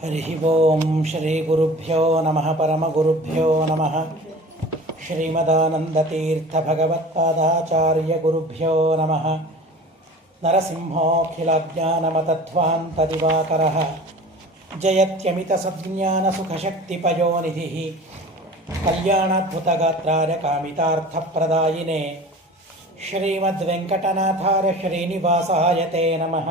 ಹರಿ ಓಂ ಶ್ರೀ ಗುರುಭ್ಯೋ ನಮಃ ಪರಮಗುರುಭ್ಯೋ ನಮಃ ಶ್ರೀಮದಾನಂದತೀರ್ಥ ಭಗವತ್ಪಾದಾಚಾರ್ಯ ಗುರುಭ್ಯೋ ನಮಃ ನರಸಿಂಹೋಖಿಲಜ್ಞಾನಮತಧ್ವಾಂತದಿವಾಕರಃ ಜಯತ್ಯಮಿತಸಜ್ಞಾನಸುಖಶಕ್ತಿಪಯೋನಿಧಿಃ ಕಲ್ಯಾಣಾದ್ಭುತಗಾತ್ರಾಯ ಕಾಮಿತಾರ್ಥಪ್ರದಾಯಿನೇ ಶ್ರೀಮದ್ವೆಂಕಟನಾಥಾಯ ಶ್ರೀನಿವಾಸಾಯ ತೇ ನಮಃ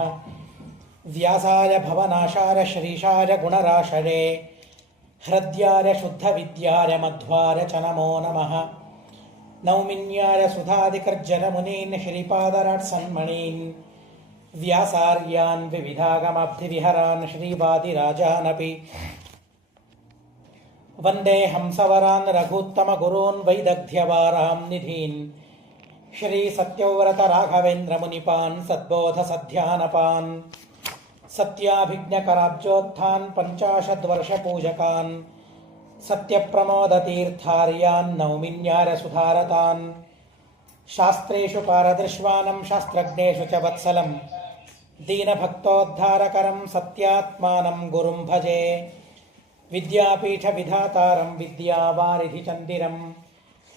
ವ್ಯಾಸಾಯ ಭವನಾಶಾಯ ಶ್ರೀಶಾಯ ಗುಣರಾಶರೇ ಹೃದ್ಯಾಯ ಶುದ್ಧವಿದ್ಯಾಯ ಮಧ್ವಾಯ ಚ ನಮೋ ನಮಃ ನೌಮಿನ್ಯಾಯ ಸುಧಾದಿಕರ್ಜನ ಮುನೀನ್ ಶ್ರೀಪಾದರಾಟ್ಸನ್ಮಣೀನ್ ವ್ಯಾಸಾರ್ಯಾನ್ ವಿವಿಧಾಗಮಾಬ್ಧಿವಿಹರಾನ್ ಶ್ರೀವಾದಿರಾಜಾನಪಿ ವಂದೇ ಹಂಸವರಾನ್ ರಘೂತ್ತಮ ಗುರೋನ್ ವೈದಗ್ಧ್ಯವಾರಾಂ ನಿಧೀನ್ ಶ್ರೀ ಸತ್ಯವ್ರತ ರಾಘವೇಂದ್ರ ಮುನಿಪಾನ್ ಸದ್ಬೋಧ ಸಧ್ಯಾನಪಾನ್ ಸತ್ಯಾಭಿಜ್ಞಕರಾಬ್ಜೋತ್ಥಾನ್ ಪಂಚಾಶದ್ವರ್ಷ ಪೂಜಕಾನ್ ಸತ್ಯಪ್ರಮೋದತೀರ್ಥಾರ್ಯಾನ್ ನೌಮಿನ್ಯಾರ ಸುಧಾರತಾನ್ ಶಾಸ್ತ್ರೇಷು ಪಾರದೃಶ್ವಾನಂ ಶಾಸ್ತ್ರಜ್ಞೇಷು ಚ ವತ್ಸಲಂ ದೀನಭಕ್ತೋದ್ಧಾರಕರಂ ಸತ್ಯಾತ್ಮಾನಂ ಗುರುಂ ಭಜೆ ವಿದ್ಯಾಪೀಠ ವಿಧಾತಾರಂ ವಿದ್ಯಾವಾರಿಧಿ ಚಂದಿರಂ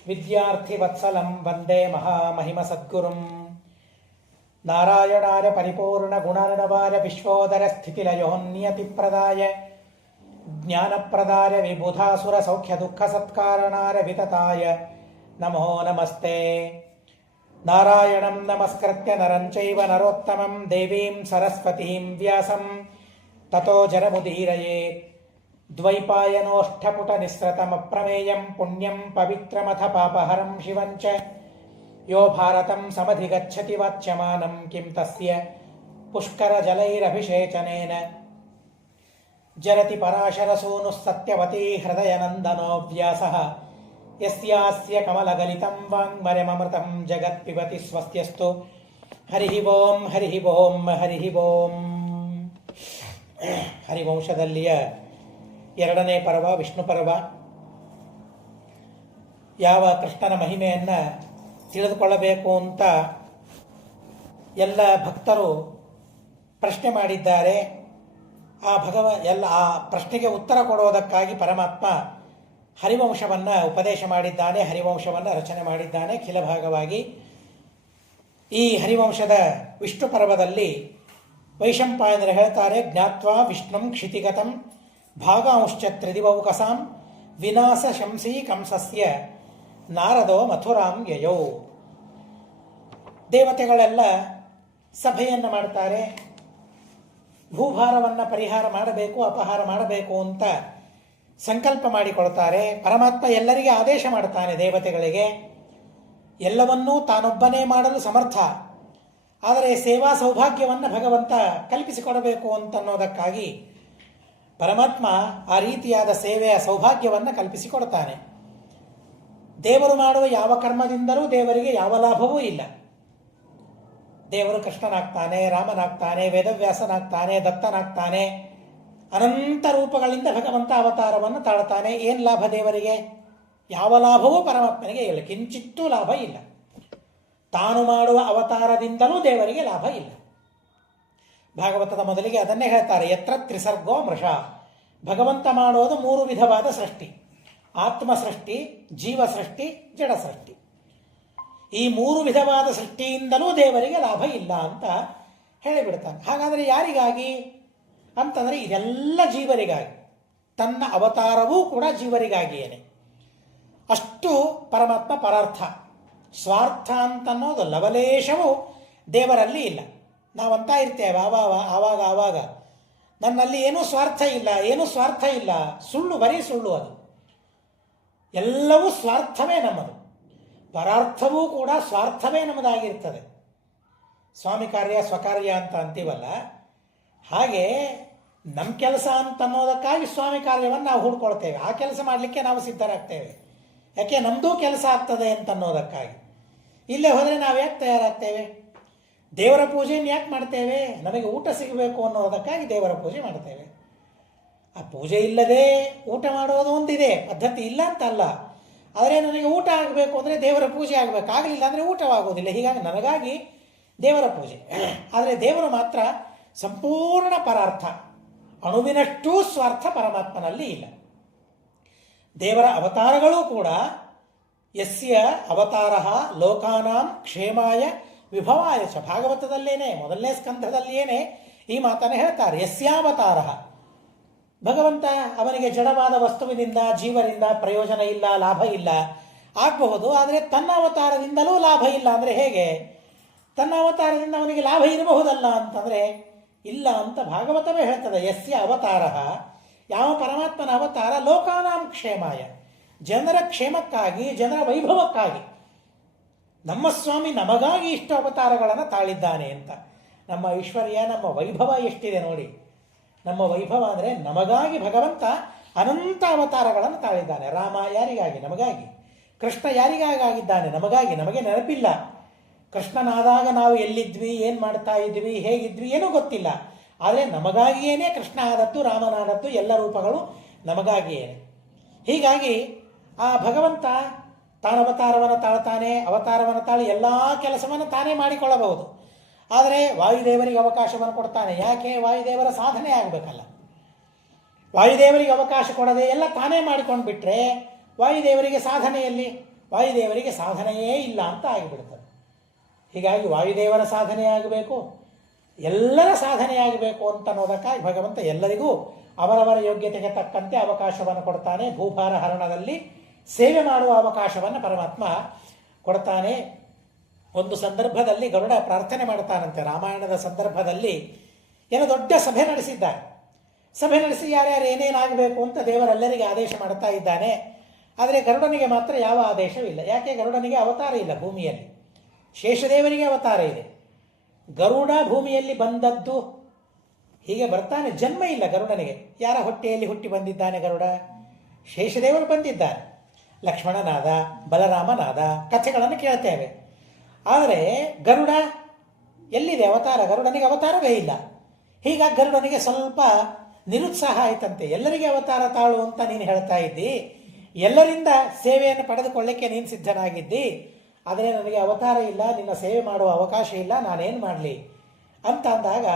ವಿದ್ಯಾರ್ಥಿವತ್ಸಲಂ ವಂದೇ ಮಹಾಮಹಿಮ ಸದ್ಗುರುಂ ನಾರಾಯಣಾಯ ಪರಿಪೂರ್ಣ ಗುಣರ್ಣವಾಯ ವಿಶ್ವೋದರ ಸ್ಥಿತಿಲಯೋನ್ನಿಯತಿಪ್ರದಾಯ ಜ್ಞಾನಪ್ರದಾಯ ವಿಬುಧಾಸುರ ಸೌಖ್ಯ ದುಃಖ ಸತ್ಕಾರಣಾಯ ವಿತತಾಯ ನಮೋ ನಮಸ್ತೆ. ನಾರಾಯಣಂ ನಮಸ್ಕೃತ್ಯ ನರಂ ಚೈವ ನರೋತ್ತಮಂ ದೇವೀಂ ಸರಸ್ವತೀಂ ವ್ಯಾಸಂ ತತೋ ಜರಮುದೀರಯೇತ್. ದ್ವೈಪಾಯನೋಷ್ಠಪುಟ ನಿಸ್ಸೃತಮಪ್ರಮೇಯಂ ಪುಣ್ಯಂ ಪವಿತ್ರಮಥ ಪಾಪಹರಂ ಶಿವಂಚ ಯೋ ಭಾರತಂ ಸಮಧಿಗಚ್ಚತಿ ವಾಚ್ಯಮಾನಂ ಕಿಂ ತಸ್ಯ ಪುಷ್ಕರಜಲೈರಭಿಷೇಚನೇನ ಜರತಿ ಪರಾಶರಸೂನುಃ ಸತ್ಯವತೀ ಹೃದಯನಂದನೋ ವ್ಯಾಸಃ ಯಸ್ಯಾಸ್ಯ ಕಮಲಗಲಿತಂ ವಾङ्ಮಯಮೃತಂ ಜಗತ್ಪಿಬತಿ ಸ್ವಸ್ತ್ಯಸ್ತು. ಹರಿ ಓಂ ಹರಿ ಓಂ ಹರಿ ಓಂ. ಹರಿವಂಶದಲ್ಲಿಯ ಎರಡನೇ ಪರ್ವ ವಿಷ್ಣು ಪರ್ವ. ಯಾವ ಕೃಷ್ಣನ ಮಹಿಮೆಯನ್ನು ತಿಳಿದುಕೊಳ್ಳಬೇಕು ಅಂತ ಎಲ್ಲ ಭಕ್ತರು ಪ್ರಶ್ನೆ ಮಾಡಿದ್ದಾರೆ. ಆ ಪ್ರಶ್ನೆಗೆ ಉತ್ತರ ಕೊಡುವುದಕ್ಕಾಗಿ ಪರಮಾತ್ಮ ಹರಿವಂಶವನ್ನು ಉಪದೇಶ ಮಾಡಿದ್ದಾನೆ, ಹರಿವಂಶವನ್ನು ರಚನೆ ಮಾಡಿದ್ದಾನೆ ಖಿಲಭಾಗವಾಗಿ. ಈ ಹರಿವಂಶದ ವಿಷ್ಣು ಪರ್ವದಲ್ಲಿ ವೈಶಂಪಾಯನರು ಹೇಳ್ತಾರೆ, ಜ್ಞಾತ್ವಾ ವಿಷ್ಣುಂ ಕ್ಷಿತಿಗತಂ ಭಾಗಾಂಶ್ಚ ತ್ರಿದಿವೌಕಸಾಂ ವಿನಾಶ ಶಂಸೀ ಕಂಸಸ್ಯ ನಾರದೋ ಮಥುರಾಂ ಯಯೌ. ದೇವತೆಗಳೆಲ್ಲ ಸಭೆಯನ್ನು ಮಾಡ್ತಾರೆ, ಭೂಭಾರವನ್ನು ಪರಿಹಾರ ಮಾಡಬೇಕು, ಅಪಹಾರ ಮಾಡಬೇಕು ಅಂತ ಸಂಕಲ್ಪ ಮಾಡಿಕೊಳ್ತಾರೆ. ಪರಮಾತ್ಮ ಎಲ್ಲರಿಗೆ ಆದೇಶ ಮಾಡ್ತಾನೆ, ದೇವತೆಗಳಿಗೆ ಎಲ್ಲವನ್ನೂ ತಾನೊಬ್ಬನೇ ಮಾಡಲು ಸಮರ್ಥ. ಆದರೆ ಸೇವಾ ಸೌಭಾಗ್ಯವನ್ನು ಭಗವಂತ ಕಲ್ಪಿಸಿಕೊಡಬೇಕು ಅಂತನ್ನೋದಕ್ಕಾಗಿ ಪರಮಾತ್ಮ ಆ ರೀತಿಯಾದ ಸೇವೆಯ ಸೌಭಾಗ್ಯವನ್ನು ಕಲ್ಪಿಸಿಕೊಡ್ತಾನೆ. ದೇವರು ಮಾಡುವ ಯಾವ ಕರ್ಮದಿಂದಲೂ ದೇವರಿಗೆ ಯಾವ ಲಾಭವೂ ಇಲ್ಲ. ದೇವರು ಕೃಷ್ಣನಾಗ್ತಾನೆ, ರಾಮನಾಗ್ತಾನೆ, ವೇದವ್ಯಾಸನಾಗ್ತಾನೆ, ದತ್ತನಾಗ್ತಾನೆ, ಅನಂತ ರೂಪಗಳಿಂದ ಭಗವಂತ ಅವತಾರವನ್ನು ತಾಳ್ತಾನೆ. ಏನು ಲಾಭ ದೇವರಿಗೆ? ಯಾವ ಲಾಭವೂ ಪರಮಾತ್ಮನಿಗೆ ಇಲ್ಲ, ಕಿಂಚಿತ್ತೂ ಲಾಭ ಇಲ್ಲ. ತಾನು ಮಾಡುವ ಅವತಾರದಿಂದಲೂ ದೇವರಿಗೆ ಲಾಭ ಇಲ್ಲ. ಭಾಗವತದ ಮೊದಲಿಗೆ ಅದನ್ನೇ ಹೇಳ್ತಾರೆ, ಯತ್ರ ತ್ರಿಸರ್ಗೋ ಮೃಷ. ಭಗವಂತ ಮಾಡೋದು ಮೂರು ವಿಧವಾದ ಸೃಷ್ಟಿ: ಆತ್ಮ ಸೃಷ್ಟಿ, ಜೀವ ಸೃಷ್ಟಿ, ಜಡ ಸೃಷ್ಟಿ. ಈ ಮೂರು ವಿಧವಾದ ಸೃಷ್ಟಿಯಿಂದಲೂ ದೇವರಿಗೆ ಲಾಭ ಇಲ್ಲ ಅಂತ ಹೇಳಿಬಿಡ್ತಾನೆ. ಹಾಗಾದರೆ ಯಾರಿಗಾಗಿ ಅಂತಂದರೆ ಇದೆಲ್ಲ ಜೀವರಿಗಾಗಿ. ತನ್ನ ಅವತಾರವೂ ಕೂಡ ಜೀವರಿಗಾಗಿಯೇನೆ. ಅಷ್ಟು ಪರಮಾತ್ಮ ಪರಾರ್ಥ. ಸ್ವಾರ್ಥ ಅಂತನ್ನೋದು ಲವಲೇಶವೂ ದೇವರಲ್ಲಿ ಇಲ್ಲ. ನಾವಂತ ಇರ್ತೇವೆ ಆವಾಗ ನನ್ನಲ್ಲಿ ಏನೂ ಸ್ವಾರ್ಥ ಇಲ್ಲ, ಏನೂ ಸ್ವಾರ್ಥ ಇಲ್ಲ. ಸುಳ್ಳು, ಬರೀ ಸುಳ್ಳು. ಅದು ಎಲ್ಲವೂ ಸ್ವಾರ್ಥವೇ ನಮ್ಮದು. ಪರಾರ್ಥವೂ ಕೂಡ ಸ್ವಾರ್ಥವೇ ನಮ್ಮದಾಗಿರ್ತದೆ. ಸ್ವಾಮಿ ಕಾರ್ಯ ಸ್ವಕಾರ್ಯ ಅಂತ ಅಂತೀವಲ್ಲ, ಹಾಗೆ ನಮ್ಮ ಕೆಲಸ ಅಂತನ್ನೋದಕ್ಕಾಗಿ ಸ್ವಾಮಿ ಕಾರ್ಯವನ್ನು ನಾವು ಹುಡ್ಕೊಳ್ತೇವೆ. ಆ ಕೆಲಸ ಮಾಡಲಿಕ್ಕೆ ನಾವು ಸಿದ್ಧರಾಗ್ತೇವೆ. ಯಾಕೆ? ನಮ್ಮದೂ ಕೆಲಸ ಆಗ್ತದೆ ಅಂತನ್ನೋದಕ್ಕಾಗಿ. ಇಲ್ಲೇ ಹೋದರೆ ನಾವು ಯಾಕೆ ತಯಾರಾಗ್ತೇವೆ? ದೇವರ ಪೂಜೆಯನ್ನು ಯಾಕೆ ಮಾಡ್ತೇವೆ? ನಮಗೆ ಊಟ ಸಿಗಬೇಕು ಅನ್ನೋದಕ್ಕಾಗಿ ದೇವರ ಪೂಜೆ ಮಾಡ್ತೇವೆ. ಆ ಪೂಜೆ ಇಲ್ಲದೆ ಊಟ ಮಾಡೋದು ಒಂದಿದೆ, ಪದ್ಧತಿ ಇಲ್ಲ ಅಂತಲ್ಲ. ಆದರೆ ನನಗೆ ಊಟ ಆಗಬೇಕು ಅಂದರೆ ದೇವರ ಪೂಜೆ ಆಗಬೇಕು, ಆಗಲಿಲ್ಲ ಅಂದರೆ ಊಟವಾಗೋದಿಲ್ಲ. ಹೀಗಾಗಿ ನನಗಾಗಿ ದೇವರ ಪೂಜೆ. ಆದರೆ ದೇವರು ಮಾತ್ರ ಸಂಪೂರ್ಣ ಪರಾರ್ಥ. ಅಣುವಿನಷ್ಟೂ ಸ್ವಾರ್ಥ ಪರಮಾತ್ಮನಲ್ಲಿ ಇಲ್ಲ. ದೇವರ ಅವತಾರಗಳೂ ಕೂಡ ಯಸ್ಯ ಅವತಾರ ಲೋಕಾನಾಂ ಕ್ಷೇಮಾಯ ವಿಭವಾಯ ಚ, ಭಾಗವತದಲ್ಲೇನೆ ಮೊದಲನೇ ಸ್ಕಂಧದಲ್ಲಿಯೇನೆ ಈ ಮಾತನ್ನು ಹೇಳ್ತಾರೆ. ಯಸ್ಯಾವತಾರ, ಭಗವಂತ ಅವನಿಗೆ ಜಡವಾದ ವಸ್ತುವಿನಿಂದ ಜೀವರಿಂದ ಪ್ರಯೋಜನ ಇಲ್ಲ, ಲಾಭ ಇಲ್ಲ ಆಗಬಹುದು, ಆದರೆ ತನ್ನ ಅವತಾರದಿಂದಲೂ ಲಾಭ ಇಲ್ಲ ಅಂದರೆ ಹೇಗೆ? ತನ್ನ ಅವತಾರದಿಂದ ಅವನಿಗೆ ಲಾಭ ಇರಬಹುದಲ್ಲ ಅಂತಂದರೆ ಇಲ್ಲ ಅಂತ ಭಾಗವತವೇ ಹೇಳ್ತದೆ. ಯಸ್ಯ ಅವತಾರ, ಯಾವ ಪರಮಾತ್ಮನ ಅವತಾರ ಲೋಕಾನಾಂ ಕ್ಷೇಮಾಯ, ಜನರ ಕ್ಷೇಮಕ್ಕಾಗಿ, ಜನರ ವೈಭವಕ್ಕಾಗಿ. ನಮ್ಮ ಸ್ವಾಮಿ ನಮಗಾಗಿ ಇಷ್ಟು ಅವತಾರಗಳನ್ನು ತಾಳಿದ್ದಾನೆ ಅಂತ. ನಮ್ಮ ಐಶ್ವರ್ಯ, ನಮ್ಮ ವೈಭವ ಎಷ್ಟಿದೆ ನೋಡಿ. ನಮ್ಮ ವೈಭವ ಅಂದರೆ ನಮಗಾಗಿ ಭಗವಂತ ಅನಂತ ಅವತಾರಗಳನ್ನು ತಾಳಿದ್ದಾನೆ. ರಾಮ ಯಾರಿಗಾಗಿ? ನಮಗಾಗಿ. ಕೃಷ್ಣ ಯಾರಿಗಾಗಿದ್ದಾನೆ? ನಮಗಾಗಿ. ನಮಗೆ ನೆನಪಿಲ್ಲ ಕೃಷ್ಣನಾದಾಗ ನಾವು ಎಲ್ಲಿದ್ವಿ, ಏನು ಮಾಡ್ತಾ ಇದ್ವಿ, ಹೇಗಿದ್ವಿ ಏನೂ ಗೊತ್ತಿಲ್ಲ. ಆದರೆ ನಮಗಾಗಿಯೇ ಕೃಷ್ಣ ಆದದ್ದು, ರಾಮನಾದದ್ದು, ಎಲ್ಲ ರೂಪಗಳು ನಮಗಾಗಿಯೇ. ಹೀಗಾಗಿ ಆ ಭಗವಂತ ತಾನು ಅವತಾರವನ್ನು ತಾಳ್ತಾನೆ. ಅವತಾರವನ್ನು ತಾಳಿ ಎಲ್ಲ ಕೆಲಸವನ್ನು ತಾನೇ ಮಾಡಿಕೊಳ್ಳಬಹುದು. ಆದರೆ ವಾಯುದೇವರಿಗೆ ಅವಕಾಶವನ್ನು ಕೊಡ್ತಾನೆ. ಯಾಕೆ? ವಾಯುದೇವರ ಸಾಧನೆ ಆಗಬೇಕಲ್ಲ. ವಾಯುದೇವರಿಗೆ ಅವಕಾಶ ಕೊಡದೆ ಎಲ್ಲ ತಾನೇ ಮಾಡಿಕೊಂಡು ಬಿಟ್ಟರೆ ವಾಯುದೇವರಿಗೆ ಸಾಧನೆಯಲ್ಲಿ, ವಾಯುದೇವರಿಗೆ ಸಾಧನೆಯೇ ಇಲ್ಲ ಅಂತ ಆಗಿಬಿಡ್ತದೆ. ಹೀಗಾಗಿ ವಾಯುದೇವರ ಸಾಧನೆ ಆಗಬೇಕು, ಎಲ್ಲರ ಸಾಧನೆ ಆಗಬೇಕು ಅಂತ ಅನ್ನೋದಕ್ಕಾಗಿ ಭಗವಂತ ಎಲ್ಲರಿಗೂ ಅವರವರ ಯೋಗ್ಯತೆಗೆ ತಕ್ಕಂತೆ ಅವಕಾಶವನ್ನು ಕೊಡ್ತಾನೆ. ಭೂಭಾರ ಹರಣದಲ್ಲಿ ಸೇವೆ ಮಾಡುವ ಅವಕಾಶವನ್ನು ಪರಮಾತ್ಮ ಕೊಡ್ತಾನೆ. ಒಂದು ಸಂದರ್ಭದಲ್ಲಿ ಗರುಡ ಪ್ರಾರ್ಥನೆ ಮಾಡ್ತಾನಂತೆ. ರಾಮಾಯಣದ ಸಂದರ್ಭದಲ್ಲಿ ಏನೋ ದೊಡ್ಡ ಸಭೆ ನಡೆಸಿದ್ದಾರೆ. ಸಭೆ ನಡೆಸಿ ಯಾರ್ಯಾರು ಏನೇನಾಗಬೇಕು ಅಂತ ದೇವರೆಲ್ಲರಿಗೆ ಆದೇಶ ಮಾಡ್ತಾ ಇದ್ದಾನೆ. ಆದರೆ ಗರುಡನಿಗೆ ಮಾತ್ರ ಯಾವ ಆದೇಶವಿಲ್ಲ. ಯಾಕೆ? ಗರುಡನಿಗೆ ಅವತಾರ ಇಲ್ಲ ಭೂಮಿಯಲ್ಲಿ. ಶೇಷದೇವರಿಗೆ ಅವತಾರ ಇದೆ. ಗರುಡ ಭೂಮಿಯಲ್ಲಿ ಬಂದದ್ದು ಹೀಗೆ ಬರ್ತಾನೆ, ಜನ್ಮ ಇಲ್ಲ ಗರುಡನಿಗೆ. ಯಾರ ಹೊಟ್ಟೆಯಲ್ಲಿ ಹುಟ್ಟಿ ಬಂದಿದ್ದಾನೆ ಗರುಡ? ಶೇಷದೇವರು ಬಂದಿದ್ದಾರೆ. ಲಕ್ಷ್ಮಣನಾದ, ಬಲರಾಮನಾದ ಕಥೆಗಳನ್ನು ಕೇಳ್ತೇವೆ. ಆದರೆ ಗರುಡ ಎಲ್ಲಿದೆ ಅವತಾರ? ಗರುಡನಿಗೆ ಅವತಾರವೇ ಇಲ್ಲ. ಹೀಗಾಗಿ ಗರುಡನಿಗೆ ಸ್ವಲ್ಪ ನಿರುತ್ಸಾಹ ಆಯ್ತಂತೆ. ಎಲ್ಲರಿಗೆ ಅವತಾರ ತಾಳು ಅಂತ ನೀನು ಹೇಳ್ತಾ ಇದ್ದಿ, ಎಲ್ಲರಿಂದ ಸೇವೆಯನ್ನು ಪಡೆದುಕೊಳ್ಳಿಕ್ಕೆ ನೀನು ಸಿದ್ಧನಾಗಿದ್ದಿ, ಆದರೆ ನನಗೆ ಅವತಾರ ಇಲ್ಲ, ನಿನ್ನ ಸೇವೆ ಮಾಡುವ ಅವಕಾಶ ಇಲ್ಲ, ನಾನೇನು ಮಾಡಲಿ ಅಂತ ಅಂದಾಗ,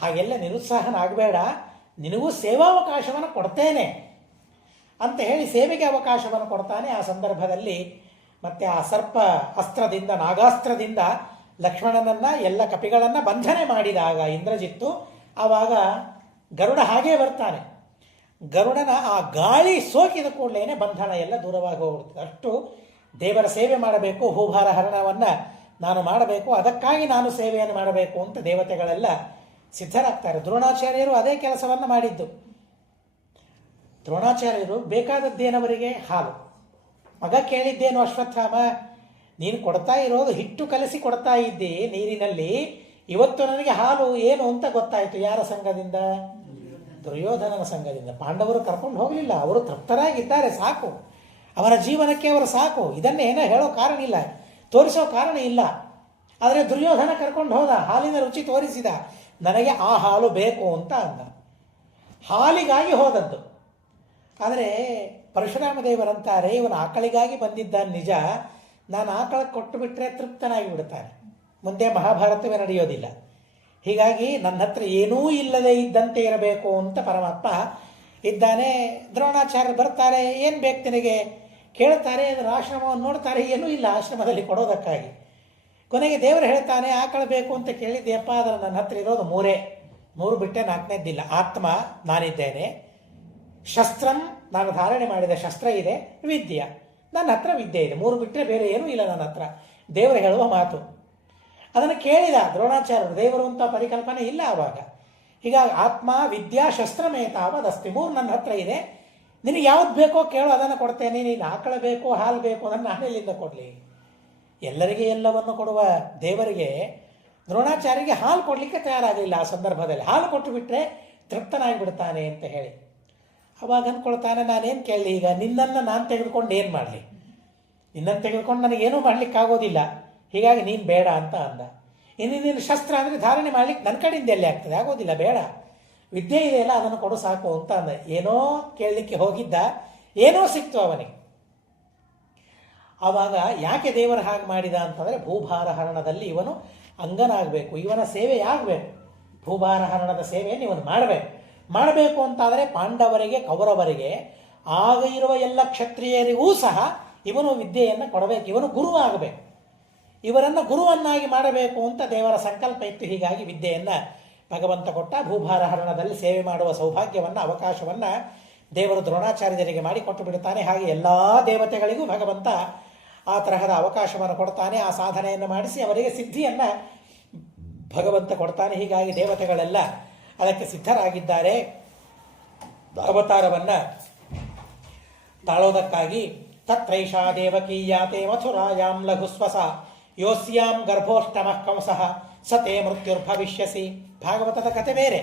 ಹಾಗೆಲ್ಲ ನಿರುತ್ಸಾಹನಾಗಬೇಡ, ನಿನಗೂ ಸೇವಾವಕಾಶವನ್ನು ಕೊಡ್ತೇನೆ ಅಂತ ಹೇಳಿ ಸೇವೆಗೆ ಅವಕಾಶವನ್ನು ಕೊಡ್ತಾನೆ. ಆ ಸಂದರ್ಭದಲ್ಲಿ ಮತ್ತೆ ಆ ಸರ್ಪ ಅಸ್ತ್ರದಿಂದ, ನಾಗಾಸ್ತ್ರದಿಂದ ಲಕ್ಷ್ಮಣನನ್ನು, ಎಲ್ಲ ಕಪಿಗಳನ್ನು ಬಂಧನೆ ಮಾಡಿದಾಗ ಇಂದ್ರಜಿತ್ತು, ಆವಾಗ ಗರುಡ ಹಾಗೇ ಬರ್ತಾನೆ. ಗರುಡನ ಆ ಗಾಳಿ ಸೋಕಿದ ಕೂಡಲೇ ಬಂಧನ ಎಲ್ಲ ದೂರವಾಗಿ ಹೋಗ್ಬಿಡ್ತದೆ. ಅಷ್ಟು ದೇವರ ಸೇವೆ ಮಾಡಬೇಕು, ಭೂಭಾರ ಹರಣವನ್ನು ನಾನು ಮಾಡಬೇಕು, ಅದಕ್ಕಾಗಿ ನಾನು ಸೇವೆಯನ್ನು ಮಾಡಬೇಕು ಅಂತ ದೇವತೆಗಳೆಲ್ಲ ಸಿದ್ಧರಾಗ್ತಾರೆ. ದ್ರೋಣಾಚಾರ್ಯರು ಅದೇ ಕೆಲಸವನ್ನು ಮಾಡಿದ್ದು. ದ್ರೋಣಾಚಾರ್ಯರು ಬೇಕಾದದ್ದೇನವರಿಗೆ? ಹಾಲು. ಮಗ ಕೇಳಿದ್ದೇನು ಅಶ್ವತ್ಥಾಮ, ನೀನು ಕೊಡ್ತಾ ಇರೋದು ಹಿಟ್ಟು ಕಲಸಿ ಕೊಡ್ತಾ ಇದ್ದಿ ನೀರಿನಲ್ಲಿ, ಇವತ್ತು ನನಗೆ ಹಾಲು ಏನು ಅಂತ ಗೊತ್ತಾಯಿತು. ಯಾರ ಸಂಘದಿಂದ? ದುರ್ಯೋಧನನ ಸಂಘದಿಂದ. ಪಾಂಡವರು ಕರ್ಕೊಂಡು ಹೋಗಲಿಲ್ಲ, ಅವರು ತೃಪ್ತರಾಗಿದ್ದಾರೆ, ಸಾಕು, ಅವರ ಜೀವನಕ್ಕೆ ಅವರು ಸಾಕು. ಇದನ್ನೇನೋ ಹೇಳೋ ಕಾರಣ ಇಲ್ಲ, ತೋರಿಸೋ ಕಾರಣ ಇಲ್ಲ. ಆದರೆ ದುರ್ಯೋಧನ ಕರ್ಕೊಂಡು ಹೋದ, ಹಾಲಿನ ರುಚಿ ತೋರಿಸಿದ, ನನಗೆ ಆ ಹಾಲು ಬೇಕು ಅಂತ ಅಂದ. ಹಾಲಿಗಾಗಿ ಹೋದದ್ದು. ಆದರೆ ಪರಶುರಾಮ ದೇವರಂತಾರೆ, ಇವನು ಆಕಳಿಗಾಗಿ ಬಂದಿದ್ದಾನೆ ನಿಜ, ನಾನು ಆಕಳಕ್ಕೆ ಕೊಟ್ಟು ಬಿಟ್ಟರೆ ತೃಪ್ತನಾಗಿ ಬಿಡ್ತಾನೆ, ಮುಂದೆ ಮಹಾಭಾರತವೇ ನಡೆಯೋದಿಲ್ಲ. ಹೀಗಾಗಿ ನನ್ನ ಹತ್ರ ಏನೂ ಇಲ್ಲದೆ ಇದ್ದಂತೆ ಇರಬೇಕು ಅಂತ ಪರಮಾತ್ಮ ಇದ್ದಾನೆ. ದ್ರೋಣಾಚಾರ್ಯರು ಬರ್ತಾರೆ, ಏನು ಬೇಕು ನಿನಗೆ ಕೇಳ್ತಾರೆ. ಅದರ ಆಶ್ರಮವನ್ನು ನೋಡ್ತಾರೆ, ಏನೂ ಇಲ್ಲ ಆಶ್ರಮದಲ್ಲಿ ಕೊಡೋದಕ್ಕಾಗಿ. ಕೊನೆಗೆ ದೇವರು ಹೇಳ್ತಾನೆ, ಆಕಳ ಬೇಕು ಅಂತ ಕೇಳಿದ್ದೆಯಪ್ಪ, ಆದರೆ ನನ್ನ ಹತ್ರ ಇರೋದು ಮೂರು ಬಿಟ್ಟೆ ನಾಲ್ಕನೇದ್ದಿಲ್ಲ. ಆತ್ಮ ನಾನಿದ್ದೇನೆ, ಶಸ್ತ್ರಂ ನಾನು ಧಾರಣೆ ಮಾಡಿದ ಶಸ್ತ್ರ ಇದೆ, ವಿದ್ಯೆ ನನ್ನ ಹತ್ರ ವಿದ್ಯೆ ಇದೆ, ಮೂರು ಬಿಟ್ಟರೆ ಬೇರೆ ಏನೂ ಇಲ್ಲ ನನ್ನ ಹತ್ರ. ದೇವರು ಹೇಳುವ ಮಾತು ಅದನ್ನು ಕೇಳಿದ ದ್ರೋಣಾಚಾರ್ಯರು. ದೇವರು ಅಂತ ಪರಿಕಲ್ಪನೆ ಇಲ್ಲ ಆವಾಗ. ಹೀಗಾಗಿ ಆತ್ಮ ವಿದ್ಯಾ ಶಸ್ತ್ರಮೇತಾವದಸ್ತಿ, ಮೂರು ನನ್ನ ಹತ್ರ ಇದೆ, ನಿನಗೆ ಯಾವ್ದು ಬೇಕೋ ಕೇಳೋ ಅದನ್ನು ಕೊಡ್ತೇನೆ. ನೀನು ಆಕಳ ಬೇಕು, ಹಾಲು ಬೇಕು, ಅದನ್ನು ನಾನೆಲ್ಲಿಂದ ಕೊಡಲಿ? ಎಲ್ಲರಿಗೆ ಎಲ್ಲವನ್ನು ಕೊಡುವ ದೇವರಿಗೆ ದ್ರೋಣಾಚಾರ್ಯರಿಗೆ ಹಾಲು ಕೊಡಲಿಕ್ಕೆ ತಯಾರಾಗಲಿಲ್ಲ. ಆ ಸಂದರ್ಭದಲ್ಲಿ ಹಾಲು ಕೊಟ್ಟು ಬಿಟ್ಟರೆ ತೃಪ್ತನಾಗಿ ಬಿಡ್ತಾನೆ ಅಂತ ಹೇಳಿ ಅವಾಗ ಅಂದ್ಕೊಳ್ತಾನೆ, ನಾನೇನು ಕೇಳಲಿ ಈಗ? ನಿನ್ನನ್ನು ನಾನು ತೆಗೆದುಕೊಂಡು ಏನು ಮಾಡಲಿ? ನಿನ್ನನ್ನು ತೆಗೆದುಕೊಂಡು ನನಗೇನೂ ಮಾಡಲಿಕ್ಕಾಗೋದಿಲ್ಲ, ಹೀಗಾಗಿ ನೀನು ಬೇಡ ಅಂತ ಅಂದ. ಇನ್ನು ನೀನು ಶಸ್ತ್ರ ಅಂದರೆ ಧಾರಣೆ ಮಾಡಲಿಕ್ಕೆ ನನ್ನ ಕಡೆಯಿಂದ ಎಲ್ಲಿ ಆಗ್ತದೆ? ಆಗೋದಿಲ್ಲ, ಬೇಡ, ವಿದ್ಯೆ ಇದೆಯಲ್ಲ ಅದನ್ನು ಕೊಡು ಸಾಕು ಅಂತ ಅಂದ. ಏನೋ ಕೇಳಲಿಕ್ಕೆ ಹೋಗಿದ್ದ, ಏನೋ ಸಿಕ್ತು ಅವನಿಗೆ. ಆವಾಗ ಯಾಕೆ ದೇವರು ಹಾಗೆ ಮಾಡಿದ ಅಂತಂದರೆ, ಭೂಭಾರ ಹರಣದಲ್ಲಿ ಇವನು ಅಂಗನಾಗಬೇಕು, ಇವನ ಸೇವೆ ಆಗಬೇಕು. ಭೂಭಾರ ಹರಣದ ಸೇವೆಯನ್ನು ಇವನು ಮಾಡಬೇಕು. ಮಾಡಬೇಕು ಅಂತಾದರೆ ಪಾಂಡವರಿಗೆ ಕೌರವರಿಗೆ ಆಗ ಇರುವ ಎಲ್ಲ ಕ್ಷತ್ರಿಯರಿಗೂ ಸಹ ಇವನು ವಿದ್ಯೆಯನ್ನು ಕೊಡಬೇಕು, ಇವನು ಗುರು ಆಗಬೇಕು, ಇವರನ್ನು ಗುರುವನ್ನಾಗಿ ಮಾಡಬೇಕು ಅಂತ ದೇವರ ಸಂಕಲ್ಪ ಇತ್ತು. ಹೀಗಾಗಿ ವಿದ್ಯೆಯನ್ನು ಭಗವಂತ ಕೊಟ್ಟ. ಭೂಭಾರ ಹರಣದಲ್ಲಿ ಸೇವೆ ಮಾಡುವ ಸೌಭಾಗ್ಯವನ್ನು, ಅವಕಾಶವನ್ನು ದೇವರು ದ್ರೋಣಾಚಾರ್ಯರಿಗೆ ಮಾಡಿಕೊಟ್ಟು ಬಿಡುತ್ತಾನೆ. ಹಾಗೆ ಎಲ್ಲ ದೇವತೆಗಳಿಗೂ ಭಗವಂತ ಆ ತರಹದ ಅವಕಾಶವನ್ನು ಕೊಡ್ತಾನೆ. ಆ ಸಾಧನೆಯನ್ನು ಮಾಡಿಸಿ ಅವರಿಗೆ ಸಿದ್ಧಿಯನ್ನು ಭಗವಂತ ಕೊಡ್ತಾನೆ. ಹೀಗಾಗಿ ದೇವತೆಗಳೆಲ್ಲ ಅದಕ್ಕೆ ಸಿದ್ಧರಾಗಿದ್ದಾರೆ. ಅವತಾರವನ್ನು ತಾಳೋದಕ್ಕಾಗಿ ತತ್ರೈಷಾ ದೇವಕೀಯಾತೆ ಮಥುರಾಯಾಂ ಲಘುಸ್ವಸ ಯೋಸ್ಯಾಂ ಗರ್ಭೋಷ್ಟಮಃ ಕಂಸಃ ಸತೇ ಮೃತ್ಯುರ್ಭವಿಷ್ಯಸಿ. ಭಾಗವತದ ಕತೆ ಬೇರೆ.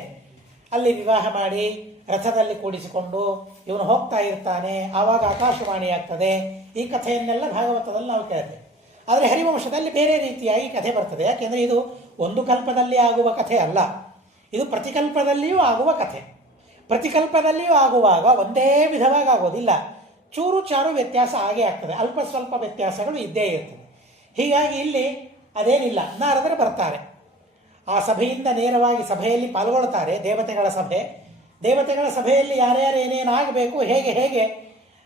ಅಲ್ಲಿ ವಿವಾಹ ಮಾಡಿ ರಥದಲ್ಲಿ ಕೂಡಿಸಿಕೊಂಡು ಇವನು ಹೋಗ್ತಾ ಇರ್ತಾನೆ. ಆವಾಗ ಆಕಾಶವಾಣಿ ಆಗ್ತದೆ. ಈ ಕಥೆಯನ್ನೆಲ್ಲ ಭಾಗವತದಲ್ಲಿ ನಾವು ಕೇಳ್ತೇವೆ. ಆದರೆ ಹರಿವಂಶದಲ್ಲಿ ಬೇರೆ ರೀತಿಯಾಗಿ ಕಥೆ ಬರ್ತದೆ. ಯಾಕೆಂದರೆ ಇದು ಒಂದು ಕಲ್ಪದಲ್ಲಿ ಆಗುವ ಕಥೆ ಅಲ್ಲ, ಇದು ಪ್ರತಿಕಲ್ಪದಲ್ಲಿಯೂ ಆಗುವ ಕಥೆ. ಪ್ರತಿಕಲ್ಪದಲ್ಲಿಯೂ ಆಗುವಾಗ ಒಂದೇ ವಿಧವಾಗಿ ಆಗೋದಿಲ್ಲ, ಚೂರು ಚಾರು ವ್ಯತ್ಯಾಸ ಆಗೇ ಆಗ್ತದೆ. ಅಲ್ಪ ಸ್ವಲ್ಪ ವ್ಯತ್ಯಾಸಗಳು ಇದ್ದೇ ಇರ್ತದೆ. ಹೀಗಾಗಿ ಇಲ್ಲಿ ಅದೇನಿಲ್ಲ. ನಾರದರು ಬರ್ತಾರೆ, ಆ ಸಭೆಯಿಂದ ನೇರವಾಗಿ ಸಭೆಯಲ್ಲಿ ಪಾಲ್ಗೊಳ್ತಾರೆ. ದೇವತೆಗಳ ಸಭೆ. ದೇವತೆಗಳ ಸಭೆಯಲ್ಲಿ ಯಾರ್ಯಾರು ಏನೇನು ಆಗಬೇಕು, ಹೇಗೆ ಹೇಗೆ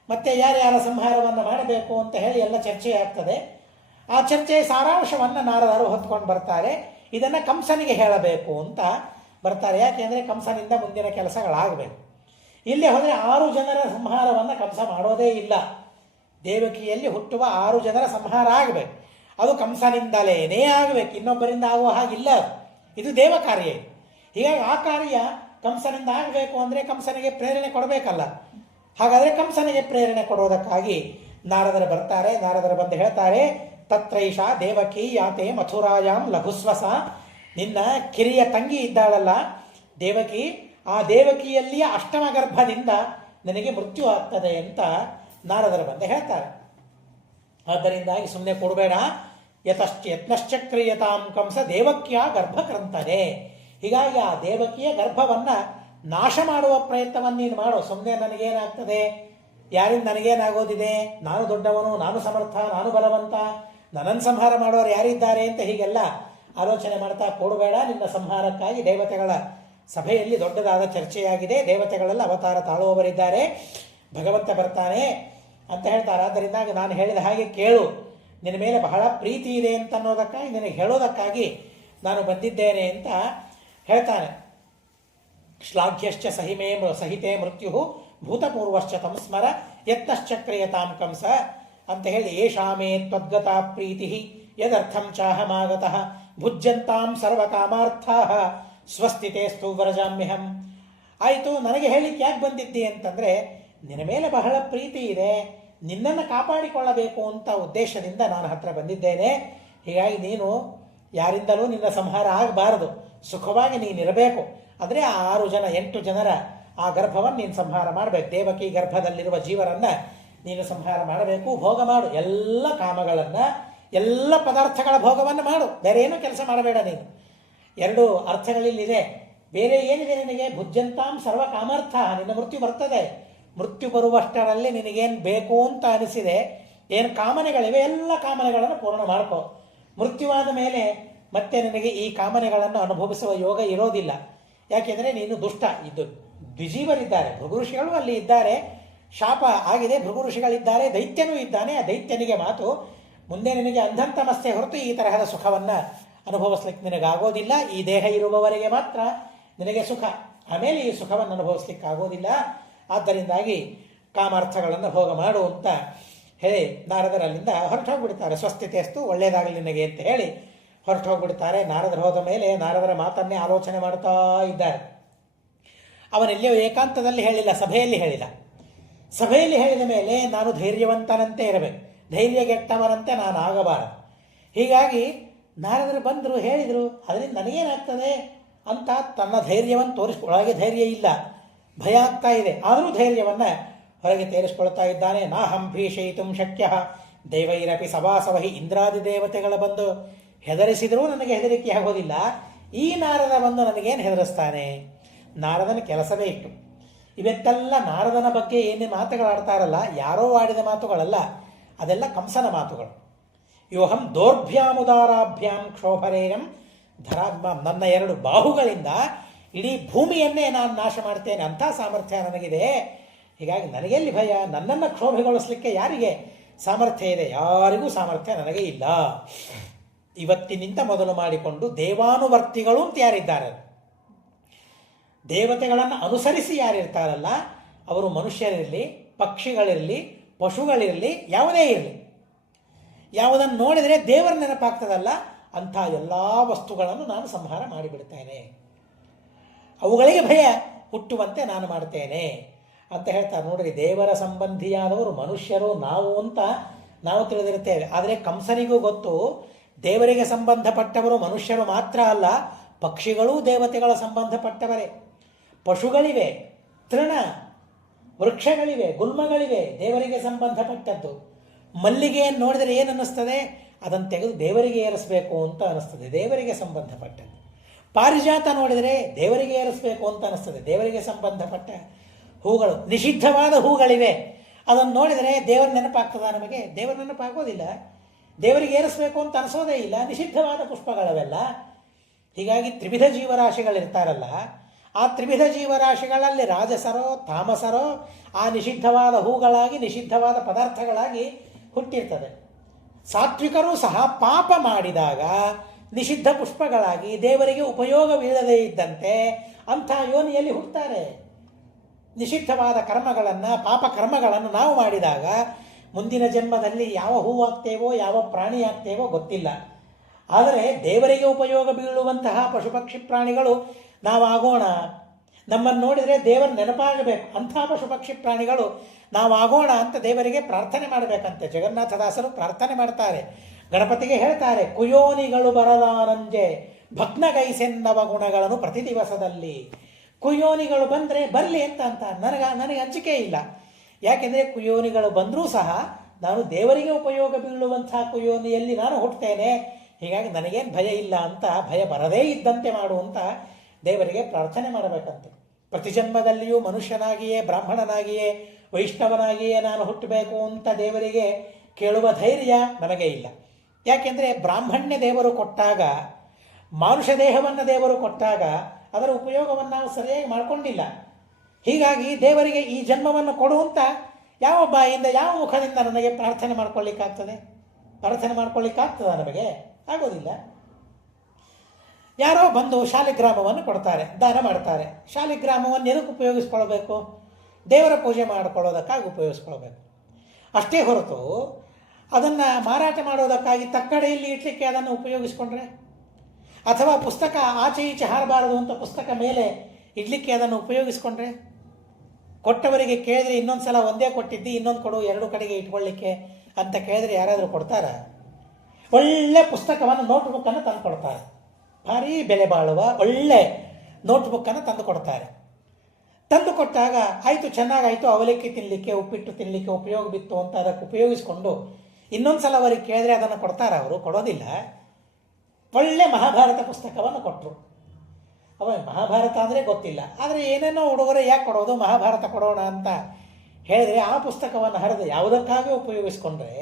ಮತ್ತೆ ಯಾರ್ಯಾರ ಸಂಹಾರವನ್ನು ಮಾಡಬೇಕು ಅಂತ ಹೇಳಿ ಎಲ್ಲ ಚರ್ಚೆ ಆಗ್ತದೆ. ಆ ಚರ್ಚೆಯ ಸಾರಾಂಶವನ್ನು ನಾರದರು ಹೊತ್ಕೊಂಡು ಬರ್ತಾರೆ. ಇದನ್ನು ಕಂಸನಿಗೆ ಹೇಳಬೇಕು ಅಂತ ಬರ್ತಾರೆ. ಯಾಕೆಂದರೆ ಕಂಸನಿಂದ ಮುಂದಿನ ಕೆಲಸಗಳಾಗಬೇಕು. ಇಲ್ಲಿ ಹೋದರೆ 6 ಜನರ ಸಂಹಾರವನ್ನು ಕಂಸ ಮಾಡೋದೇ ಇಲ್ಲ. ದೇವಕಿಯಲ್ಲಿ ಹುಟ್ಟುವ 6 ಜನರ ಸಂಹಾರ ಆಗಬೇಕು. ಅದು ಕಂಸನಿಂದಲೇನೇ ಆಗಬೇಕು, ಇನ್ನೊಬ್ಬರಿಂದ ಆಗುವ ಹಾಗಿಲ್ಲ. ಇದು ದೇವ ಕಾರ್ಯ. ಹೀಗಾಗಿ ಆ ಕಾರ್ಯ ಕಂಸನಿಂದ ಆಗಬೇಕು ಅಂದರೆ ಕಂಸನಿಗೆ ಪ್ರೇರಣೆ ಕೊಡಬೇಕಲ್ಲ. ಹಾಗಾದರೆ ಕಂಸನಿಗೆ ಪ್ರೇರಣೆ ಕೊಡೋದಕ್ಕಾಗಿ ನಾರದರು ಬರ್ತಾರೆ. ನಾರದರು ಬಂದು ಹೇಳ್ತಾರೆ, ತತ್ರೈಷಾ ದೇವಕಿ ಯಾತೆ ಮಥುರಾಯಾಂ ಲಘುಸ್ವಸ. ನಿನ್ನ ಕಿರಿಯ ತಂಗಿ ಇದ್ದಾಳಲ್ಲ ದೇವಕಿ, ಆ ದೇವಕಿಯಲ್ಲಿಯ ಅಷ್ಟಮ ಗರ್ಭದಿಂದ ನನಗೆ ಮೃತ್ಯು ಆಗ್ತದೆ ಅಂತ ನಾರದರು ಬಂದು ಹೇಳ್ತಾರೆ. ಆದ್ದರಿಂದಾಗಿ ಸುಮ್ಮನೆ ಕೊಡಬೇಡ. ಯತ್ನಶ್ಚಕ್ರಿಯತಾಂ ಕಂಸ ದೇವಕಿಯ ಗರ್ಭಕ್ರಂತನೆ. ಹೀಗಾಗಿ ಆ ದೇವಕಿಯ ಗರ್ಭವನ್ನು ನಾಶ ಮಾಡುವ ಪ್ರಯತ್ನವನ್ನು ನೀನು ಮಾಡು. ಸುಮ್ಮನೆ ನನಗೇನಾಗ್ತದೆ, ಯಾರಿಂದ ನನಗೇನಾಗೋದಿದೆ, ನಾನು ದೊಡ್ಡವನು, ನಾನು ಸಮರ್ಥ, ನಾನು ಬಲವಂತ, ನನ್ನನ್ನು ಸಂಹಾರ ಮಾಡೋರು ಯಾರಿದ್ದಾರೆ ಅಂತ ಹೀಗೆಲ್ಲ ಆಲೋಚನೆ ಮಾಡ್ತಾ ಕೊಡಬೇಡ. ನಿನ್ನ ಸಂಹಾರಕ್ಕಾಗಿ ದೇವತೆಗಳ ಸಭೆಯಲ್ಲಿ ದೊಡ್ಡದಾದ ಚರ್ಚೆಯಾಗಿದೆ. ದೇವತೆಗಳೆಲ್ಲ ಅವತಾರ ತಾಳುವವರಿದ್ದಾರೆ. ಭಗವಂತ ಬರ್ತಾನೆ ಅಂತ ಹೇಳ್ತಾರೆ. ಆದ್ದರಿಂದಾಗಿ ನಾನು ಹೇಳಿದ ಹಾಗೆ ಕೇಳು. ನಿನ್ನ ಮೇಲೆ ಬಹಳ ಪ್ರೀತಿ ಇದೆ ಅಂತ ಅನ್ನೋದಕ್ಕಾಗಿ, ನಿನಗೆ ಹೇಳೋದಕ್ಕಾಗಿ ನಾನು ಬಂದಿದ್ದೇನೆ ಅಂತ ಹೇಳ್ತಾನೆ. ಶ್ಲಾಘ್ಯಶ್ಚ ಸಹಿತೇ ಮೃತ್ಯು ಭೂತಪೂರ್ವಶ್ಚ ತಮಸ್ಮರ ಯತ್ನಶ್ಚಕ್ರಿಯತಾಂ ಕಂಸ ಅಂತ ಹೇಳಿ, ಏಷಾಮೇ ತ್ವದ್ಗತಾ ಪ್ರೀತಿ ಯದರ್ಥಂ ಚಾಹಮಾಗತಃ ಭುಜ್ಯಂತಾಂ ಸರ್ವಕಾಮಾರ್ಥಾಃ ಸ್ವಸ್ಥಿತೇಸ್ತು ವ್ರಜಾಮ್ಯಹಂ. ಆಯಿತು, ನನಗೆ ಹೇಳಿಕ್ಕೆ ಯಾಕೆ ಬಂದಿದ್ದಿ ಅಂತಂದರೆ, ನಿನ್ನ ಮೇಲೆ ಬಹಳ ಪ್ರೀತಿ ಇದೆ, ನಿನ್ನನ್ನು ಕಾಪಾಡಿಕೊಳ್ಳಬೇಕು ಅಂತ ಉದ್ದೇಶದಿಂದ ನಾನು ಹತ್ರ ಬಂದಿದ್ದೇನೆ. ಹೀಗಾಗಿ ನೀನು ಯಾರಿಂದಲೂ ನಿನ್ನ ಸಂಹಾರ ಆಗಬಾರದು, ಸುಖವಾಗಿ ನೀನಿರಬೇಕು. ಅಂದರೆ ಆ 6 ಜನ 8 ಜನರ ಆ ಗರ್ಭವನ್ನು ನೀನು ಸಂಹಾರ ಮಾಡಬೇಕು. ದೇವಕಿ ಗರ್ಭದಲ್ಲಿರುವ ಜೀವರನ್ನು ನೀನು ಸಂಹಾರ ಮಾಡಬೇಕು. ಭೋಗ ಮಾಡು, ಎಲ್ಲ ಕಾಮಗಳನ್ನು, ಎಲ್ಲ ಪದಾರ್ಥಗಳ ಭೋಗವನ್ನು ಮಾಡು. ಬೇರೆ ಏನೂ ಕೆಲಸ ಮಾಡಬೇಡ ನೀನು. 2 ಅರ್ಥಗಳಲ್ಲಿದೆ. ಬೇರೆ ಏನಿದೆ ನಿನಗೆ? ಭುಜ್ಯಂತಾಂ ಸರ್ವ ಕಾಮಾರ್ಥ. ನಿನ್ನ ಮೃತ್ಯು ಬರ್ತದೆ. ಮೃತ್ಯು ಬರುವಷ್ಟರಲ್ಲಿ ನಿನಗೇನು ಬೇಕು ಅಂತ ಅನಿಸಿದೆ, ಏನು ಕಾಮನೆಗಳಿವೆ, ಎಲ್ಲ ಕಾಮನೆಗಳನ್ನು ಪೂರ್ಣ ಮಾಡ್ಕೋ. ಮೃತ್ಯುವಾದ ಮೇಲೆ ಮತ್ತೆ ನಿನಗೆ ಈ ಕಾಮನೆಗಳನ್ನು ಅನುಭವಿಸುವ ಯೋಗ ಇರೋದಿಲ್ಲ. ಯಾಕೆಂದರೆ ನೀನು ದುಷ್ಟ. ಇದು ದ್ವಿಜೀವರಿದ್ದಾರೆ, ಭೃಗುಋಷಿಗಳು ಅಲ್ಲಿ ಇದ್ದಾರೆ. ಶಾಪ ಆಗಿದೆ, ಭೃಗುಋಷಿಗಳಿದ್ದಾರೆ, ದೈತ್ಯನೂ ಇದ್ದಾನೆ. ಆ ದೈತ್ಯನಿಗೆ ಮಾತು, ಮುಂದೆ ನಿನಗೆ ಅಂಧಂತಮಸ್ತೆ ಹೊರತು ಈ ತರಹದ ಸುಖವನ್ನು ಅನುಭವಿಸ್ಲಿಕ್ಕೆ ನಿನಗಾಗೋದಿಲ್ಲ. ಈ ದೇಹ ಇರುವವರೆಗೆ ಮಾತ್ರ ನಿನಗೆ ಸುಖ, ಆಮೇಲೆ ಈ ಸುಖವನ್ನು ಅನುಭವಿಸ್ಲಿಕ್ಕೆ ಆಗೋದಿಲ್ಲ. ಆದ್ದರಿಂದಾಗಿ ಕಾಮಾರ್ಥಗಳನ್ನು ಭೋಗ ಮಾಡು ಅಂತ ಹೇಳಿ ನಾರದರಲ್ಲಿಂದ ಹೊರಟು ಹೋಗ್ಬಿಡ್ತಾರೆ. ಸ್ವಸ್ಥಿತಿಯಸ್ತು, ಒಳ್ಳೆಯದಾಗಲಿ ನಿನಗೆ ಅಂತ ಹೇಳಿ ಹೊರಟು ಹೋಗ್ಬಿಡ್ತಾರೆ. ನಾರದರು ಹೋದ ಮೇಲೆ ನಾರದರ ಮಾತನ್ನೇ ಆಲೋಚನೆ ಮಾಡ್ತಾ ಇದ್ದಾರೆ. ಅವನೆಲ್ಲಿಯೋ ಏಕಾಂತದಲ್ಲಿ ಹೇಳಿಲ್ಲ, ಸಭೆಯಲ್ಲಿ ಹೇಳಿದ. ಸಭೆಯಲ್ಲಿ ಹೇಳಿದ ಮೇಲೆ ನಾನು ಧೈರ್ಯವಂತನಂತೆ ಇರಬೇಕು, ಧೈರ್ಯಗೆಟ್ಟವನಂತೆ ನಾನು ಆಗಬಾರದು. ಹೀಗಾಗಿ ನಾರದರು ಬಂದರು, ಹೇಳಿದರು. ಅದರಿಂದ ನನಗೇನಾಗ್ತದೆ ಅಂತ ತನ್ನ ಧೈರ್ಯವನ್ನು ತೋರಿಸ್ಕೊಳ್ಳೋಕೆ ಧೈರ್ಯ ಇಲ್ಲ, ಭಯ ಆಗ್ತಾ ಇದೆ. ಆದರೂ ಧೈರ್ಯವನ್ನು ಹೊರಗೆ ತೇರಿಸ್ಕೊಳ್ತಾ ಇದ್ದಾನೆ. ನಾಹಂ ಭೀಷಯಿತುಂ ಶಕ್ಯ ದೈವೈರಪಿ ಸವಾಸವಹಿ. ಇಂದ್ರಾದಿ ದೇವತೆಗಳ ಬಂದು ಹೆದರಿಸಿದರೂ ನನಗೆ ಹೆದರಿಕೆ ಆಗೋದಿಲ್ಲ. ಈ ನಾರದ ಬಂದು ನನಗೇನು ಹೆದರಿಸ್ತಾನೆ? ನಾರದನ ಕೆಲಸವೇ ಇಟ್ಟು. ಇವತ್ತೆಲ್ಲ ನಾರದನ ಬಗ್ಗೆ ಏನೇ ಮಾತುಗಳಾಡ್ತಾರಲ್ಲ, ಯಾರೋ ಆಡಿದ ಮಾತುಗಳಲ್ಲ, ಅದೆಲ್ಲ ಕಂಸನ ಮಾತುಗಳು. ಯೋಹಂ ದೌರ್ಭ್ಯಾಮುದಾರಾಭ್ಯಾಂ ಕ್ಷೋಭರೇಯಂ ಧರಾತ್ಮ. ನನ್ನ 2 ಬಾಹುಗಳಿಂದ ಇಡೀ ಭೂಮಿಯನ್ನೇ ನಾನು ನಾಶ ಮಾಡ್ತೇನೆ, ಅಂಥ ಸಾಮರ್ಥ್ಯ ನನಗಿದೆ. ಹೀಗಾಗಿ ನನಗೆಲ್ಲಿ ಭಯ? ನನ್ನನ್ನು ಕ್ಷೋಭೆಗೊಳಿಸಲಿಕ್ಕೆ ಯಾರಿಗೆ ಸಾಮರ್ಥ್ಯ ಇದೆ? ಯಾರಿಗೂ ಸಾಮರ್ಥ್ಯ ನನಗೆ ಇಲ್ಲ. ಇವತ್ತಿನಿಂದ ಮೊದಲು ಮಾಡಿಕೊಂಡು ದೇವಾನುವರ್ತಿಗಳು ಅಂತ ಯಾರಿದ್ದಾರೆ, ದೇವತೆಗಳನ್ನು ಅನುಸರಿಸಿ ಯಾರಿರ್ತಾರಲ್ಲ, ಅವರು ಮನುಷ್ಯರಿರಲಿ, ಪಕ್ಷಿಗಳಿರಲಿ, ಪಶುಗಳಿರಲಿ, ಯಾವುದೇ ಇರಲಿ, ಯಾವುದನ್ನು ನೋಡಿದರೆ ದೇವರ ನೆನಪಾಗ್ತದಲ್ಲ ಅಂಥ ಎಲ್ಲ ವಸ್ತುಗಳನ್ನು ನಾನು ಸಂಹಾರ ಮಾಡಿಬಿಡ್ತೇನೆ, ಅವುಗಳಿಗೆ ಭಯ ಹುಟ್ಟುವಂತೆ ನಾನು ಮಾಡ್ತೇನೆ ಅಂತ ಹೇಳ್ತಾರೆ. ನೋಡ್ರಿ, ದೇವರ ಸಂಬಂಧಿಯಾದವರು ಮನುಷ್ಯರು ನಾವು ಅಂತ ನಾವು ತಿಳಿದಿರ್ತೇವೆ. ಆದರೆ ಕಂಸನಿಗೂ ಗೊತ್ತು, ದೇವರಿಗೆ ಸಂಬಂಧಪಟ್ಟವರು ಮನುಷ್ಯರು ಮಾತ್ರ ಅಲ್ಲ, ಪಕ್ಷಿಗಳೂ ದೇವತೆಗಳ ಸಂಬಂಧಪಟ್ಟವರೇ. ಪಶುಗಳಿವೆ, ತೃಣ ವೃಕ್ಷಗಳಿವೆ, ಗುಲ್ಮಗಳಿವೆ, ದೇವರಿಗೆ ಸಂಬಂಧಪಟ್ಟದ್ದು. ಮಲ್ಲಿಗೆಯನ್ನು ನೋಡಿದರೆ ಏನು ಅನ್ನಿಸ್ತದೆ? ಅದನ್ನು ತೆಗೆದು ದೇವರಿಗೆ ಏರಿಸಬೇಕು ಅಂತ ಅನ್ನಿಸ್ತದೆ, ದೇವರಿಗೆ ಸಂಬಂಧಪಟ್ಟದ್ದು. ಪಾರಿಜಾತ ನೋಡಿದರೆ ದೇವರಿಗೆ ಏರಿಸಬೇಕು ಅಂತ ಅನ್ನಿಸ್ತದೆ, ದೇವರಿಗೆ ಸಂಬಂಧಪಟ್ಟ ಹೂಗಳು. ನಿಷಿದ್ಧವಾದ ಹೂಗಳಿವೆ, ಅದನ್ನು ನೋಡಿದರೆ ದೇವರ ನೆನಪಾಗ್ತದ ನಮಗೆ? ದೇವರ ನೆನಪಾಗೋದಿಲ್ಲ, ದೇವರಿಗೆ ಏರಿಸಬೇಕು ಅಂತ ಅನಿಸೋದೇ ಇಲ್ಲ. ನಿಷಿದ್ಧವಾದ ಪುಷ್ಪಗಳವೆಲ್ಲ. ಹೀಗಾಗಿ ತ್ರಿವಿಧ ಜೀವರಾಶಿಗಳಿರ್ತಾರಲ್ಲ, ಆ ತ್ರಿವಿಧ ಜೀವರಾಶಿಗಳಲ್ಲಿ ರಾಜಸರೋ ತಾಮಸರೋ ಆ ನಿಷಿದ್ಧವಾದ ಹೂಗಳಾಗಿ ನಿಷಿದ್ಧವಾದ ಪದಾರ್ಥಗಳಾಗಿ ಹುಟ್ಟಿರ್ತದೆ. ಸಾತ್ವಿಕರೂ ಸಹ ಪಾಪ ಮಾಡಿದಾಗ ನಿಷಿದ್ಧ ಪುಷ್ಪಗಳಾಗಿ ದೇವರಿಗೆ ಉಪಯೋಗವಿಲ್ಲದೇ ಇದ್ದಂತೆ ಅಂಥ ಯೋನಿಯಲ್ಲಿ ಹುಟ್ಟುತ್ತಾರೆ. ನಿಷಿದ್ಧವಾದ ಕರ್ಮಗಳನ್ನು, ಪಾಪ ಕರ್ಮಗಳನ್ನು ನಾವು ಮಾಡಿದಾಗ ಮುಂದಿನ ಜನ್ಮದಲ್ಲಿ ಯಾವ ಹೂವಾಗ್ತೇವೋ ಯಾವ ಪ್ರಾಣಿ ಆಗ್ತೇವೋ ಗೊತ್ತಿಲ್ಲ. ಆದರೆ ದೇವರಿಗೆ ಉಪಯೋಗ ಬೀಳುವಂತಹ ಪಶುಪಕ್ಷಿ ಪ್ರಾಣಿಗಳು ನಾವಾಗೋಣ. ನಮ್ಮನ್ನು ನೋಡಿದರೆ ದೇವರ ನೆನಪಾಗಬೇಕು, ಅಂಥ ಪಶುಪಕ್ಷಿ ಪ್ರಾಣಿಗಳು ನಾವಾಗೋಣ ಅಂತ ದೇವರಿಗೆ ಪ್ರಾರ್ಥನೆ ಮಾಡಬೇಕಂತೆ. ಜಗನ್ನಾಥದಾಸರು ಪ್ರಾರ್ಥನೆ ಮಾಡ್ತಾರೆ, ಗಣಪತಿಗೆ ಹೇಳ್ತಾರೆ, ಕುಯೋನಿಗಳು ಬರಲಾರಂಜೆ ಭಗ್ನಗೈಸೆನ್ನವ ಗುಣಗಳನ್ನು ಪ್ರತಿ ದಿವಸದಲ್ಲಿ. ಕುಯೋನಿಗಳು ಬಂದರೆ ಬರಲಿ ಅಂತ ನನಗೆ ಅಂಜಿಕೆ ಇಲ್ಲ. ಯಾಕೆಂದರೆ ಕುಯೋನಿಗಳು ಬಂದರೂ ಸಹ ನಾನು ದೇವರಿಗೆ ಉಪಯೋಗ ಬೀಳುವಂಥ ಕುಯೋನಿಯಲ್ಲಿ ನಾನು ಹುಟ್ಟುತ್ತೇನೆ. ಹೀಗಾಗಿ ನನಗೇನು ಭಯ ಇಲ್ಲ ಅಂತ, ಭಯ ಬರದೇ ಇದ್ದಂತೆ ಮಾಡುವಂತ ದೇವರಿಗೆ ಪ್ರಾರ್ಥನೆ ಮಾಡಬೇಕಂತೆ. ಪ್ರತಿ ಜನ್ಮದಲ್ಲಿಯೂ ಮನುಷ್ಯನಾಗಿಯೇ, ಬ್ರಾಹ್ಮಣನಾಗಿಯೇ, ವೈಷ್ಣವನಾಗಿಯೇ ನಾನು ಹುಟ್ಟಬೇಕು ಅಂತ ದೇವರಿಗೆ ಕೇಳುವ ಧೈರ್ಯ ನಮಗೆ ಇಲ್ಲ. ಯಾಕೆಂದರೆ ಬ್ರಾಹ್ಮಣ್ಯ ದೇವರು ಕೊಟ್ಟಾಗ, ಮಾನುಷ ದೇಹವನ್ನು ದೇವರು ಕೊಟ್ಟಾಗ ಅದರ ಉಪಯೋಗವನ್ನು ನಾವು ಸರಿಯಾಗಿ ಮಾಡಿಕೊಂಡಿಲ್ಲ. ಹೀಗಾಗಿ ದೇವರಿಗೆ ಈ ಜನ್ಮವನ್ನು ಕೊಡುವಂತ ಯಾವ ಬಾಯಿಂದ, ಯಾವ ಮುಖದಿಂದ ನನಗೆ ಪ್ರಾರ್ಥನೆ ಮಾಡ್ಕೊಳ್ಳಿಕ್ಕಾಗ್ತದೆ? ಪ್ರಾರ್ಥನೆ ಮಾಡ್ಕೊಳ್ಳಿಕ್ಕಾಗ್ತದ? ನಮಗೆ ಆಗೋದಿಲ್ಲ. ಯಾರೋ ಬಂದು ಶಾಲಿಗ್ರಾಮವನ್ನು ಕೊಡ್ತಾರೆ, ದಾನ ಮಾಡ್ತಾರೆ. ಶಾಲಿಗ್ರಾಮವನ್ನು ಎದಕ್ಕೆ ಉಪಯೋಗಿಸ್ಕೊಳ್ಬೇಕು? ದೇವರ ಪೂಜೆ ಮಾಡಿಕೊಳ್ಳೋದಕ್ಕಾಗಿ ಉಪಯೋಗಿಸ್ಕೊಳ್ಬೇಕು ಅಷ್ಟೇ ಹೊರತು ಅದನ್ನು ಮಾರಾಟ ಮಾಡೋದಕ್ಕಾಗಿ ತಕ್ಕಡೆಯಲ್ಲಿ ಇಟ್ಲಿಕ್ಕೆ ಅದನ್ನು ಉಪಯೋಗಿಸ್ಕೊಂಡ್ರೆ, ಅಥವಾ ಪುಸ್ತಕ ಆಚೆ ಈಚೆ ಹಾರಬಾರದು ಅಂತ ಪುಸ್ತಕ ಮೇಲೆ ಇಡ್ಲಿಕ್ಕೆ ಅದನ್ನು ಉಪಯೋಗಿಸ್ಕೊಂಡ್ರೆ, ಕೊಟ್ಟವರಿಗೆ ಕೇಳಿದ್ರೆ ಇನ್ನೊಂದು ಸಲ ಒಂದೇ ಕೊಟ್ಟಿದ್ದು ಇನ್ನೊಂದು ಕೊಡು, ಎರಡು ಕಡೆಗೆ ಇಟ್ಕೊಳ್ಳಿಕ್ಕೆ ಅಂತ ಕೇಳಿದ್ರೆ ಯಾರಾದರೂ ಕೊಡ್ತಾರ? ಒಳ್ಳೆ ಪುಸ್ತಕವನ್ನು, ನೋಟ್ಬುಕ್ಕನ್ನು ತಂದು ಕೊಡ್ತಾರೆ. ಭಾರೀ ಬೆಲೆ ಬಾಳುವ ಒಳ್ಳೆ ನೋಟ್ಬುಕ್ಕನ್ನು ತಂದು ಕೊಡ್ತಾರೆ. ತಂದು ಕೊಟ್ಟಾಗ ಆಯಿತು, ಚೆನ್ನಾಗಾಯಿತು, ಅವಲಕ್ಕಿ ತಿನ್ನಲಿಕ್ಕೆ, ಉಪ್ಪಿಟ್ಟು ತಿನ್ನಲಿಕ್ಕೆ ಉಪಯೋಗ ಬಿತ್ತು ಅಂತ ಅದಕ್ಕೆ ಉಪಯೋಗಿಸ್ಕೊಂಡು ಇನ್ನೊಂದು ಸಲ ಅವರಿಗೆ ಕೇಳಿದ್ರೆ ಅದನ್ನು ಕೊಡ್ತಾರೆ? ಅವರು ಕೊಡೋದಿಲ್ಲ. ಒಳ್ಳೆ ಮಹಾಭಾರತ ಪುಸ್ತಕವನ್ನು ಕೊಟ್ಟರು. ಅವ ಮಹಾಭಾರತ ಅಂದರೆ ಗೊತ್ತಿಲ್ಲ, ಆದರೆ ಏನೇನೋ ಹುಡುಗರು ಯಾಕೆ ಕೊಡೋದು, ಮಹಾಭಾರತ ಕೊಡೋಣ ಅಂತ ಹೇಳಿದರೆ ಆ ಪುಸ್ತಕವನ್ನು ಹರಿದು ಯಾವುದಕ್ಕಾಗಿ ಉಪಯೋಗಿಸ್ಕೊಂಡ್ರೆ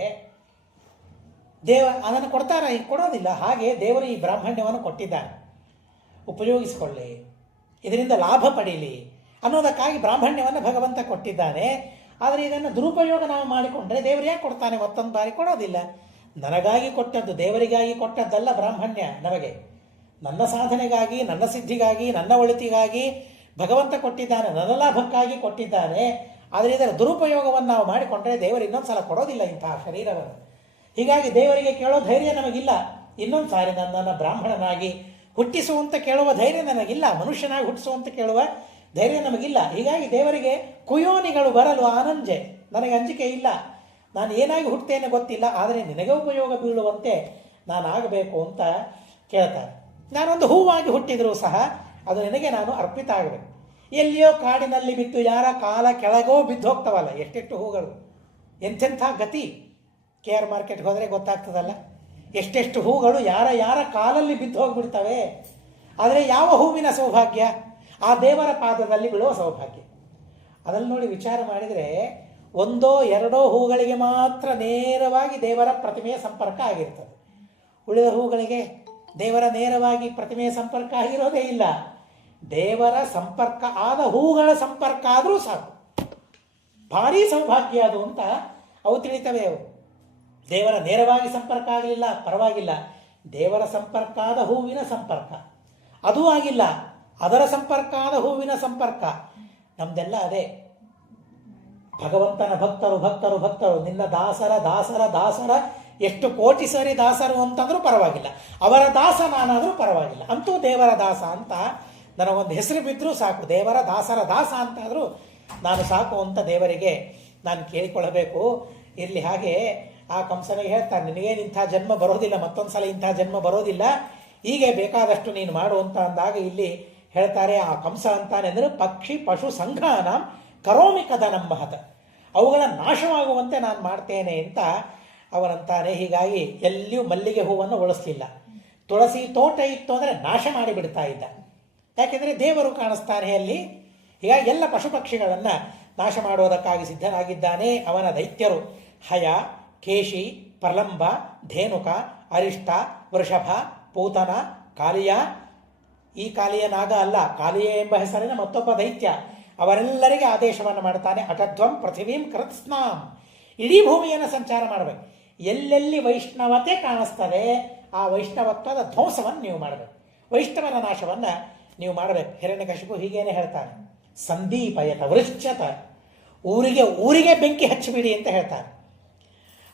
ಅದನ್ನು ಕೊಡ್ತಾರ? ಈಗ ಕೊಡೋದಿಲ್ಲ. ಹಾಗೆ ದೇವರು ಈ ಬ್ರಾಹ್ಮಣ್ಯವನ್ನು ಕೊಟ್ಟಿದ್ದಾನೆ, ಉಪಯೋಗಿಸಿಕೊಳ್ಳಿ, ಇದರಿಂದ ಲಾಭ ಪಡೀಲಿ ಅನ್ನೋದಕ್ಕಾಗಿ ಬ್ರಾಹ್ಮಣ್ಯವನ್ನು ಭಗವಂತ ಕೊಟ್ಟಿದ್ದಾನೆ. ಆದರೆ ಇದನ್ನು ದುರುಪಯೋಗ ನಾವು ಮಾಡಿಕೊಂಡ್ರೆ ದೇವರು ಯಾಕೆ ಕೊಡ್ತಾನೆ? ಮತ್ತೊಂದು ಬಾರಿ ಕೊಡೋದಿಲ್ಲ. ನನಗಾಗಿ ಕೊಟ್ಟದ್ದು, ದೇವರಿಗಾಗಿ ಕೊಟ್ಟದ್ದಲ್ಲ ಬ್ರಾಹ್ಮಣ್ಯ. ನಮಗೆ ನನ್ನ ಸಾಧನೆಗಾಗಿ, ನನ್ನ ಸಿದ್ಧಿಗಾಗಿ, ನನ್ನ ಒಳಿತಿಗಾಗಿ ಭಗವಂತ ಕೊಟ್ಟಿದ್ದಾನೆ, ನನ್ನ ಲಾಭಕ್ಕಾಗಿ ಕೊಟ್ಟಿದ್ದಾನೆ. ಆದರೆ ಇದರ ದುರುಪಯೋಗವನ್ನು ನಾವು ಮಾಡಿಕೊಂಡ್ರೆ ದೇವರು ಇನ್ನೊಂದು ಸಲ ಕೊಡೋದಿಲ್ಲ ಇಂತಹ ಶರೀರವನ್ನು. ಹೀಗಾಗಿ ದೇವರಿಗೆ ಕೇಳೋ ಧೈರ್ಯ ನಮಗಿಲ್ಲ. ಇನ್ನೊಂದು ಸಾರಿ ನನ್ನನ್ನು ಬ್ರಾಹ್ಮಣನಾಗಿ ಹುಟ್ಟಿಸುವಂತ ಕೇಳುವ ಧೈರ್ಯ ನನಗಿಲ್ಲ, ಮನುಷ್ಯನಾಗಿ ಹುಟ್ಟಿಸುವಂತ ಕೇಳುವ ಧೈರ್ಯ ನಮಗಿಲ್ಲ. ಹೀಗಾಗಿ ದೇವರಿಗೆ ಕುಯೋನಿಗಳು ಬರಲು ಆನಂಜೆ, ನನಗೆ ಅಂಜಿಕೆ ಇಲ್ಲ, ನಾನು ಏನಾಗಿ ಹುಟ್ಟುತ್ತೇನೆ ಗೊತ್ತಿಲ್ಲ, ಆದರೆ ನಿನಗೆ ಉಪಯೋಗ ಬೀಳುವಂತೆ ನಾನು ಆಗಬೇಕು ಅಂತ ಕೇಳ್ತಾರೆ. ನಾನೊಂದು ಹೂವಾಗಿ ಹುಟ್ಟಿದರೂ ಸಹ ಅದು ನಿನಗೆ ನಾನು ಅರ್ಪಿತ ಆಗಬೇಕು. ಎಲ್ಲಿಯೋ ಕಾಡಿನಲ್ಲಿ ಬಿದ್ದು ಯಾರ ಕಾಲ ಕೆಳಗೋ ಬಿದ್ದು ಹೋಗ್ತವಲ್ಲ ಎಷ್ಟೆಷ್ಟು ಹೂಗಳು, ಎಂಥೆಂಥ ಗತಿ. KR ಮಾರ್ಕೆಟ್ಗೆ ಹೋದರೆ ಗೊತ್ತಾಗ್ತದಲ್ಲ, ಎಷ್ಟೆಷ್ಟು ಹೂಗಳು ಯಾರ ಕಾಲಲ್ಲಿ ಬಿದ್ದು ಹೋಗಿಬಿಡ್ತವೆ. ಆದರೆ ಯಾವ ಹೂವಿನ ಸೌಭಾಗ್ಯ? ಆ ದೇವರ ಪಾದದಲ್ಲಿ ಬೀಳುವ ಸೌಭಾಗ್ಯ. ಅದನ್ನು ನೋಡಿ ವಿಚಾರ ಮಾಡಿದರೆ ಒಂದೋ ಎರಡೋ ಹೂಗಳಿಗೆ ಮಾತ್ರ ನೇರವಾಗಿ ದೇವರ ಪ್ರತಿಮೆಯ ಸಂಪರ್ಕ ಆಗಿರ್ತದೆ. ಉಳಿದ ಹೂಗಳಿಗೆ ದೇವರ ನೇರವಾಗಿ ಪ್ರತಿಮೆಯ ಸಂಪರ್ಕ ಆಗಿರೋದೇ ಇಲ್ಲ. ದೇವರ ಸಂಪರ್ಕ ಆದ ಹೂಗಳ ಸಂಪರ್ಕ ಆದರೂ ಸಾಕು, ಭಾರೀ ಸೌಭಾಗ್ಯ ಅದು ಅಂತ ಅವು ತಿಳಿತವೆ. ಅವು ದೇವರ ನೇರವಾಗಿ ಸಂಪರ್ಕ ಆಗಲಿಲ್ಲ ಪರವಾಗಿಲ್ಲ, ದೇವರ ಸಂಪರ್ಕ ಆದ ಹೂವಿನ ಸಂಪರ್ಕ ಅದೂ ಆಗಿಲ್ಲ, ಅದರ ಸಂಪರ್ಕ ಆದ ಹೂವಿನ ಸಂಪರ್ಕ. ನಮ್ದೆಲ್ಲ ಅದೇ. ಭಗವಂತನ ಭಕ್ತರು ಭಕ್ತರು ಭಕ್ತರು, ನಿನ್ನ ದಾಸರ ದಾಸರ ದಾಸರ ಎಷ್ಟು ಕೋಟಿ ಸರಿ ದಾಸರು ಅಂತಂದ್ರೂ ಪರವಾಗಿಲ್ಲ, ಅವರ ದಾಸ ನಾನಾದರೂ ಪರವಾಗಿಲ್ಲ, ಅಂತೂ ದೇವರ ದಾಸ ಅಂತ ನನಗೊಂದು ಹೆಸರು ಬಿದ್ದರೂ ಸಾಕು, ದೇವರ ದಾಸರ ದಾಸ ಅಂತಾದರೂ ನಾನು ಸಾಕು ಅಂತ ದೇವರಿಗೆ ನಾನು ಕೇಳಿಕೊಳ್ಳಬೇಕು. ಇರಲಿ. ಹಾಗೆ ಆ ಕಂಸನಿಗೆ ಹೇಳ್ತಾನೆ, ನಿನಗೇನು ಇಂಥ ಜನ್ಮ ಬರೋದಿಲ್ಲ, ಮತ್ತೊಂದು ಸಲ ಇಂಥ ಜನ್ಮ ಬರೋದಿಲ್ಲ, ಹೀಗೆ ಬೇಕಾದಷ್ಟು ನೀನು ಮಾಡು ಅಂತ ಅಂದಾಗ ಇಲ್ಲಿ ಹೇಳ್ತಾರೆ, ಆ ಕಂಸ ಅಂತಾನೆ ಅಂದರೆ ಪಕ್ಷಿ ಪಶು ಸಂಘಾನ ಕರೋಮಿ ಕದನಂ ಮಹತ್, ಅವುಗಳ ನಾಶವಾಗುವಂತೆ ನಾನು ಮಾಡ್ತೇನೆ ಅಂತ ಅವನಂತಾನೆ. ಹೀಗಾಗಿ ಎಲ್ಲಿಯೂ ಮಲ್ಲಿಗೆ ಹೂವನ್ನು ಉಳಿಸ್ಲಿಲ್ಲ. ತುಳಸಿ ತೋಟ ಇತ್ತು ಅಂದರೆ ನಾಶ ಮಾಡಿಬಿಡ್ತಾ ಇದ್ದ, ಯಾಕೆಂದರೆ ದೇವರು ಕಾಣಿಸ್ತಾನೆ ಅಲ್ಲಿ. ಹೀಗಾಗಿ ಎಲ್ಲ ಪಶು ಪಕ್ಷಿಗಳನ್ನು ನಾಶ ಮಾಡುವುದಕ್ಕಾಗಿ ಸಿದ್ಧನಾಗಿದ್ದಾನೆ. ಅವನ ದೈತ್ಯರು ಹಯ, ಕೇಶಿ, ಪ್ರಲಂಬ, ಧೇನುಕ, ಅರಿಷ್ಟ, ವೃಷಭ, ಪೂತನ, ಕಾಲಿಯ. ಈ ಕಾಲಿಯ ನಾಗ ಅಲ್ಲ, ಕಾಲಿಯ ಎಂಬ ಹೆಸರಿನ ಮತ್ತೊಬ್ಬ ದೈತ್ಯ. ಅವರೆಲ್ಲರಿಗೆ ಆದೇಶವನ್ನು ಮಾಡ್ತಾನೆ, ಅಟಧ್ವಂ ಪೃಥಿವೀಂ ಕೃತ್ಸ್ನಾಂ, ಇಡೀ ಭೂಮಿಯನ್ನು ಸಂಚಾರ ಮಾಡಬೇಕು. ಎಲ್ಲೆಲ್ಲಿ ವೈಷ್ಣವತೆ ಕಾಣಿಸ್ತದೆ ಆ ವೈಷ್ಣವತ್ವದ ಧ್ವಂಸವನ್ನು ನೀವು ಮಾಡಬೇಕು, ವೈಷ್ಣವನ ನಾಶವನ್ನು ನೀವು ಮಾಡಬೇಕು. ಹಿರಣ್ಯಕಶಿಪು ಹೀಗೇನೆ ಹೇಳ್ತಾನೆ, ಸಂದೀಪಯತ ವೃಶ್ಚತ, ಊರಿಗೆ ಬೆಂಕಿ ಹಚ್ಚಿಬಿಡಿ ಅಂತ ಹೇಳ್ತಾರೆ.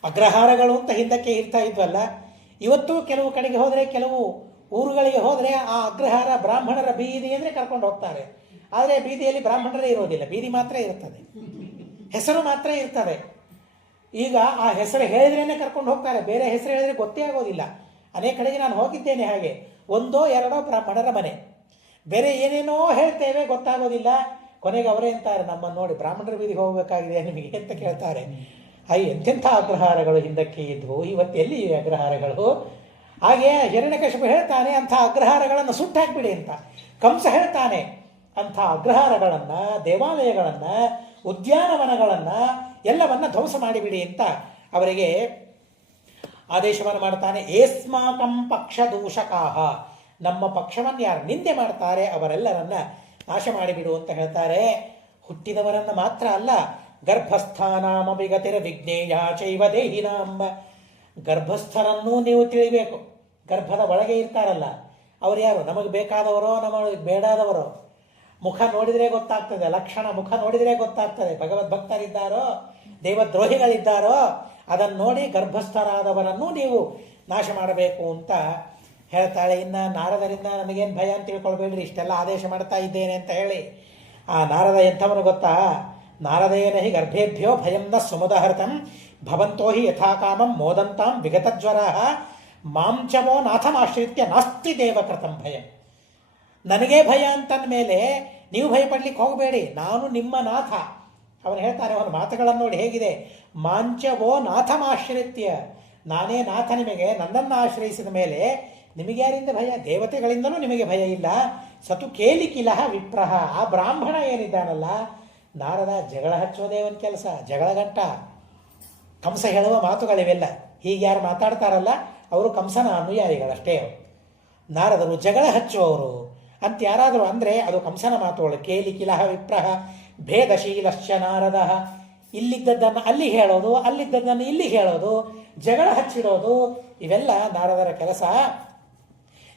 ಅಗ್ರಹಾರಗಳು ಅಂತ ಹಿಂದಕ್ಕೆ ಇರ್ತಾ ಇದ್ವಲ್ಲ, ಇವತ್ತು ಕೆಲವು ಕಡೆಗೆ ಹೋದರೆ, ಕೆಲವು ಊರುಗಳಿಗೆ ಹೋದರೆ ಆ ಅಗ್ರಹಾರ ಬ್ರಾಹ್ಮಣರ ಬೀದಿ ಅಂದರೆ ಕರ್ಕೊಂಡು ಹೋಗ್ತಾರೆ. ಆದರೆ ಬೀದಿಯಲ್ಲಿ ಬ್ರಾಹ್ಮಣರೇ ಇರೋದಿಲ್ಲ, ಬೀದಿ ಮಾತ್ರ ಇರ್ತದೆ, ಹೆಸರು ಮಾತ್ರ ಇರ್ತದೆ. ಈಗ ಆ ಹೆಸರು ಹೇಳಿದ್ರೇ ಕರ್ಕೊಂಡು ಹೋಗ್ತಾರೆ, ಬೇರೆ ಹೆಸರು ಹೇಳಿದ್ರೆ ಗೊತ್ತೇ ಆಗೋದಿಲ್ಲ. ಅನೇಕ ಕಡೆಗೆ ನಾನು ಹೋಗಿದ್ದೇನೆ ಹಾಗೆ, ಒಂದೋ ಎರಡೋ ಬ್ರಾಹ್ಮಣರ ಮನೆ, ಬೇರೆ ಏನೇನೋ ಹೇಳ್ತೇವೆ ಗೊತ್ತಾಗೋದಿಲ್ಲ. ಕೊನೆಗೆ ಅವರೇ ಅಂತಾರೆ, ನಮ್ಮನ್ನು ನೋಡಿ ಬ್ರಾಹ್ಮಣರ ಬೀದಿಗೆ ಹೋಗಬೇಕಾಗಿದೆ ನಿಮಗೆ ಅಂತ ಕೇಳ್ತಾರೆ. ಎಂತೆಂಥ ಅಗ್ರಹಾರಗಳು ಹಿಂದಕ್ಕೆ ಇದ್ವು, ಇವತ್ತು ಎಲ್ಲಿ ಇವೆ ಅಗ್ರಹಾರಗಳು? ಹಾಗೆ ಹಿರಣ್ಯಕಶಿಪು ಹೇಳ್ತಾನೆ, ಅಂಥ ಅಗ್ರಹಾರಗಳನ್ನು ಸುಟ್ಟಾಕ್ಬಿಡಿ ಅಂತ. ಕಂಸ ಹೇಳ್ತಾನೆ, ಅಂಥ ಅಗ್ರಹಾರಗಳನ್ನು, ದೇವಾಲಯಗಳನ್ನು, ಉದ್ಯಾನವನಗಳನ್ನು ಎಲ್ಲವನ್ನ ಧ್ವಂಸ ಮಾಡಿಬಿಡಿ ಅಂತ ಅವರಿಗೆ ಆದೇಶವನ್ನು ಮಾಡ್ತಾನೆ. ಏಸ್ಮಾಕಂ ಪಕ್ಷ ದೂಷಕಾಹ, ನಮ್ಮ ಪಕ್ಷವನ್ನು ಯಾರು ನಿಂದೆ ಮಾಡ್ತಾರೆ ಅವರೆಲ್ಲರನ್ನ ನಾಶ ಮಾಡಿಬಿಡು ಅಂತ ಹೇಳ್ತಾರೆ. ಹುಟ್ಟಿದವರನ್ನು ಮಾತ್ರ ಅಲ್ಲ, ಗರ್ಭಸ್ಥಾನಾಮಭಿಗತಿರ ವಿಜ್ಞೇಯ ಚೈವ ದೇಹಿನಾಂ, ಗರ್ಭಸ್ಥರನ್ನೂ ನೀವು ತಿಳಿಬೇಕು. ಗರ್ಭದ ಒಳಗೆ ಇರ್ತಾರಲ್ಲ ಅವ್ರು ಯಾರು? ನಮಗೆ ಬೇಕಾದವರೋ ನಮಗೆ ಬೇಡಾದವರೋ? ಮುಖ ನೋಡಿದರೆ ಗೊತ್ತಾಗ್ತದೆ, ಲಕ್ಷಣ ಮುಖ ನೋಡಿದರೆ ಗೊತ್ತಾಗ್ತದೆ. ಭಗವದ್ಭಕ್ತರಿದ್ದಾರೋ ದೇವದ್ರೋಹಿಗಳಿದ್ದಾರೋ ಅದನ್ನು ನೋಡಿ ಗರ್ಭಸ್ಥರಾದವರನ್ನು ನೀವು ನಾಶ ಮಾಡಬೇಕು ಅಂತ ಹೇಳ್ತಾಳೆ. ಇನ್ನು ನಾರದರಿಂದ ನಮಗೇನು ಭಯ ಅಂತ ತಿಳ್ಕೊಳ್ಬೇಡ್ರಿ, ಇಷ್ಟೆಲ್ಲ ಆದೇಶ ಮಾಡ್ತಾ ಇದ್ದೇನೆ ಅಂತ ಹೇಳಿ. ಆ ನಾರದ ಎಂಥವನು ಗೊತ್ತಾ? ನಾರದೇನ ಹಿ ಗರ್ಭೇಭ್ಯೋ ಭಯಂ ನ ಸುಮುದಹೃತಂ ಭವಂತೋ ಹಿ ಯಥಾಕಾಮಂ ಮೋದಂತಾಂ ವಿಗತಜ್ವರ ಮಾಂಚವೋ ನಾಥಮಾಶ್ರಿತ್ಯ ನಾಸ್ತಿ ದೇವಕೃತಂ ಭಯಂ. ನನಗೇ ಭಯ ಅಂತಂದ ಮೇಲೆ ನೀವು ಭಯಪಡ್ಲಿಕ್ಕೆ ಹೋಗಬೇಡಿ, ನಾನು ನಿಮ್ಮ ನಾಥ. ಅವನು ಹೇಳ್ತಾನೆ, ಅವನ ಮಾತುಗಳನ್ನು ನೋಡಿ ಹೇಗಿದೆ. ಮಾಂಚವೋ ನಾಥಮಾಶ್ರಿತ್ಯ, ನಾನೇ ನಾಥ ನಿಮಗೆ, ನನ್ನನ್ನು ಆಶ್ರಯಿಸಿದ ಮೇಲೆ ನಿಮಗೆ ಯಾರಿಂದ ಭಯ? ದೇವತೆಗಳಿಂದಲೂ ನಿಮಗೆ ಭಯ ಇಲ್ಲ. ಸತು ಕೇಲಿಕಿಲಹ ವಿಪ್ರಹ, ಆ ಬ್ರಾಹ್ಮಣ ಏನಿದ್ದಾನಲ್ಲ ನಾರದ, ಜಗಳ ಹಚ್ಚೋದೇ ಒಂದು ಕೆಲಸ, ಜಗಳ ಗಂಟ. ಕಂಸ ಹೇಳುವ ಮಾತುಗಳಿವೆಲ್ಲ. ಹೀಗೆ ಯಾರು ಮಾತಾಡ್ತಾರಲ್ಲ ಅವರು ಕಂಸನ ಅನುಯಾಯಿಗಳಷ್ಟೇ. ನಾರದರು ಜಗಳ ಹಚ್ಚುವವರು ಅಂತ ಯಾರಾದರೂ ಅಂದರೆ ಅದು ಕಂಸನ ಮಾತುಗಳು. ಕೇಲಿಕಿಲಹ ವಿಪ್ರಹ ಭೇದಶೀಲಶ್ಚ ನಾರದ, ಇಲ್ಲಿದ್ದದ್ದನ್ನು ಅಲ್ಲಿ ಹೇಳೋದು, ಅಲ್ಲಿದ್ದದ್ದನ್ನು ಇಲ್ಲಿ ಹೇಳೋದು, ಜಗಳ ಹಚ್ಚಿಡೋದು, ಇವೆಲ್ಲ ನಾರದರ ಕೆಲಸ.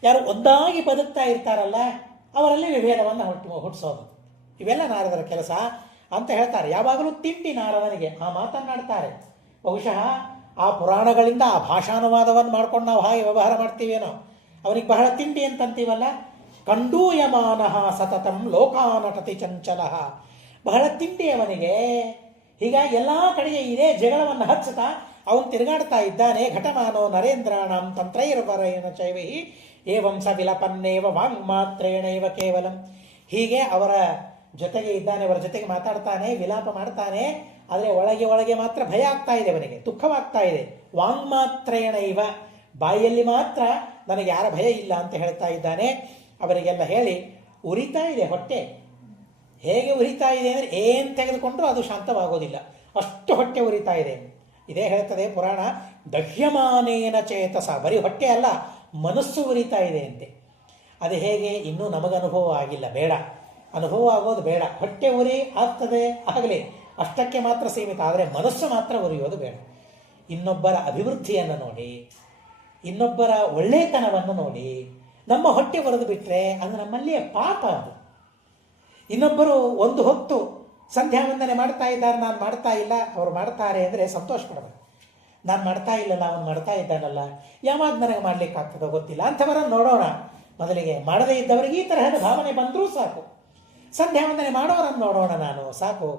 ಯಾರು ಒಂದಾಗಿ ಬದುಕ್ತಾ ಇರ್ತಾರಲ್ಲ ಅವರಲ್ಲಿ ವಿಭೇದವನ್ನು ಹುಟ್ಟಿಸೋದು, ಇವೆಲ್ಲ ನಾರದರ ಕೆಲಸ ಅಂತ ಹೇಳ್ತಾರೆ. ಯಾವಾಗಲೂ ತಿಂಡಿ ನಾರದನಿಗೆ ಆ ಮಾತನ್ನಾಡ್ತಾರೆ. ಬಹುಶಃ ಆ ಪುರಾಣಗಳಿಂದ ಆ ಭಾಷಾನುವಾದವನ್ನು ಮಾಡ್ಕೊಂಡು ನಾವು ಹಾಗೆ ವ್ಯವಹಾರ ಮಾಡ್ತೀವೇನೋ. ಅವನಿಗೆ ಬಹಳ ತಿಂಡಿ ಅಂತಂತೀವಲ್ಲ. ಕಂಡೂಯಮಾನಃ ಸತತಂ ಲೋಕಾನಟತಿ ಚಂಚಲ, ಬಹಳ ತಿಂಡಿ ಅವನಿಗೆ. ಹೀಗಾಗಿ ಎಲ್ಲ ಕಡೆಗೆ ಇದೇ ಜಗಳವನ್ನು ಹಚ್ಚುತ್ತಾ ಅವನು ತಿರುಗಾಡ್ತಾ ಇದ್ದಾನೆ. ಘಟಮಾನೋ ನರೇಂದ್ರಾಣಂ ತಂತ್ರೈರ್ವರೇಣ ಚೈವೈ ಏವಂ ಸ ವಿಲಪನ್ನೇವ ವಾಂಗ್ಮಾತ್ರೇಣೈವ ಕೇವಲಂ. ಹೀಗೆ ಅವರ ಜೊತೆಗೆ ಇದ್ದಾನೆ, ಅವರ ಜೊತೆಗೆ ಮಾತಾಡ್ತಾನೆ, ವಿಲಾಪ ಮಾಡ್ತಾನೆ. ಆದರೆ ಒಳಗೆ ಒಳಗೆ ಮಾತ್ರ ಭಯ ಆಗ್ತಾ ಇದೆ ಅವನಿಗೆ, ದುಃಖವಾಗ್ತಾ ಇದೆ. ವಾಂಗ್ಮಾತ್ರೇಣೈವ, ಬಾಯಿಯಲ್ಲಿ ಮಾತ್ರ ನನಗೆ ಯಾರ ಭಯ ಇಲ್ಲ ಅಂತ ಹೇಳ್ತಾ ಇದ್ದಾನೆ. ಅವರಿಗೆಲ್ಲ ಹೇಳಿ, ಉರಿತಾ ಇದೆ ಹೊಟ್ಟೆ. ಹೇಗೆ ಉರಿತಾ ಇದೆ ಅಂದರೆ ಏನು ತೆಗೆದುಕೊಂಡ್ರೂ ಅದು ಶಾಂತವಾಗೋದಿಲ್ಲ, ಅಷ್ಟು ಹೊಟ್ಟೆ ಉರಿತಾ ಇದೆ. ಇದೇ ಹೇಳ್ತದೆ ಪುರಾಣ, ದಹ್ಯಮಾನೇನ ಚೇತಸ, ಬರೀ ಹೊಟ್ಟೆ ಅಲ್ಲ ಮನಸ್ಸು ಉರಿತಾ ಇದೆ ಅಂತೆ. ಅದು ಹೇಗೆ ಇನ್ನೂ ನಮಗೆ ಅನುಭವ ಆಗಿಲ್ಲ, ಬೇಡ, ಅನುಭವ ಆಗೋದು ಬೇಡ. ಹೊಟ್ಟೆ ಉರಿ ಆಗ್ತದೆ ಆಗಲಿ, ಅಷ್ಟಕ್ಕೆ ಮಾತ್ರ ಸೀಮಿತ. ಆದರೆ ಮನಸ್ಸು ಮಾತ್ರ ಉರಿಯೋದು ಬೇಡ. ಇನ್ನೊಬ್ಬರ ಅಭಿವೃದ್ಧಿಯನ್ನು ನೋಡಿ, ಇನ್ನೊಬ್ಬರ ಒಳ್ಳೆತನವನ್ನು ನೋಡಿ ನಮ್ಮ ಹೊಟ್ಟೆ ಬರೆದು ಬಿಟ್ಟರೆ ಅದು ನಮ್ಮಲ್ಲಿಯೇ ಪಾಪ. ಅದು ಇನ್ನೊಬ್ಬರು ಒಂದು ಹೊತ್ತು ಸಂಧ್ಯಾ ವಂದನೆ ಮಾಡ್ತಾ ಇದ್ದಾರೆ, ನಾನು ಮಾಡ್ತಾ ಇಲ್ಲ, ಅವರು ಮಾಡ್ತಾರೆ ಅಂದರೆ ಸಂತೋಷ ಪಡಬೇಕು. ನಾನು ಮಾಡ್ತಾ ಇಲ್ಲಲ್ಲ, ಅವನು ಮಾಡ್ತಾ ಇದ್ದಾನಲ್ಲ, ಯಾವಾಗ ನನಗೆ ಮಾಡಲಿಕ್ಕಾಗ್ತದೋ ಗೊತ್ತಿಲ್ಲ ಅಂಥವರನ್ನು ನೋಡೋಣ. ಮೊದಲಿಗೆ ಮಾಡದೇ ಇದ್ದವರಿಗೆ ಈ ತರಹದ ಭಾವನೆ ಬಂದರೂ ಸಾಕು. ಸಂಧ್ಯಾ ವಂದನೆ ಮಾಡೋರನ್ನು ನೋಡೋಣ ನಾನು, ಸಾಕು.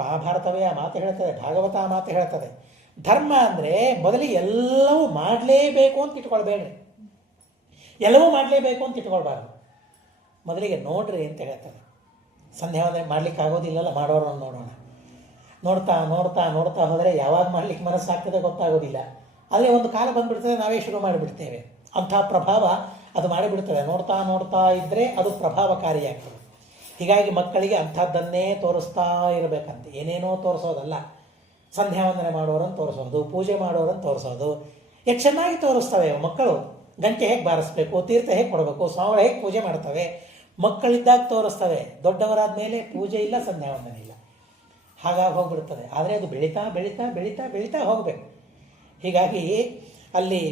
ಮಹಾಭಾರತವೇ ಆ ಮಾತು ಹೇಳ್ತದೆ, ಭಾಗವತ ಆ ಮಾತು ಹೇಳ್ತದೆ. ಧರ್ಮ ಅಂದರೆ ಮೊದಲಿಗೆ ಎಲ್ಲವೂ ಮಾಡಲೇಬೇಕು ಅಂತ ಇಟ್ಕೊಳ್ಬೇಡ್ರಿ, ಎಲ್ಲವೂ ಮಾಡಲೇಬೇಕು ಅಂತ ಇಟ್ಕೊಳ್ಬಾರ್ದು. ಮೊದಲಿಗೆ ನೋಡ್ರಿ ಅಂತ ಹೇಳ್ತದೆ. ಸಂಧ್ಯಾ ವಂದನೆ ಮಾಡ್ಲಿಕ್ಕೆ ಆಗೋದಿಲ್ಲಲ್ಲ, ಮಾಡೋರನ್ನು ನೋಡೋಣ. ನೋಡ್ತಾ ನೋಡ್ತಾ ನೋಡ್ತಾ ಹೋದರೆ ಯಾವಾಗ ಮಾಡ್ಲಿಕ್ಕೆ ಮನಸ್ಸಾಗ್ತದೆ ಗೊತ್ತಾಗೋದಿಲ್ಲ. ಆದರೆ ಒಂದು ಕಾಲ ಬಂದುಬಿಡ್ತದೆ, ನಾವೇ ಶುರು ಮಾಡಿಬಿಡ್ತೇವೆ. ಅಂಥ ಪ್ರಭಾವ ಅದು ಮಾಡಿಬಿಡ್ತದೆ. ನೋಡ್ತಾ ನೋಡ್ತಾ ಇದ್ದರೆ ಅದು ಪ್ರಭಾವಕಾರಿಯಾಗ್ತದೆ. ಹೀಗಾಗಿ ಮಕ್ಕಳಿಗೆ ಅಂಥದ್ದನ್ನೇ ತೋರಿಸ್ತಾ ಇರಬೇಕಂತೆ, ಏನೇನೋ ತೋರಿಸೋದಲ್ಲ. ಸಂಧ್ಯಾ ವಂದನೆ ಮಾಡೋರನ್ನು ತೋರಿಸೋದು, ಪೂಜೆ ಮಾಡೋರನ್ನು ತೋರಿಸೋದು. ಎಷ್ಟು ಚೆನ್ನಾಗಿ ತೋರಿಸ್ತವೆ ಮಕ್ಕಳು. ಗಂಟೆ ಹೇಗೆ ಬಾರಿಸ್ಬೇಕು, ತೀರ್ಥ ಹೇಗೆ ಕೊಡಬೇಕು, ಸ್ವಾಮಿಗಳು ಹೇಗೆ ಪೂಜೆ ಮಾಡ್ತವೆ, ಮಕ್ಕಳಿದ್ದಾಗ ತೋರಿಸ್ತವೆ. ದೊಡ್ಡವರಾದ ಮೇಲೆ ಪೂಜೆ ಇಲ್ಲ, ಸಂಧ್ಯಾ ವಂದನೆ ಇಲ್ಲ, ಹಾಗಾಗಿ ಹೋಗ್ಬಿಡ್ತದೆ. ಆದರೆ ಅದು ಬೆಳೀತಾ ಬೆಳೀತಾ ಬೆಳೀತಾ ಬೆಳೀತಾ ಹೋಗಬೇಕು. ಹೀಗಾಗಿ ಅಲ್ಲಿ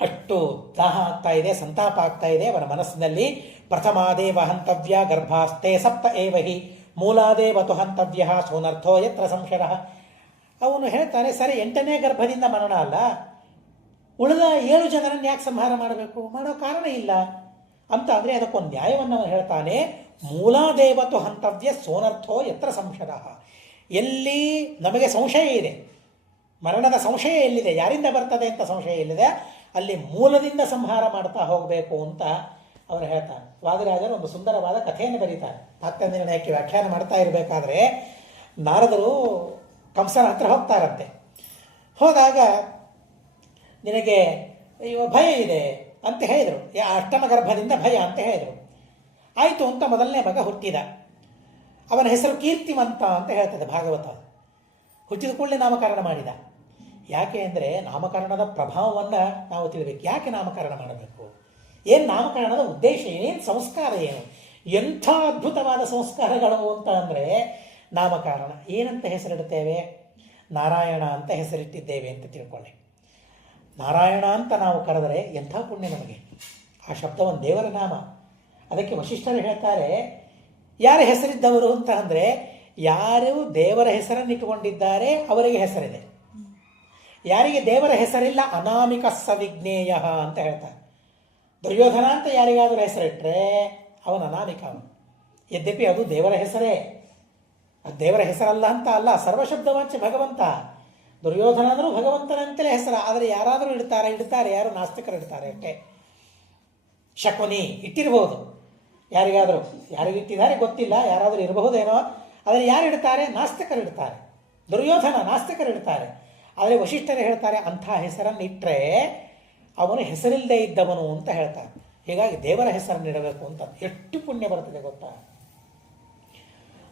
ಅಷ್ಟು ದಾಹ ಆಗ್ತಾ ಇದೆ, ಸಂತಾಪ ಆಗ್ತಾ ಇದೆ ಅವರ ಮನಸ್ಸಿನಲ್ಲಿ. ಪ್ರಥಮಾದೇವ ಹಂತವ್ಯ ಗರ್ಭಾಸ್ತೆ ಸಪ್ತ ಏವಹಿ ಮೂಲಾದೇವತು ಹಂತವ್ಯ ಸೋನರ್ಥೋ ಯತ್ರ ಸಂಶಯ. ಅವನು ಹೇಳ್ತಾನೆ, ಸರಿ 8ನೇ ಗರ್ಭದಿಂದ ಮರಣ ಅಲ್ಲ, ಉಳಿದ 7 ಜನರನ್ನು ಯಾಕೆ ಸಂಹಾರ ಮಾಡಬೇಕು, ಮಾಡೋ ಕಾರಣ ಇಲ್ಲ ಅಂತ. ಅಂದರೆ ಅದಕ್ಕೊಂದು ನ್ಯಾಯವನ್ನು ಅವನು ಹೇಳ್ತಾನೆ. ಮೂಲಾದೇವತು ಹಂತವ್ಯ ಸೋನರ್ಥೋ ಯತ್ರ ಸಂಶಯ. ಎಲ್ಲಿ ನಮಗೆ ಸಂಶಯ ಇದೆ, ಮರಣದ ಸಂಶಯ ಎಲ್ಲಿದೆ, ಯಾರಿಂದ ಬರ್ತದೆ ಅಂತ ಸಂಶಯ ಎಲ್ಲಿದೆ, ಅಲ್ಲಿ ಮೂಲದಿಂದ ಸಂಹಾರ ಮಾಡ್ತಾ ಹೋಗಬೇಕು ಅಂತ ಅವರು ಹೇಳ್ತಾರೆ. ವಾದಿರಾಜರು ಒಂದು ಸುಂದರವಾದ ಕಥೆಯನ್ನು ಬರೀತಾರೆ. ತಾತ್ಯ ನಿರ್ಣಯಕ್ಕೆ ವ್ಯಾಖ್ಯಾನ ಮಾಡ್ತಾ ಇರಬೇಕಾದ್ರೆ ನಾರದರು ಕಂಸನ ಹತ್ರ ಹೋಗ್ತಾರಂತೆ. ಹೋದಾಗ ನಿನಗೆ ಭಯ ಇದೆ ಅಂತ ಹೇಳಿದರು, 8ಮ ಗರ್ಭದಿಂದ ಭಯ ಅಂತ ಹೇಳಿದರು. ಆಯಿತು ಅಂತ ಮೊದಲನೇ ಮಗ ಹುಟ್ಟಿದ. ಅವನ ಹೆಸರು ಕೀರ್ತಿವಂತ ಅಂತ ಹೇಳ್ತದೆ ಭಾಗವತ. ಹುಟ್ಟಿದ ಕೂಡಲೇ ನಾಮಕರಣ ಮಾಡಿದ. ಯಾಕೆ ಅಂದರೆ ನಾಮಕರಣದ ಪ್ರಭಾವವನ್ನು ನಾವು ತಿಳಿಬೇಕು. ಯಾಕೆ ನಾಮಕರಣ ಮಾಡಬೇಕು, ಏನು ನಾಮಕರಣದ ಉದ್ದೇಶ, ಏನೇನು ಸಂಸ್ಕಾರ, ಏನು ಎಂಥ ಅದ್ಭುತವಾದ ಸಂಸ್ಕಾರಗಳು ಅಂತ ಅಂದರೆ ನಾಮಕರಣ. ಏನಂತ ಹೆಸರಿಡ್ತೇವೆ, ನಾರಾಯಣ ಅಂತ ಹೆಸರಿಟ್ಟಿದ್ದೇವೆ ಅಂತ ತಿಳ್ಕೊಳ್ಳಿ. ನಾರಾಯಣ ಅಂತ ನಾವು ಕರೆದರೆ ಎಂಥ ಪುಣ್ಯ ನಮಗೆ. ಆ ಶಬ್ದವನ್ನು ದೇವರ ನಾಮ. ಅದಕ್ಕೆ ವಶಿಷ್ಠರು ಹೇಳ್ತಾರೆ, ಯಾರ ಹೆಸರಿದ್ದವರು ಅಂತ ಅಂದರೆ ಯಾರು ದೇವರ ಹೆಸರನ್ನು ಇಟ್ಟುಕೊಂಡಿದ್ದಾರೆ ಅವರಿಗೆ ಹೆಸರಿದೆ. ಯಾರಿಗೆ ದೇವರ ಹೆಸರಿಲ್ಲ ಅನಾಮಿಕ ಸವಿಜ್ಞೇಯ ಅಂತ ಹೇಳ್ತಾರೆ. ದುರ್ಯೋಧನ ಅಂತ ಯಾರಿಗಾದರೂ ಹೆಸರಿಟ್ಟರೆ ಅವನು ಅನಾಮಿಕ. ಅವನು ಯದ್ಯಪಿ ಅದು ದೇವರ ಹೆಸರೇ, ಅದು ದೇವರ ಹೆಸರಲ್ಲ ಅಂತ ಅಲ್ಲ, ಸರ್ವಶಬ್ದವಾಚ್ಯ ಭಗವಂತ. ದುರ್ಯೋಧನ ಅಂದರೂ ಭಗವಂತನಂತಲೇ ಹೆಸರು. ಆದರೆ ಯಾರಾದರೂ ಇಡ್ತಾರೆ, ಯಾರು ನಾಸ್ತಿಕರು ಇಡ್ತಾರೆ ಅಷ್ಟೇ. ಶಕುನಿ ಇಟ್ಟಿರ್ಬೋದು, ಯಾರಿಗಾದರೂ, ಯಾರಿಗಿಟ್ಟಿದ್ದಾರೆ ಗೊತ್ತಿಲ್ಲ, ಯಾರಾದರೂ ಇರಬಹುದೇನೋ. ಆದರೆ ಯಾರು ಇಡ್ತಾರೆ, ನಾಸ್ತಿಕರು ಇಡ್ತಾರೆ. ದುರ್ಯೋಧನ ನಾಸ್ತಿಕರು ಇಡ್ತಾರೆ. ಆದರೆ ವಶಿಷ್ಠರು ಹೇಳ್ತಾರೆ, ಅಂಥ ಹೆಸರನ್ನು ಇಟ್ಟರೆ ಅವನು ಹೆಸರಿಲ್ಲದೆ ಇದ್ದವನು ಅಂತ ಹೇಳ್ತಾರೆ. ಹೀಗಾಗಿ ದೇವರ ಹೆಸರನ್ನು ಇಡಬೇಕು ಅಂತ ಎಷ್ಟು ಪುಣ್ಯ ಬರ್ತದೆ ಗೊತ್ತಾ.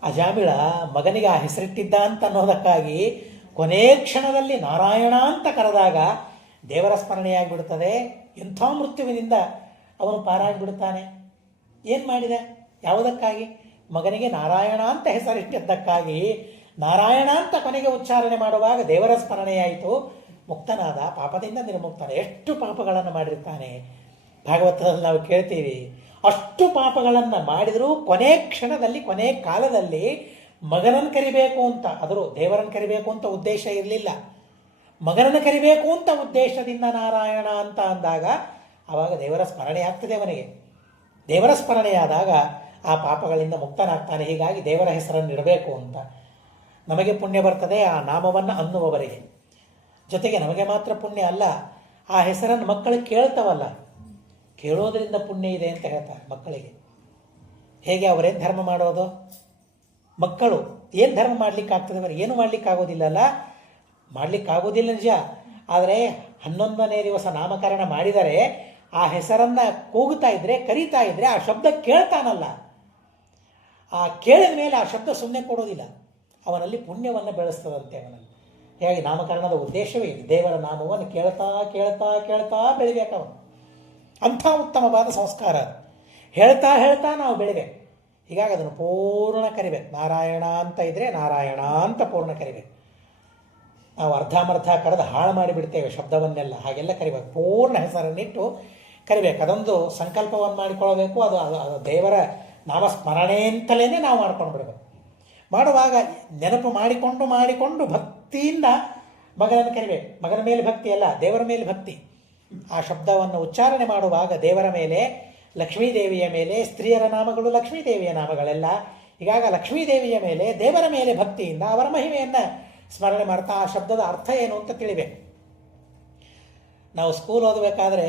ಅಜಾಮಿಳ ಮಗನಿಗೆ ಆ ಹೆಸರಿಟ್ಟಿದ್ದ ಅಂತ ಅನ್ನೋದಕ್ಕಾಗಿ ಕೊನೆ ಕ್ಷಣದಲ್ಲಿ ನಾರಾಯಣ ಅಂತ ಕರೆದಾಗ ದೇವರ ಸ್ಮರಣೆಯಾಗಿಬಿಡುತ್ತದೆ. ಎಂಥ ಮೃತ್ಯುವಿನಿಂದ ಅವನು ಪಾರಾಗಿಬಿಡುತ್ತಾನೆ. ಏನು ಮಾಡಿದ, ಯಾವುದಕ್ಕಾಗಿ, ಮಗನಿಗೆ ನಾರಾಯಣ ಅಂತ ಹೆಸರಿಟ್ಟಿದ್ದಕ್ಕಾಗಿ. ನಾರಾಯಣ ಅಂತ ಕೊನೆಗೆ ಉಚ್ಚಾರಣೆ ಮಾಡುವಾಗ ದೇವರ ಸ್ಮರಣೆಯಾಯಿತು, ಮುಕ್ತನಾದ, ಪಾಪದಿಂದ ನಿರ್ಮುಕ್ತನ. ಎಷ್ಟು ಪಾಪಗಳನ್ನು ಮಾಡಿರ್ತಾನೆ ಭಾಗವತದಲ್ಲಿ ನಾವು ಕೇಳ್ತೀವಿ. ಅಷ್ಟು ಪಾಪಗಳನ್ನು ಮಾಡಿದರೂ ಕೊನೆ ಕ್ಷಣದಲ್ಲಿ, ಕೊನೆ ಕಾಲದಲ್ಲಿ ಮಗನನ್ನು ಕರಿಬೇಕು ಅಂತ, ಆದರೂ ದೇವರನ್ನು ಕರಿಬೇಕು ಅಂತ ಉದ್ದೇಶ ಇರಲಿಲ್ಲ, ಮಗನನ್ನು ಕರಿಬೇಕು ಅಂತ ಉದ್ದೇಶದಿಂದ ನಾರಾಯಣ ಅಂತ ಅಂದಾಗ ಆವಾಗ ದೇವರ ಸ್ಮರಣೆ ಆಗ್ತದೆ ಅವನಿಗೆ. ದೇವರ ಸ್ಮರಣೆಯಾದಾಗ ಆ ಪಾಪಗಳಿಂದ ಮುಕ್ತನಾಗ್ತಾನೆ. ಹೀಗಾಗಿ ದೇವರ ಹೆಸರನ್ನು ಇಡಬೇಕು ಅಂತ. ನಮಗೆ ಪುಣ್ಯ ಬರ್ತದೆ ಆ ನಾಮವನ್ನು ಅನ್ನುವವರಿಗೆ. ಜೊತೆಗೆ ನಮಗೆ ಮಾತ್ರ ಪುಣ್ಯ ಅಲ್ಲ, ಆ ಹೆಸರನ್ನು ಮಕ್ಕಳು ಕೇಳ್ತವಲ್ಲ, ಕೇಳೋದರಿಂದ ಪುಣ್ಯ ಇದೆ ಅಂತ ಹೇಳ್ತಾರೆ ಮಕ್ಕಳಿಗೆ. ಹೇಗೆ ಅವರೇನು ಧರ್ಮ ಮಾಡೋದು, ಮಕ್ಕಳು ಏನು ಧರ್ಮ ಮಾಡಲಿಕ್ಕಾಗ್ತದೆ, ಅವರು ಏನು ಮಾಡಲಿಕ್ಕಾಗೋದಿಲ್ಲಲ್ಲ. ಮಾಡಲಿಕ್ಕಾಗೋದಿಲ್ಲ ನಿಜ, ಆದರೆ 11ನೇ ದಿವಸ ನಾಮಕರಣ ಮಾಡಿದರೆ ಆ ಹೆಸರನ್ನು ಕೂಗುತ್ತಾ ಇದ್ದರೆ, ಕರೀತಾ ಇದ್ದರೆ ಆ ಶಬ್ದ ಕೇಳ್ತಾನಲ್ಲ, ಆ ಕೇಳಿದ ಮೇಲೆ ಆ ಶಬ್ದ ಸುಮ್ಮನೆ ಕೊಡೋದಿಲ್ಲ, ಅವನಲ್ಲಿ ಪುಣ್ಯವನ್ನು ಬೆಳೆಸ್ತದಂತೆ ಅವನಲ್ಲಿ. ಹೀಗಾಗಿ ನಾಮಕರಣದ ಉದ್ದೇಶವೇ ಇದೆ. ದೇವರ ನಾಮವನ್ನು ಕೇಳ್ತಾ ಕೇಳ್ತಾ ಕೇಳ್ತಾ ಬೆಳಿಬೇಕವನು. ಅಂಥ ಉತ್ತಮವಾದ ಸಂಸ್ಕಾರ ಅದು. ಹೇಳ್ತಾ ಹೇಳ್ತಾ ನಾವು ಬೆಳಿಬೇಕು. ಹೀಗಾಗಿ ಅದನ್ನು ಪೂರ್ಣ ಕರಿಬೇಕು. ನಾರಾಯಣ ಅಂತ ಇದ್ದರೆ ನಾರಾಯಣ ಅಂತ ಪೂರ್ಣ ಕರಿಬೇಕು. ನಾವು ಅರ್ಧಮರ್ಧ ಕರೆದು ಹಾಳು ಮಾಡಿಬಿಡ್ತೇವೆ ಶಬ್ದವನ್ನೆಲ್ಲ. ಹಾಗೆಲ್ಲ ಕರಿಬೇಕು. ಪೂರ್ಣ ಹೆಸರನ್ನಿಟ್ಟು ಕರಿಬೇಕು. ಅದೊಂದು ಸಂಕಲ್ಪವನ್ನು ಮಾಡಿಕೊಳ್ಳಬೇಕು. ಅದು ದೇವರ ನಾಮಸ್ಮರಣೆ ಅಂತಲೇ ನಾವು ಮಾಡ್ಕೊಂಡು ಬಿಡಬೇಕು. ಮಾಡುವಾಗ ನೆನಪು ಮಾಡಿಕೊಂಡು ಭಕ್ತಿಯಿಂದ ಮಗನನ್ನು ಕರಿಬೇಕು. ಮಗನ ಮೇಲೆ ಭಕ್ತಿ ಅಲ್ಲ, ದೇವರ ಮೇಲೆ ಭಕ್ತಿ. ಆ ಶಬ್ದವನ್ನು ಉಚ್ಚಾರಣೆ ಮಾಡುವಾಗ ದೇವರ ಮೇಲೆ, ಲಕ್ಷ್ಮೀದೇವಿಯ ಮೇಲೆ, ಸ್ತ್ರೀಯರ ನಾಮಗಳು ಲಕ್ಷ್ಮೀದೇವಿಯ ನಾಮಗಳೆಲ್ಲ. ಹೀಗಾಗಿ ಲಕ್ಷ್ಮೀದೇವಿಯ ಮೇಲೆ, ದೇವರ ಮೇಲೆ ಭಕ್ತಿಯಿಂದ ಅವರ ಮಹಿಮೆಯನ್ನು ಸ್ಮರಣೆ ಮಾಡ್ತಾ ಆ ಶಬ್ದದ ಅರ್ಥ ಏನು ಅಂತ ತಿಳಿಬೇಕು. ನಾವು ಸ್ಕೂಲ್ ಓದಬೇಕಾದ್ರೆ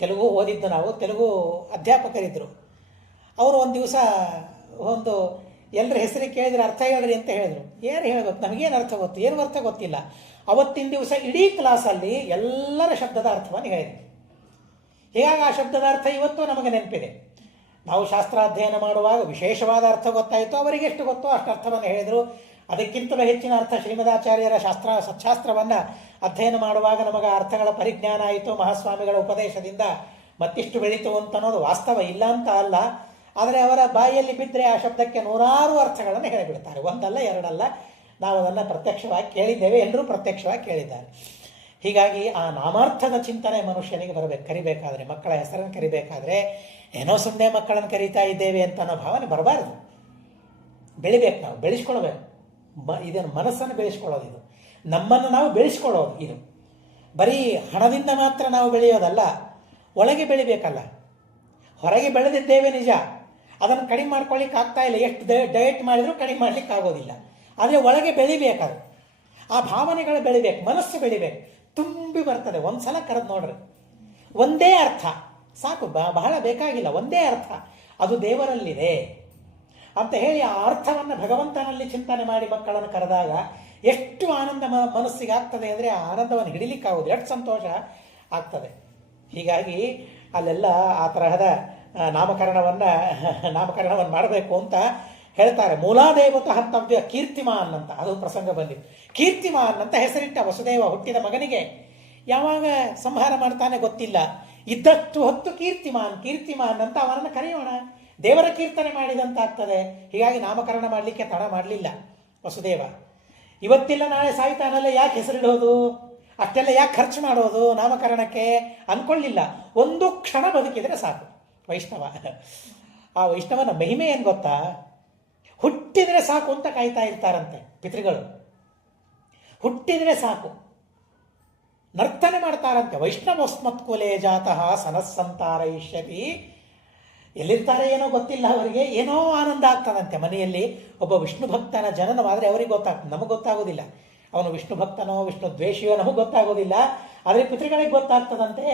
ತೆಲುಗು ಓದಿದ್ದು, ನಾವು ತೆಲುಗು ಅಧ್ಯಾಪಕರಿದ್ದರು. ಅವರು ಒಂದು ದಿವಸ ಎಲ್ಲರ ಹೆಸರಿಗೆ ಕೇಳಿದ್ರೆ ಅರ್ಥ ಹೇಳ್ರಿ ಅಂತ ಹೇಳಿದ್ರು. ಏನು ಹೇಳಬೇಕು, ನಮಗೇನು ಅರ್ಥ ಗೊತ್ತು, ಏನು ಅರ್ಥ ಗೊತ್ತಿಲ್ಲ. ಅವತ್ತಿನ ದಿವಸ ಇಡೀ ಕ್ಲಾಸಲ್ಲಿ ಎಲ್ಲರ ಶಬ್ದದ ಅರ್ಥವನ್ನು ಹೇಳಿದ್ರು. ಹೀಗಾಗಿ ಆ ಶಬ್ದದ ಅರ್ಥ ಇವತ್ತು ನಮಗೆ ನೆನಪಿದೆ. ನಾವು ಶಾಸ್ತ್ರಾಧ್ಯಯನ ಮಾಡುವಾಗ ವಿಶೇಷವಾದ ಅರ್ಥ ಗೊತ್ತಾಯಿತು, ಅವರಿಗೆ ಎಷ್ಟು ಗೊತ್ತೋ ಅಷ್ಟು ಅರ್ಥವನ್ನು ಹೇಳಿದರು. ಅದಕ್ಕಿಂತಲೂ ಹೆಚ್ಚಿನ ಅರ್ಥ ಶ್ರೀಮದಾಚಾರ್ಯರ ಸಚ್ಚಾಸ್ತ್ರವನ್ನು ಅಧ್ಯಯನ ಮಾಡುವಾಗ ನಮಗೆ ಅರ್ಥಗಳ ಪರಿಜ್ಞಾನ ಆಯಿತು. ಮಹಾಸ್ವಾಮಿಗಳ ಉಪದೇಶದಿಂದ ಮತ್ತಿಷ್ಟು ಬೆಳೀತು ಅಂತ ಅನ್ನೋದು ವಾಸ್ತವ, ಇಲ್ಲ ಅಂತ ಅಲ್ಲ. ಆದರೆ ಅವರ ಬಾಯಿಯಲ್ಲಿ ಬಿದ್ದರೆ ಆ ಶಬ್ದಕ್ಕೆ ನೂರಾರು ಅರ್ಥಗಳನ್ನು ಹೇಳಿಬಿಡ್ತಾರೆ. ಒಂದಲ್ಲ ಎರಡಲ್ಲ, ನಾವು ಅದನ್ನು ಪ್ರತ್ಯಕ್ಷವಾಗಿ ಕೇಳಿದ್ದೇವೆ, ಎಲ್ಲರೂ ಪ್ರತ್ಯಕ್ಷವಾಗಿ ಕೇಳಿದ್ದಾರೆ. ಹೀಗಾಗಿ ಆ ನಾಮಾರ್ಥದ ಚಿಂತನೆ ಮನುಷ್ಯನಿಗೆ ಬರಬೇಕು. ಕರಿಬೇಕಾದ್ರೆ, ಮಕ್ಕಳ ಹೆಸರನ್ನು ಕರಿಬೇಕಾದ್ರೆ ಏನೋ ಸುಮ್ಮನೆ ಮಕ್ಕಳನ್ನು ಕರೀತಾ ಇದ್ದೇವೆ ಅಂತ ಅನ್ನೋ ಭಾವನೆ ಬರಬಾರ್ದು. ಬೆಳಿಬೇಕು, ನಾವು ಬೆಳೆಸ್ಕೊಳ್ಬೇಕು. ಇದನ್ನು ಮನಸ್ಸನ್ನು ಬೆಳೆಸ್ಕೊಳ್ಳೋದು, ಇದು ನಮ್ಮನ್ನು ನಾವು ಬೆಳೆಸ್ಕೊಳ್ಳೋದು. ಇದು ಬರೀ ಹಣದಿಂದ ಮಾತ್ರ ನಾವು ಬೆಳೆಯೋದಲ್ಲ, ಒಳಗೆ ಬೆಳಿಬೇಕಲ್ಲ. ಹೊರಗೆ ಬೆಳೆದಿದ್ದೇವೆ ನಿಜ, ಅದನ್ನು ಕಡಿಮೆ ಮಾಡ್ಕೊಳ್ಳಿಕ್ಕೆ ಆಗ್ತಾ ಇಲ್ಲ. ಎಷ್ಟು ಡಯಟ್ ಮಾಡಿದರೂ ಕಡಿಮೆ ಮಾಡಲಿಕ್ಕೆ ಆಗೋದಿಲ್ಲ. ಆದರೆ ಒಳಗೆ ಬೆಳಿಬೇಕಾದ್ರೆ ಆ ಭಾವನೆಗಳು ಬೆಳಿಬೇಕು, ಮನಸ್ಸು ಬೆಳಿಬೇಕು, ತುಂಬಿ ಬರ್ತದೆ. ಒಂದು ಸಲ ಕರೆದು ನೋಡ್ರಿ, ಒಂದೇ ಅರ್ಥ ಸಾಕು, ಬಹಳ ಬೇಕಾಗಿಲ್ಲ, ಒಂದೇ ಅರ್ಥ, ಅದು ದೇವರಲ್ಲಿದೆ ಅಂತ ಹೇಳಿ ಆ ಅರ್ಥವನ್ನು ಭಗವಂತನಲ್ಲಿ ಚಿಂತನೆ ಮಾಡಿ ಮಕ್ಕಳನ್ನು ಕರೆದಾಗ ಎಷ್ಟು ಆನಂದ ಮನಸ್ಸಿಗೆ ಆಗ್ತದೆ ಅಂದರೆ ಆ ಆನಂದವನ್ನು ಹಿಡಿಲಿಕ್ಕಾಗೋದು, ಎಷ್ಟು ಸಂತೋಷ ಆಗ್ತದೆ. ಹೀಗಾಗಿ ಅಲ್ಲೆಲ್ಲ ಆ ತರಹದ ನಾಮಕರಣವನ್ನು ಮಾಡಬೇಕು ಅಂತ ಹೇಳ್ತಾರೆ. ಮೂಲಾದೇವತ ಹರ್ತವ್ಯ ಕೀರ್ತಿಮಾನ್ ಅಂತ ಅದು ಪ್ರಸಂಗ ಬಂದಿತ್ತು. ಕೀರ್ತಿಮಾನ್ ಅಂತ ಹೆಸರಿಟ್ಟ ವಸುದೇವ ಹುಟ್ಟಿದ ಮಗನಿಗೆ. ಯಾವಾಗ ಸಂಹಾರ ಮಾಡ್ತಾನೆ ಗೊತ್ತಿಲ್ಲ, ಇದ್ದಷ್ಟು ಹೊತ್ತು ಕೀರ್ತಿಮಾನ್ ಅಂತ ಅವನನ್ನು ಕರೆಯೋಣ, ದೇವರ ಕೀರ್ತನೆ ಮಾಡಿದಂತ ಆಗ್ತದೆ. ಹೀಗಾಗಿ ನಾಮಕರಣ ಮಾಡಲಿಕ್ಕೆ ತಡ ಮಾಡಲಿಲ್ಲ ವಸುದೇವ. ಇವತ್ತಿಲ್ಲ ನಾಳೆ ಸಾಯ್ತಾನಲ್ಲ, ಯಾಕೆ ಹೆಸರಿಡೋದು, ಅಷ್ಟೆಲ್ಲ ಯಾಕೆ ಖರ್ಚು ಮಾಡೋದು ನಾಮಕರಣಕ್ಕೆ ಅಂದ್ಕೊಳ್ಳಿಲ್ಲ. ಒಂದು ಕ್ಷಣ ಬದುಕಿದರೆ ಸಾಕು. ವೈಷ್ಣವ, ಆ ವೈಷ್ಣವನ ಮಹಿಮೆ ಏನು ಗೊತ್ತಾ, ಹುಟ್ಟಿದರೆ ಸಾಕು ಅಂತ ಕಾಯ್ತಾ ಇರ್ತಾರಂತೆ ಪಿತೃಗಳು. ಹುಟ್ಟಿದರೆ ಸಾಕು, ನರ್ತನೆ ಮಾಡ್ತಾರಂತೆ. ವೈಷ್ಣವಸ್ಮತ್ಕುಲೇ ಜಾತಃ ಸನಸ್ಸಂತಾರಯಿಷ್ಯತಿ. ಎಲ್ಲಿರ್ತಾರೆ ಏನೋ ಗೊತ್ತಿಲ್ಲ ಅವರಿಗೆ, ಏನೋ ಆನಂದ ಆಗ್ತದಂತೆ ಮನೆಯಲ್ಲಿ. ಒಬ್ಬ ವಿಷ್ಣು ಭಕ್ತನ ಜನನವಾದರೆ ಅವರಿಗೆ ಗೊತ್ತಾಗ್ತದೆ, ನಮಗೆ ಗೊತ್ತಾಗೋದಿಲ್ಲ. ಅವನು ವಿಷ್ಣು ಭಕ್ತನೋ ವಿಷ್ಣು ದ್ವೇಷಿಯೋ ನಮಗೆ ಗೊತ್ತಾಗೋದಿಲ್ಲ, ಆದರೆ ಪಿತೃಗಳಿಗೆ ಗೊತ್ತಾಗ್ತದಂತೆ.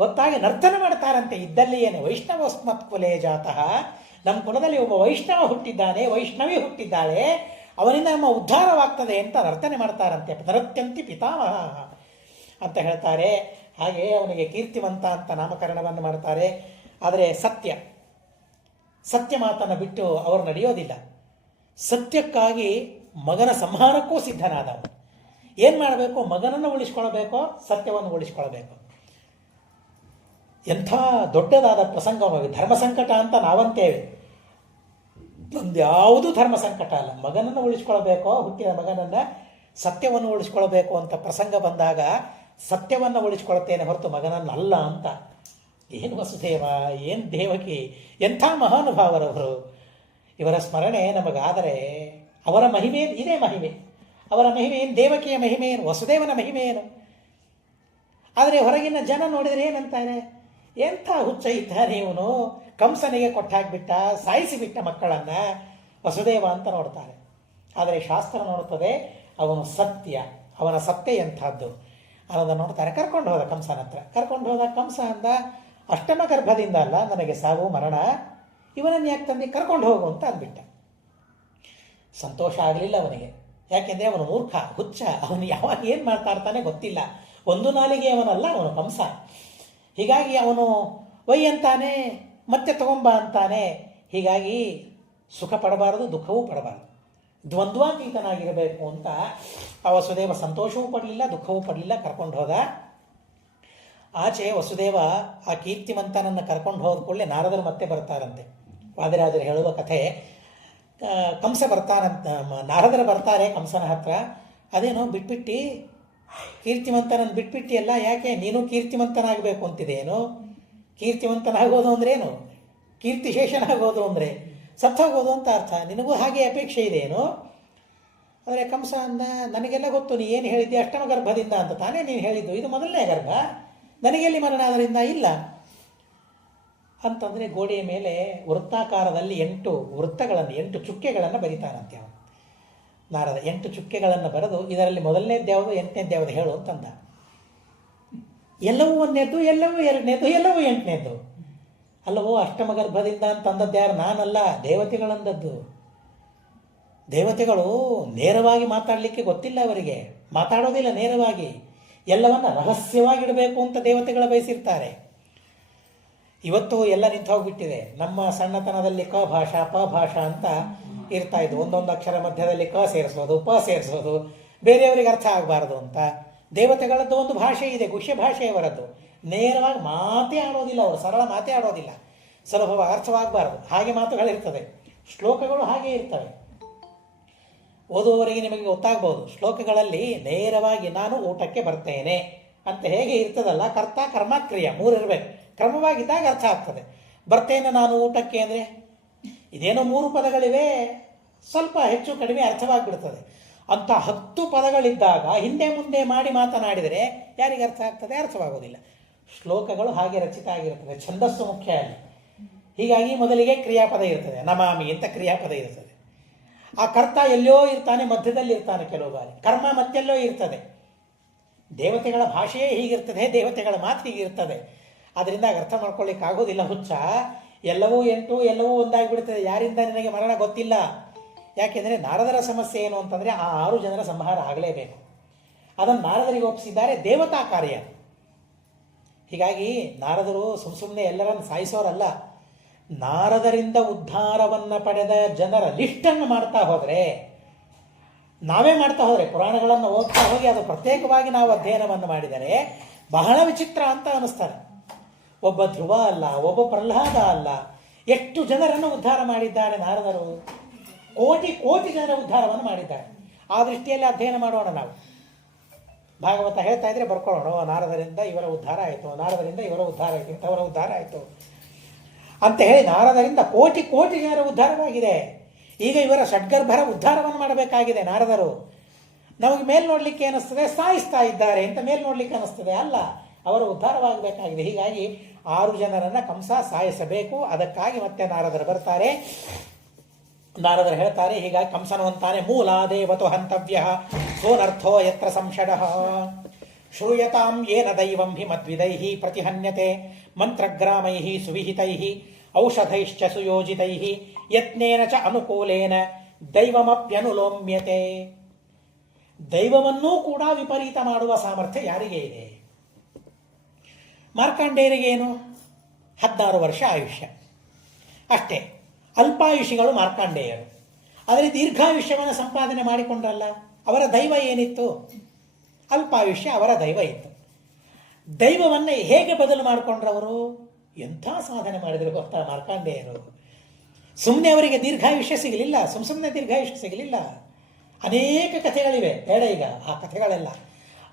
ಗೊತ್ತಾಗಿ ನರ್ತನ ಮಾಡ್ತಾರಂತೆ ಇದ್ದಲ್ಲಿ ಏನು. ವೈಷ್ಣವಸ್ಮತ್ಕುಲೇ ಜಾತಃ, ನಮ್ಮ ಕುಲದಲ್ಲಿ ಒಬ್ಬ ವೈಷ್ಣವ ಹುಟ್ಟಿದ್ದಾನೆ, ವೈಷ್ಣವಿ ಹುಟ್ಟಿದ್ದಾಳೆ, ಅವನಿಂದ ನಮ್ಮ ಉದ್ಧಾರವಾಗ್ತದೆ ಅಂತ ನರ್ತನೆ ಮಾಡ್ತಾರಂತೆ. ನರತ್ಯಂತಿ ಪಿತಾಮಹ ಅಂತ ಹೇಳ್ತಾರೆ. ಹಾಗೆ ಅವನಿಗೆ ಕೀರ್ತಿವಂತ ಅಂತ ನಾಮಕರಣವನ್ನು ಮಾಡ್ತಾರೆ. ಆದರೆ ಸತ್ಯ ಮಾತನ್ನು ಬಿಟ್ಟು ಅವರು ನಡೆಯೋದಿಲ್ಲ. ಸತ್ಯಕ್ಕಾಗಿ ಮಗನ ಸಂಹಾರಕ್ಕೂ ಸಿದ್ಧನಾದವನು. ಏನು ಮಾಡಬೇಕು, ಮಗನನ್ನು ಉಳಿಸ್ಕೊಳ್ಬೇಕೋ ಸತ್ಯವನ್ನು ಉಳಿಸ್ಕೊಳ್ಬೇಕು. ಎಂಥ ದೊಡ್ಡದಾದ ಪ್ರಸಂಗವಾಗಿ ಧರ್ಮ ಸಂಕಟ ಅಂತ ನಾವಂತೇವೆ, ಒಂದು ಯಾವುದೂ ಧರ್ಮ ಸಂಕಟ ಅಲ್ಲ. ಮಗನನ್ನು ಉಳಿಸ್ಕೊಳ್ಬೇಕೋ, ಹುಟ್ಟಿದ ಮಗನನ್ನು, ಸತ್ಯವನ್ನು ಉಳಿಸ್ಕೊಳ್ಬೇಕು ಅಂತ ಪ್ರಸಂಗ ಬಂದಾಗ ಸತ್ಯವನ್ನು ಉಳಿಸ್ಕೊಳ್ತೇನೆ ಹೊರತು ಮಗನನ್ನು ಅಲ್ಲ ಅಂತ. ಏನು ವಸುದೇವ, ಏನು ದೇವಕಿ, ಎಂಥ ಮಹಾನುಭಾವರವರು. ಇವರ ಸ್ಮರಣೆ ನಮಗಾದರೆ ಅವರ ಮಹಿಮೆ ಇದೇ ಮಹಿಮೆ. ಅವರ ಮಹಿಮೆ ಏನು, ದೇವಕಿಯ ಮಹಿಮೆ ಏನು, ವಸುದೇವನ ಮಹಿಮೆ ಏನು. ಆದರೆ ಹೊರಗಿನ ಜನ ನೋಡಿದರೆ ಏನಂತಾರೆ, ಎಂಥ ಹುಚ್ಚ ಇದ್ದಾನೆ ಇವನು, ಕಂಸನಿಗೆ ಕೊಟ್ಟಾಕ್ಬಿಟ್ಟ, ಸಾಯಿಸಿಬಿಟ್ಟ ಮಕ್ಕಳನ್ನು, ವಸುದೇವ ಅಂತ ನೋಡ್ತಾರೆ. ಆದರೆ ಶಾಸ್ತ್ರ ನೋಡುತ್ತದೆ ಅವನು ಸತ್ಯ, ಅವನ ಸತ್ಯ ಎಂಥದ್ದು ಅನ್ನೋದನ್ನು ನೋಡ್ತಾರೆ. ಕರ್ಕೊಂಡು ಹೋದ ಕಂಸನ ಹತ್ರ. ಕರ್ಕೊಂಡು ಹೋದ ಕಂಸ ಅಂದ, ಅಷ್ಟಮ ಗರ್ಭದಿಂದ ಅಲ್ಲ ನನಗೆ ಸಾವು ಮರಣ, ಇವನನ್ನು ಯಾಕೆ ತಂದು ಕರ್ಕೊಂಡು ಹೋಗು ಅಂತ ಅಂದ್ಬಿಟ್ಟ. ಸಂತೋಷ ಆಗಲಿಲ್ಲ ಅವನಿಗೆ. ಯಾಕೆಂದರೆ ಅವನು ಮೂರ್ಖ, ಹುಚ್ಚ, ಅವನು ಯಾವಾಗ ಏನು ಮಾತಾಡ್ತಾನೆ ಗೊತ್ತಿಲ್ಲ. ಒಂದು ನಾಲಿಗೆ ಅವನಲ್ಲ, ಅವನು ಕಂಸ. ಹೀಗಾಗಿ ಅವನು ವೈ ಅಂತಾನೆ, ಮತ್ತೆ ತಗೊಂಬ ಅಂತಾನೆ. ಹೀಗಾಗಿ ಸುಖ ಪಡಬಾರದು, ದುಃಖವೂ ಪಡಬಾರದು, ದ್ವಂದ್ವಾತೀತನಾಗಿರಬೇಕು ಅಂತ ಆ ವಸುದೇವ ಸಂತೋಷವೂ ಪಡಲಿಲ್ಲ, ದುಃಖವೂ ಪಡಲಿಲ್ಲ, ಕರ್ಕೊಂಡು ಹೋದ. ಆಚೆ ವಸುದೇವ ಆ ಕೀರ್ತಿವಂತನನ್ನು ಕರ್ಕೊಂಡು ಹೋದ ಕೂಡಲೇ ನಾರದರು ಮತ್ತೆ ಬರ್ತಾರಂತೆ. ವಾದಿರಾಜರು ಹೇಳುವ ಕಥೆ, ಕಂಸ ಬರ್ತಾನಂತ, ನಾರದರು ಬರ್ತಾರೆ ಕಂಸನ ಹತ್ರ. ಅದೇನೋ ಬಿಟ್ಬಿಟ್ಟು ಕೀರ್ತಿವಂತನನ್ನು ಬಿಟ್ಬಿಟ್ಟು ಎಲ್ಲ ಯಾಕೆ, ನೀನು ಕೀರ್ತಿವಂತನಾಗಬೇಕು ಅಂತಿದೇನು? ಕೀರ್ತಿವಂತನಾಗೋದು ಅಂದ್ರೇನು? ಕೀರ್ತಿಶೇಷನಾಗೋದು ಅಂದರೆ ಸತ್ತೋಗೋದು ಅಂತ ಅರ್ಥ. ನಿನಗೂ ಹಾಗೆ ಅಪೇಕ್ಷೆ ಇದೆಯೇನು? ಆದರೆ ಕಂಸ ಅಂದ, ನನಗೆಲ್ಲ ಗೊತ್ತು, ನೀ ಏನು ಹೇಳಿದ್ದೆ, ಅಷ್ಟಮ ಗರ್ಭದಿಂದ ಅಂತ ತಾನೇ ನೀನು ಹೇಳಿದ್ದು, ಇದು ಮೊದಲನೇ ಗರ್ಭ, ನನಗೆಲ್ಲಿ ಮರಣ ಅದರಿಂದ ಇಲ್ಲ ಅಂತಂದರೆ ಗೋಡೆಯ ಮೇಲೆ ವೃತ್ತಾಕಾರದಲ್ಲಿ 8 ವೃತ್ತಗಳನ್ನು 8 ಚುಕ್ಕೆಗಳನ್ನು ಬರಿತಾನಂತೆ ಅವನು ನಾರದ. 8 ಚುಕ್ಕೆಗಳನ್ನು ಬರೆದು ಇದರಲ್ಲಿ ಮೊದಲನೇದ್ದು ಯಾವುದು, 8ನೇದ್ದು ಯಾವುದು ಹೇಳು ಅಂತಂದ. ಎಲ್ಲವೂ 1ನೇದ್ದು, ಎಲ್ಲವೂ 2ನೇದ್ದು, ಎಲ್ಲವೂ 8ನೇದ್ದು. ಅಲ್ಲವೋ ಅಷ್ಟಮ ಗರ್ಭದಿಂದ ಅಂತಂದದ್ದು ಯಾರು? ನಾನಲ್ಲ, ದೇವತೆಗಳಂದದ್ದು. ದೇವತೆಗಳು ನೇರವಾಗಿ ಮಾತಾಡಲಿಕ್ಕೆ ಗೊತ್ತಿಲ್ಲ ಅವರಿಗೆ, ಮಾತಾಡೋದಿಲ್ಲ ನೇರವಾಗಿ, ಎಲ್ಲವನ್ನ ರಹಸ್ಯವಾಗಿಡಬೇಕು ಅಂತ ದೇವತೆಗಳ ಬಯಸಿರ್ತಾರೆ. ಇವತ್ತು ಎಲ್ಲ ನಿಂತು ಹೋಗ್ಬಿಟ್ಟಿದೆ. ನಮ್ಮ ಸಣ್ಣತನದಲ್ಲಿ ಕ ಭಾಷಾ ಪ ಭಾಷಾ ಅಂತ ಇರ್ತಾ ಇದ್ದು, ಒಂದೊಂದು ಅಕ್ಷರ ಮಧ್ಯದಲ್ಲಿ ಕ ಸೇರಿಸೋದು, ಪ ಸೇರಿಸೋದು, ಬೇರೆಯವರಿಗೆ ಅರ್ಥ ಆಗಬಾರ್ದು ಅಂತ. ದೇವತೆಗಳದ್ದು ಒಂದು ಭಾಷೆ ಇದೆ, ಗುಹ್ಯ ಭಾಷೆಯವರದ್ದು. ನೇರವಾಗಿ ಮಾತೇ ಆಡೋದಿಲ್ಲ ಅವರು, ಸರಳ ಮಾತೇ ಆಡೋದಿಲ್ಲ, ಸುಲಭವಾಗಿ ಅರ್ಥವಾಗಬಾರ್ದು ಹಾಗೆ ಮಾತುಗಳಿರ್ತದೆ. ಶ್ಲೋಕಗಳು ಹಾಗೆ ಇರ್ತವೆ, ಓದುವವರಿಗೆ ನಿಮಗೆ ಗೊತ್ತಾಗ್ಬೋದು. ಶ್ಲೋಕಗಳಲ್ಲಿ ನೇರವಾಗಿ ನಾನು ಊಟಕ್ಕೆ ಬರ್ತೇನೆ ಅಂತ ಹೇಗೆ ಇರ್ತದಲ್ಲ, ಕರ್ತ ಕರ್ಮ ಕ್ರಿಯೆ 3 ಇರಬೇಕು, ಕ್ರಮವಾಗಿದ್ದಾಗ ಅರ್ಥ ಆಗ್ತದೆ. ಬರ್ತೇನೆ ನಾನು ಊಟಕ್ಕೆ ಅಂದರೆ ಇದೇನೋ 3 ಪದಗಳಿವೆ, ಸ್ವಲ್ಪ ಹೆಚ್ಚು ಕಡಿಮೆ ಅರ್ಥವಾಗಿಬಿಡ್ತದೆ. ಅಂತ 10 ಪದಗಳಿದ್ದಾಗ ಹಿಂದೆ ಮುಂದೆ ಮಾಡಿ ಮಾತನಾಡಿದರೆ ಯಾರಿಗೆ ಅರ್ಥ ಆಗ್ತದೆ? ಅರ್ಥವಾಗೋದಿಲ್ಲ. ಶ್ಲೋಕಗಳು ಹಾಗೆ ರಚಿತ ಆಗಿರ್ತದೆ, ಛಂದಸ್ಸು ಮುಖ್ಯ ಅಲ್ಲಿ. ಹೀಗಾಗಿ ಮೊದಲಿಗೆ ಕ್ರಿಯಾಪದ ಇರ್ತದೆ, ನಮಾಮಿ ಅಂತ ಕ್ರಿಯಾಪದ ಇರ್ತದೆ. ಆ ಕರ್ತ ಎಲ್ಲೋ ಇರ್ತಾನೆ, ಮಧ್ಯದಲ್ಲಿ ಇರ್ತಾನೆ, ಕೆಲವು ಬಾರಿ ಕರ್ಮ ಮತ್ತೆಲ್ಲೋ ಇರ್ತದೆ. ದೇವತೆಗಳ ಭಾಷೆಯೇ ಹೀಗಿರ್ತದೆ, ದೇವತೆಗಳ ಮಾತು ಹೀಗಿರ್ತದೆ. ಅದರಿಂದ ಅರ್ಥ ಮಾಡ್ಕೊಳ್ಳಿಕ್ಕೆ ಆಗೋದಿಲ್ಲ. ಹುಚ್ಚ, ಎಲ್ಲವೂ 8 ಎಲ್ಲವೂ ಒಂದಾಗಿಬಿಡ್ತದೆ. ಯಾರಿಂದ ನಿನಗೆ ಮರಣ ಗೊತ್ತಿಲ್ಲ. ಯಾಕೆಂದರೆ ನಾರದರ ಸಮಸ್ಯೆ ಏನು ಅಂತಂದರೆ ಆ 6 ಜನರ ಸಂಹಾರ ಆಗಲೇಬೇಕು. ಅದನ್ನು ನಾರದರಿಗೆ ಒಪ್ಪಿಸಿದ್ದಾರೆ, ದೇವತಾ ಕಾರ್ಯ. ಹೀಗಾಗಿ ನಾರದರು ಸುಮ್ಮನೆ ಎಲ್ಲರನ್ನು ಸಾಯಿಸೋರಲ್ಲ. ನಾರದರಿಂದ ಉದ್ಧಾರವನ್ನು ಪಡೆದ ಜನರ ಲಿಸ್ಟನ್ನು ಮಾಡ್ತಾ ಹೋದರೆ, ನಾವೇ ಮಾಡ್ತಾ ಹೋದರೆ, ಪುರಾಣಗಳನ್ನು ಓದ್ತಾ ಹೋಗಿ ಅದು ಪ್ರತ್ಯೇಕವಾಗಿ ನಾವು ಅಧ್ಯಯನವನ್ನು ಮಾಡಿದರೆ ಬಹಳ ವಿಚಿತ್ರ ಅಂತ ಅನ್ನಿಸ್ತಾರೆ. ಒಬ್ಬ ಧ್ರುವ ಅಲ್ಲ, ಒಬ್ಬ ಪ್ರಹ್ಲಾದ ಅಲ್ಲ, ಎಷ್ಟು ಜನರನ್ನು ಉದ್ಧಾರ ಮಾಡಿದ್ದಾರೆ ನಾರದರು. ಕೋಟಿ ಕೋಟಿ ಜನರ ಉದ್ಧಾರವನ್ನು ಮಾಡಿದ್ದಾರೆ. ಆ ದೃಷ್ಟಿಯಲ್ಲಿ ಅಧ್ಯಯನ ಮಾಡೋಣ ನಾವು. ಭಾಗವತ ಹೇಳ್ತಾ ಇದ್ರೆ ಬರ್ಕೊಳ್ಳೋಣ, ನಾರದರಿಂದ ಇವರ ಉದ್ಧಾರ ಆಯಿತು, ನಾರದರಿಂದ ಇವರ ಉದ್ಧಾರ ಆಯಿತು, ಇಂಥವರ ಉದ್ಧಾರ ಆಯಿತು ಅಂತ ಹೇಳಿ ನಾರದರಿಂದ ಕೋಟಿ ಕೋಟಿ ಜನರ ಉದ್ಧಾರವಾಗಿದೆ. ಈಗ ಇವರ ಷಡ್ಗರ್ಭರ ಉದ್ಧಾರವನ್ನು ಮಾಡಬೇಕಾಗಿದೆ ನಾರದರು. ನಮಗೆ ಮೇಲ್ ನೋಡಲಿಕ್ಕೆ ಅನ್ನಿಸ್ತದೆ ಸಾಯಿಸ್ತಾ ಇದ್ದಾರೆ ಅಂತ ಮೇಲ್ ನೋಡಲಿಕ್ಕೆ ಅನ್ನಿಸ್ತದೆ, ಅಲ್ಲ, ಅವರ ಉದ್ಧಾರವಾಗಬೇಕಾಗಿದೆ. ಹೀಗಾಗಿ 6 ಜನರನ್ನು ಕಂಸ ಸಾಯಿಸಬೇಕು. ಅದಕ್ಕಾಗಿ ಮತ್ತೆ ನಾರದರು ಬರ್ತಾರೆ. ನಾರದರು ಹೇಳ್ತಾರೆ, ಹೀಗಾಗಿ ಕಂಸನು ಅಂತಾನೆ, ಮೂಲಾದೇವತು ಹಂತವ್ಯ ಸೋನರ್ಥೋ ಯತ್ರ ಸಂಷಡಃ ಶ್ರೂಯತಾಂ ಯೇನ ದೈವಂ ಹಿ ಮದ್ವಿದೈಃ ಪ್ರತಿಹನ್ಯತೆ ಮಂತ್ರಗ್ರಾಮೈಃ ಸುವಿಹಿತೈಃ ಔಷಧೈಶ್ಚ ಸುಯೋಜಿತೈಃ ಯತ್ನೇನ ಚ ಅನುಕೂಲೇನ ದೈವಮಪ್ಯನುಲೋಮ್ಯತೆ. ದೈವವನ್ನೂ ಕೂಡ ವಿಪರೀತ ಮಾಡುವ ಸಾಮರ್ಥ್ಯ ಯಾರಿಗೆ ಇದೆ? ಮಾರ್ಕಾಂಡೇಯರಿಗೇನು? 16 ವರ್ಷ ಆಯುಷ್ಯ ಅಷ್ಟೇ. ಅಲ್ಪಾಯುಷಿಗಳು ಮಾರ್ಕಾಂಡೇಯರು. ಆದರೆ ದೀರ್ಘಾಯುಷ್ಯವನ್ನು ಸಂಪಾದನೆ ಮಾಡಿಕೊಂಡ್ರಲ್ಲ, ಅವರ ದೈವ ಏನಿತ್ತು? ಅಲ್ಪಾಯುಷ್ಯ ಅವರ ದೈವ ಇತ್ತು. ದೈವವನ್ನು ಹೇಗೆ ಬದಲು ಮಾಡಿಕೊಂಡ್ರವರು? ಎಂಥ ಸಾಧನೆ ಮಾಡಿದರು ಗೊತ್ತಾ ಮಾರ್ಕಾಂಡೇಯರು? ಸುಮ್ಮನೆ ಅವರಿಗೆ ದೀರ್ಘಾಯುಷ್ಯ ಸಿಗಲಿಲ್ಲ, ಸುಮ್ಮನೆ ದೀರ್ಘಾಯುಷ್ಯ ಸಿಗಲಿಲ್ಲ. ಅನೇಕ ಕಥೆಗಳಿವೆ, ಬೇಡ ಈಗ ಆ ಕಥೆಗಳೆಲ್ಲ.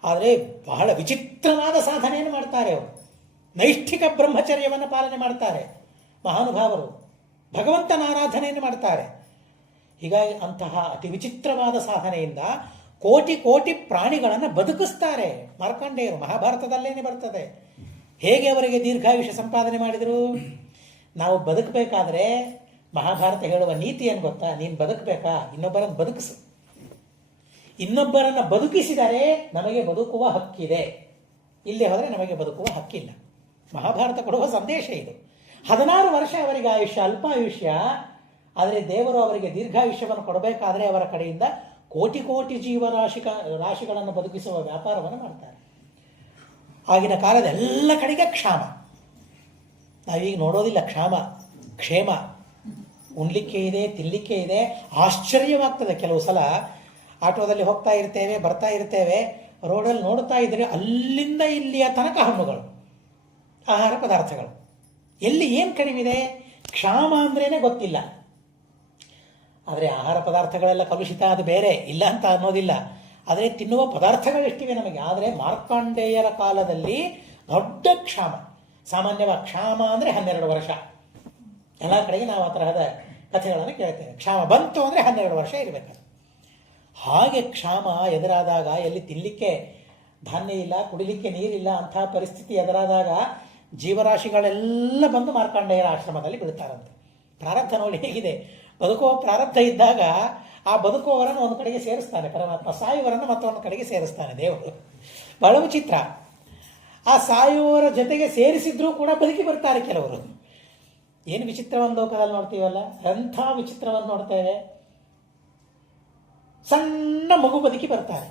ಆದರೆ ಬಹಳ ವಿಚಿತ್ರವಾದ ಸಾಧನೆಯನ್ನು ಮಾಡ್ತಾರೆ ಅವರು. ನೈಷ್ಠಿಕ ಬ್ರಹ್ಮಚರ್ಯವನ್ನು ಪಾಲನೆ ಮಾಡ್ತಾರೆ ಮಹಾನುಭಾವರು. ಭಗವಂತನ ಆರಾಧನೆಯನ್ನು ಮಾಡ್ತಾರೆ. ಹೀಗಾಗಿ ಅಂತಹ ಅತಿ ವಿಚಿತ್ರವಾದ ಸಾಧನೆಯಿಂದ ಕೋಟಿ ಕೋಟಿ ಪ್ರಾಣಿಗಳನ್ನು ಬದುಕಿಸ್ತಾರೆ ಮಾರ್ಕಾಂಡೇಯರು. ಮಹಾಭಾರತದಲ್ಲೇನೆ ಬರ್ತದೆ ಹೇಗೆ ಅವರಿಗೆ ದೀರ್ಘಾಯುಷ್ಯ ಸಂಪಾದನೆ ಮಾಡಿದರು. ನಾವು ಬದುಕಬೇಕಾದ್ರೆ ಮಹಾಭಾರತ ಹೇಳುವ ನೀತಿ ಏನು ಗೊತ್ತಾ? ನೀನು ಬದುಕಬೇಕಾ, ಇನ್ನೊಬ್ಬರನ್ನು ಬದುಕಿಸು. ಇನ್ನೊಬ್ಬರನ್ನು ಬದುಕಿಸಿದರೆ ನಮಗೆ ಬದುಕುವ ಹಕ್ಕಿದೆ, ಇಲ್ಲೇ ಹೋದರೆ ನಮಗೆ ಬದುಕುವ ಹಕ್ಕಿಲ್ಲ. ಮಹಾಭಾರತ ಕೊಡುವ ಸಂದೇಶ ಇದು. 16 ವರ್ಷ ಅವರಿಗೆ ಆಯುಷ್ಯ, ಅಲ್ಪಾಯುಷ್ಯ. ಆದರೆ ದೇವರು ಅವರಿಗೆ ದೀರ್ಘಾಯುಷ್ಯವನ್ನು ಕೊಡಬೇಕಾದ್ರೆ ಅವರ ಕಡೆಯಿಂದ ಕೋಟಿ ಕೋಟಿ ರಾಶಿಗಳನ್ನು ಬದುಕಿಸುವ ವ್ಯಾಪಾರವನ್ನು ಮಾಡ್ತಾರೆ. ಆಗಿನ ಕಾಲದ ಎಲ್ಲ ಕಡೆಗೆ ಕ್ಷಾಮ. ನಾವೀಗ ನೋಡೋದಿಲ್ಲ ಕ್ಷಾಮ, ಕ್ಷೇಮ. ಉಣ್ಲಿಕ್ಕೆ ಇದೆ, ತಿನ್ನಲಿಕ್ಕೆ ಇದೆ. ಆಶ್ಚರ್ಯವಾಗ್ತದೆ. ಕೆಲವು ಸಲ ಆಟೋದಲ್ಲಿ ಹೋಗ್ತಾ ಇರ್ತೇವೆ, ಬರ್ತಾ ಇರ್ತೇವೆ, ರೋಡಲ್ಲಿ ನೋಡ್ತಾ ಇದ್ರೆ ಅಲ್ಲಿಂದ ಇಲ್ಲಿಯ ತನಕ ಹಣ್ಣುಗಳು. ಆಹಾರ ಪದಾರ್ಥಗಳು. ಎಲ್ಲಿ ಏನು ಕಡಿಮೆ ಇದೆ? ಕ್ಷಾಮ ಅಂದ್ರೇ ಗೊತ್ತಿಲ್ಲ. ಆದರೆ ಆಹಾರ ಪದಾರ್ಥಗಳೆಲ್ಲ ಕಲುಷಿತ, ಅದು ಬೇರೆ, ಇಲ್ಲ ಅಂತ ಅನ್ನೋದಿಲ್ಲ. ಆದರೆ ತಿನ್ನುವ ಪದಾರ್ಥಗಳೆಷ್ಟಿವೆ ನಮಗೆ. ಆದರೆ ಮಾರ್ಕಾಂಡೇಯರ ಕಾಲದಲ್ಲಿ ದೊಡ್ಡ ಕ್ಷಾಮ. ಸಾಮಾನ್ಯವಾಗಿ ಕ್ಷಾಮ ಅಂದರೆ 12 ವರ್ಷ. ಎಲ್ಲ ಕಡೆಗೆ ನಾವು ಆ ತರಹದ ಕಥೆಗಳನ್ನು ಕೇಳ್ತೇವೆ. ಕ್ಷಾಮ ಬಂತು ಅಂದರೆ 12 ವರ್ಷ ಇರಬೇಕು. ಹಾಗೆ ಕ್ಷಾಮ ಎದುರಾದಾಗ, ಎಲ್ಲಿ ತಿನ್ನಲಿಕ್ಕೆ ಧಾನ್ಯ ಇಲ್ಲ, ಕುಡಿಲಿಕ್ಕೆ ನೀರಿಲ್ಲ, ಅಂತಹ ಪರಿಸ್ಥಿತಿ ಎದುರಾದಾಗ ಜೀವರಾಶಿಗಳೆಲ್ಲ ಬಂದು ಮಾರ್ಕಾಂಡೇಯರ ಆಶ್ರಮದಲ್ಲಿ ಬಿಡ್ತಾರಂತೆ. ಪ್ರಾರಬ್ಧ ನೋಡಿ ಹೇಗಿದೆ. ಬದುಕುವ ಪ್ರಾರಬ್ಧ ಇದ್ದಾಗ ಆ ಬದುಕುವವರನ್ನು ಒಂದು ಕಡೆಗೆ ಸೇರಿಸ್ತಾನೆ ಪರಮಾತ್ಮ, ಸಾಯುವವರನ್ನು ಮತ್ತೊಂದು ಕಡೆಗೆ ಸೇರಿಸ್ತಾನೆ ದೇವರು. ಬಹಳ ವಿಚಿತ್ರ. ಆ ಸಾಯುವವರ ಜೊತೆಗೆ ಸೇರಿಸಿದ್ರೂ ಕೂಡ ಬದುಕಿ ಬರ್ತಾರೆ ಕೆಲವರು. ಏನು ವಿಚಿತ್ರವನ್ನು ಲೋಕದಲ್ಲಿ ನೋಡ್ತೀವಲ್ಲ, ಎಂಥ ವಿಚಿತ್ರವನ್ನು ನೋಡ್ತೇವೆ. ಸಣ್ಣ ಮಗು ಬದುಕಿ ಬರ್ತಾನೆ,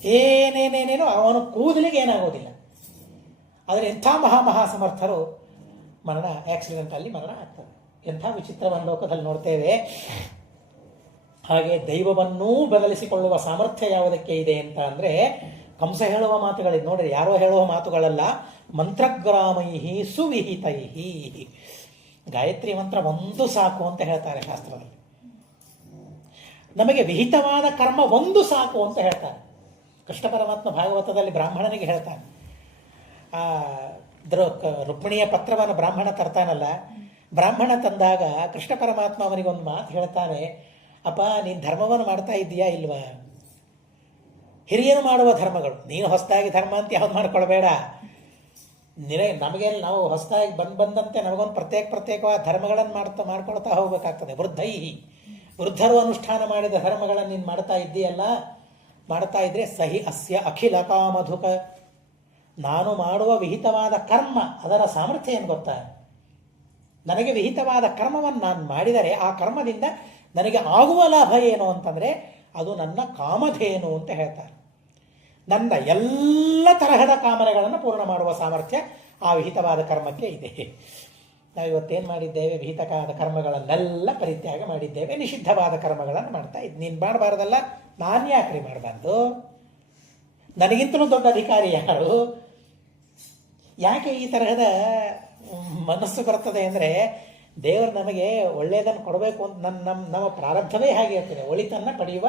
ಏನೇನೇನೇನೋ ಅವನು ಕೂದಲಿಗೆ ಏನಾಗೋದಿಲ್ಲ. ಆದರೆ ಎಂಥ ಮಹಾಸಮರ್ಥರು ಮರಣ, ಆಕ್ಸಿಡೆಂಟಲ್ಲಿ ಮರಣ ಆಗ್ತದೆ. ಎಂಥ ವಿಚಿತ್ರವನ್ನು ಲೋಕದಲ್ಲಿ ನೋಡ್ತೇವೆ. ಹಾಗೆ ದೈವವನ್ನೂ ಬದಲಿಸಿಕೊಳ್ಳುವ ಸಾಮರ್ಥ್ಯ ಯಾವುದಕ್ಕೆ ಇದೆ ಅಂತ ಅಂದರೆ, ಕಂಸ ಹೇಳುವ ಮಾತುಗಳಿದೆ ನೋಡ್ರಿ, ಯಾರೋ ಹೇಳುವ ಮಾತುಗಳಲ್ಲ. ಮಂತ್ರಗ್ರಾಮೈಹಿ ಸುವಿಹಿತೈಹಿ. ಗಾಯತ್ರಿ ಮಂತ್ರ ಒಂದು ಸಾಕು ಅಂತ ಹೇಳ್ತಾರೆ ಶಾಸ್ತ್ರದಲ್ಲಿ. ನಮಗೆ ವಿಹಿತವಾದ ಕರ್ಮ ಒಂದು ಸಾಕು ಅಂತ ಹೇಳ್ತಾರೆ. ಕೃಷ್ಣ ಪರಮಾತ್ಮ ಭಾಗವತದಲ್ಲಿ ಬ್ರಾಹ್ಮಣನಿಗೆ ಹೇಳ್ತಾನೆ. ರುಕ್ಮಿಣಿಯ ಪತ್ರವನ್ನು ಬ್ರಾಹ್ಮಣ ತರ್ತಾನಲ್ಲ, ಬ್ರಾಹ್ಮಣ ತಂದಾಗ ಕೃಷ್ಣ ಪರಮಾತ್ಮ ಅವನಿಗೊಂದು ಮಾತು ಹೇಳ್ತಾನೆ. ಅಪ್ಪ, ನೀನು ಧರ್ಮವನ್ನು ಮಾಡ್ತಾ ಇದ್ದೀಯಾ ಇಲ್ವಾ? ಹಿರಿಯರು ಮಾಡುವ ಧರ್ಮಗಳು, ನೀನು ಹೊಸದಾಗಿ ಧರ್ಮ ಅಂತ ಯಾವ್ದು ಮಾಡ್ಕೊಳ್ಬೇಡ. ನಮಗೆ ನಾವು ಹೊಸದಾಗಿ ಬಂದಂತೆ ನಮಗೊಂದು ಪ್ರತ್ಯೇಕವಾದ ಧರ್ಮಗಳನ್ನು ಮಾಡ್ಕೊಳ್ತಾ ಹೋಗ್ಬೇಕಾಗ್ತದೆ. ವೃದ್ಧರು ಅನುಷ್ಠಾನ ಮಾಡಿದ ಧರ್ಮಗಳನ್ನು ನೀನು ಮಾಡ್ತಾ ಇದ್ದೀಯಲ್ಲ, ಮಾಡ್ತಾ ಇದ್ರೆ ಸಹಿ ಅಸ್ಯ ಅಖಿಲ ಕಾಮಧುಕ. ನಾನು ಮಾಡುವ ವಿಹಿತವಾದ ಕರ್ಮ, ಅದರ ಸಾಮರ್ಥ್ಯ ಏನು ಗೊತ್ತಾ? ನನಗೆ ವಿಹಿತವಾದ ಕರ್ಮವನ್ನು ನಾನು ಮಾಡಿದರೆ ಆ ಕರ್ಮದಿಂದ ನನಗೆ ಆಗುವ ಲಾಭ ಏನು ಅಂತಂದರೆ ಅದು ನನ್ನ ಕಾಮಧೇನು ಅಂತ ಹೇಳ್ತಾರೆ. ನನ್ನ ಎಲ್ಲ ತರಹದ ಕಾಮನೆಗಳನ್ನು ಪೂರ್ಣ ಮಾಡುವ ಸಾಮರ್ಥ್ಯ ಆ ವಿಹಿತವಾದ ಕರ್ಮಕ್ಕೆ ಇದೆ. ನಾವು ಇವತ್ತೇನು ಮಾಡಿದ್ದೇವೆ? ವಿಹಿತವಾದ ಕರ್ಮಗಳನ್ನೆಲ್ಲ ಪರಿತ್ಯಾಗ ಮಾಡಿದ್ದೇವೆ, ನಿಷಿದ್ಧವಾದ ಕರ್ಮಗಳನ್ನು ಮಾಡ್ತಾ ಇದ್ದು. ನೀನು ಮಾಡಬಾರ್ದಲ್ಲ, ನಾನು ಯಾಕ್ರಿ ಮಾಡಬಾರ್ದು? ನನಗಿಂತಲೂ ದೊಡ್ಡ ಅಧಿಕಾರಿ ಯಾರು? ಯಾಕೆ ಈ ತರಹದ ಮನಸ್ಸು ಬರ್ತದೆ ಅಂದರೆ, ದೇವರು ನಮಗೆ ಒಳ್ಳೆಯದನ್ನು ಕೊಡಬೇಕು ಅಂತ ನಮ್ಮ ಪ್ರಾರಬ್ಧವೇ ಹಾಗೆ ಇರ್ತದೆ. ಒಳಿತನ್ನು ಪಡೆಯುವ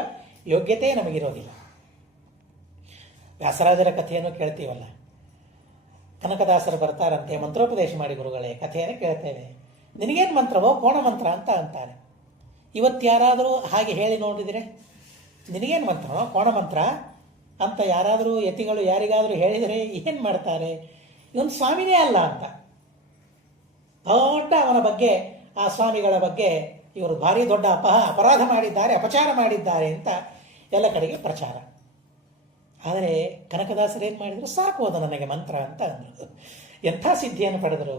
ಯೋಗ್ಯತೆ ನಮಗಿರೋದಿಲ್ಲ. ವ್ಯಾಸರಾಜರ ಕಥೆಯನ್ನು ಕೇಳ್ತೀವಲ್ಲ, ಕನಕದಾಸರು ಬರ್ತಾರಂತೆ, ಮಂತ್ರೋಪದೇಶ ಮಾಡಿ ಗುರುಗಳೇ, ಕಥೆಯನ್ನು ಕೇಳ್ತೇವೆ. ನಿನಗೇನು ಮಂತ್ರವೋ? ಕೋಣ ಮಂತ್ರ ಅಂತ ಅಂತಾರೆ. ಇವತ್ತು ಯಾರಾದರೂ ಹಾಗೆ ಹೇಳಿ ನೋಡಿದರೆ, ನಿನಗೇನು ಮಂತ್ರವೋ? ಕೋಣ ಮಂತ್ರ ಅಂತ ಯಾರಾದರೂ ಯತಿಗಳು ಯಾರಿಗಾದರೂ ಹೇಳಿದರೆ ಏನು ಮಾಡ್ತಾರೆ? ಇವನು ಸ್ವಾಮಿನೇ ಅಲ್ಲ ಅಂತ ದೊಡ್ಡ ಅವನ ಬಗ್ಗೆ, ಆ ಸ್ವಾಮಿಗಳ ಬಗ್ಗೆ ಇವರು ಭಾರಿ ದೊಡ್ಡ ಅಪರಾಧ ಮಾಡಿದ್ದಾರೆ, ಅಪಚಾರ ಮಾಡಿದ್ದಾರೆ ಅಂತ ಎಲ್ಲ ಕಡೆಗೆ ಪ್ರಚಾರ. ಆದರೆ ಕನಕದಾಸರು ಏನು ಮಾಡಿದರು? ಸಾಕು, ಅದು ನನಗೆ ಮಂತ್ರ ಅಂತ ಅಂದರು. ಎಂಥ ಸಿದ್ಧಿಯನ್ನು ಪಡೆದರು?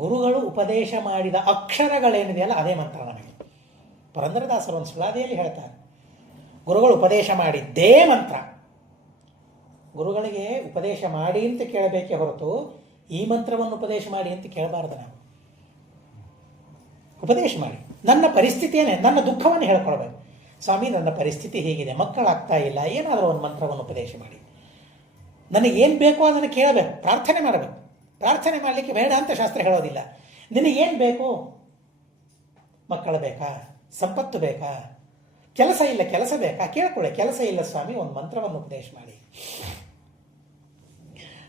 ಗುರುಗಳು ಉಪದೇಶ ಮಾಡಿದ ಅಕ್ಷರಗಳೇನಿದೆಯಲ್ಲ ಅದೇ ಮಂತ್ರ ನಮಗೆ. ಪುರಂದರದಾಸರು ಒಂದು ಸುಳಾದಿಯಲ್ಲಿ ಹೇಳ್ತಾರೆ, ಗುರುಗಳು ಉಪದೇಶ ಮಾಡಿದ್ದೇ ಮಂತ್ರ. ಗುರುಗಳಿಗೆ ಉಪದೇಶ ಮಾಡಿ ಅಂತ ಕೇಳಬೇಕೇ ಹೊರತು ಈ ಮಂತ್ರವನ್ನು ಉಪದೇಶ ಮಾಡಿ ಅಂತ ಕೇಳಬಾರ್ದು. ನಾವು ಉಪದೇಶ ಮಾಡಿ, ನನ್ನ ಪರಿಸ್ಥಿತಿಯನ್ನೇ, ನನ್ನ ದುಃಖವನ್ನು ಹೇಳ್ಕೊಳ್ಬೇಕು. ಸ್ವಾಮಿ, ನನ್ನ ಪರಿಸ್ಥಿತಿ ಹೀಗಿದೆ, ಮಕ್ಕಳಾಗ್ತಾ ಇಲ್ಲ, ಏನಾದರೂ ಒಂದು ಮಂತ್ರವನ್ನು ಉಪದೇಶ ಮಾಡಿ. ನನಗೇನು ಬೇಕೋ ಅದನ್ನು ಕೇಳಬೇಕು, ಪ್ರಾರ್ಥನೆ ಮಾಡಬೇಕು. ಪ್ರಾರ್ಥನೆ ಮಾಡಲಿಕ್ಕೆ ಬೇಡ ಅಂತ ಶಾಸ್ತ್ರ ಹೇಳೋದಿಲ್ಲ. ನಿನಗೇನು ಬೇಕು? ಮಕ್ಕಳು ಬೇಕಾ? ಸಂಪತ್ತು ಬೇಕಾ? ಕೆಲಸ ಇಲ್ಲ, ಕೆಲಸ ಬೇಕಾ? ಕೇಳ್ಕೊಳ್ಳಿ. ಕೆಲಸ ಇಲ್ಲ ಸ್ವಾಮಿ, ಒಂದು ಮಂತ್ರವನ್ನು ಉಪದೇಶ ಮಾಡಿ.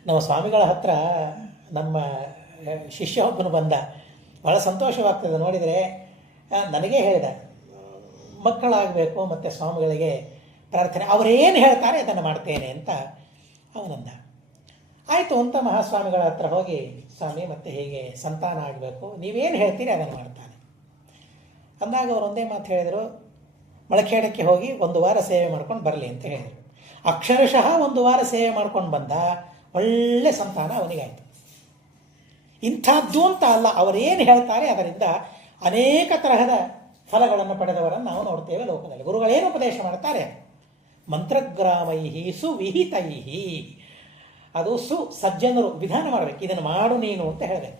ನಮ್ಮ ಸ್ವಾಮಿಗಳ ಹತ್ರ ನಮ್ಮ ಶಿಷ್ಯ ಒಬ್ಬನು ಬಂದ. ಬಹಳ ಸಂತೋಷವಾಗ್ತದೆ ನೋಡಿದರೆ. ನನಗೇ ಹೇಳಿದ, ಮಕ್ಕಳಾಗಬೇಕು ಮತ್ತು ಸ್ವಾಮಿಗಳಿಗೆ ಪ್ರಾರ್ಥನೆ, ಅವರೇನು ಹೇಳ್ತಾರೆ ಅದನ್ನು ಮಾಡ್ತೇನೆ ಅಂತ ಅವನಂದ. ಆಯಿತು ಅಂತ ಮಹಾಸ್ವಾಮಿಗಳ ಹತ್ರ ಹೋಗಿ, ಸ್ವಾಮಿ ಮತ್ತೆ ಹೀಗೆ ಸಂತಾನ ಆಗಬೇಕು, ನೀವೇನು ಹೇಳ್ತೀರಿ ಅದನ್ನು ಮಾಡ್ತಾನೆ ಅಂದಾಗ ಅವರು ಒಂದೇ ಮಾತು ಹೇಳಿದರು, ಮೊಳಖೇಡಕ್ಕೆ ಹೋಗಿ 1 ವಾರ ಸೇವೆ ಮಾಡ್ಕೊಂಡು ಬರಲಿ ಅಂತ ಹೇಳಿದರು. ಅಕ್ಷರಶಃ 1 ವಾರ ಸೇವೆ ಮಾಡ್ಕೊಂಡು ಬಂದ, ಒಳ್ಳೆ ಸಂತಾನ ಅವನಿಗಾಯಿತು. ಇಂಥದ್ದು ಅಂತ ಅಲ್ಲ, ಅವರೇನು ಹೇಳ್ತಾರೆ ಅದರಿಂದ ಅನೇಕ ತರಹದ ಫಲಗಳನ್ನು ಪಡೆದವರನ್ನು ನಾವು ನೋಡ್ತೇವೆ ಲೋಕದಲ್ಲಿ. ಗುರುಗಳೇನು ಉಪದೇಶ ಮಾಡ್ತಾರೆ? ಮಂತ್ರಗ್ರಾಮೈಹಿ ಸುವಿಹಿತೈಹಿ. ಅದು ಸಜ್ಜನರು ವಿಧಾನ ಮಾಡಬೇಕು, ಇದನ್ನು ಮಾಡು ನೀನು ಅಂತ ಹೇಳಬೇಕು.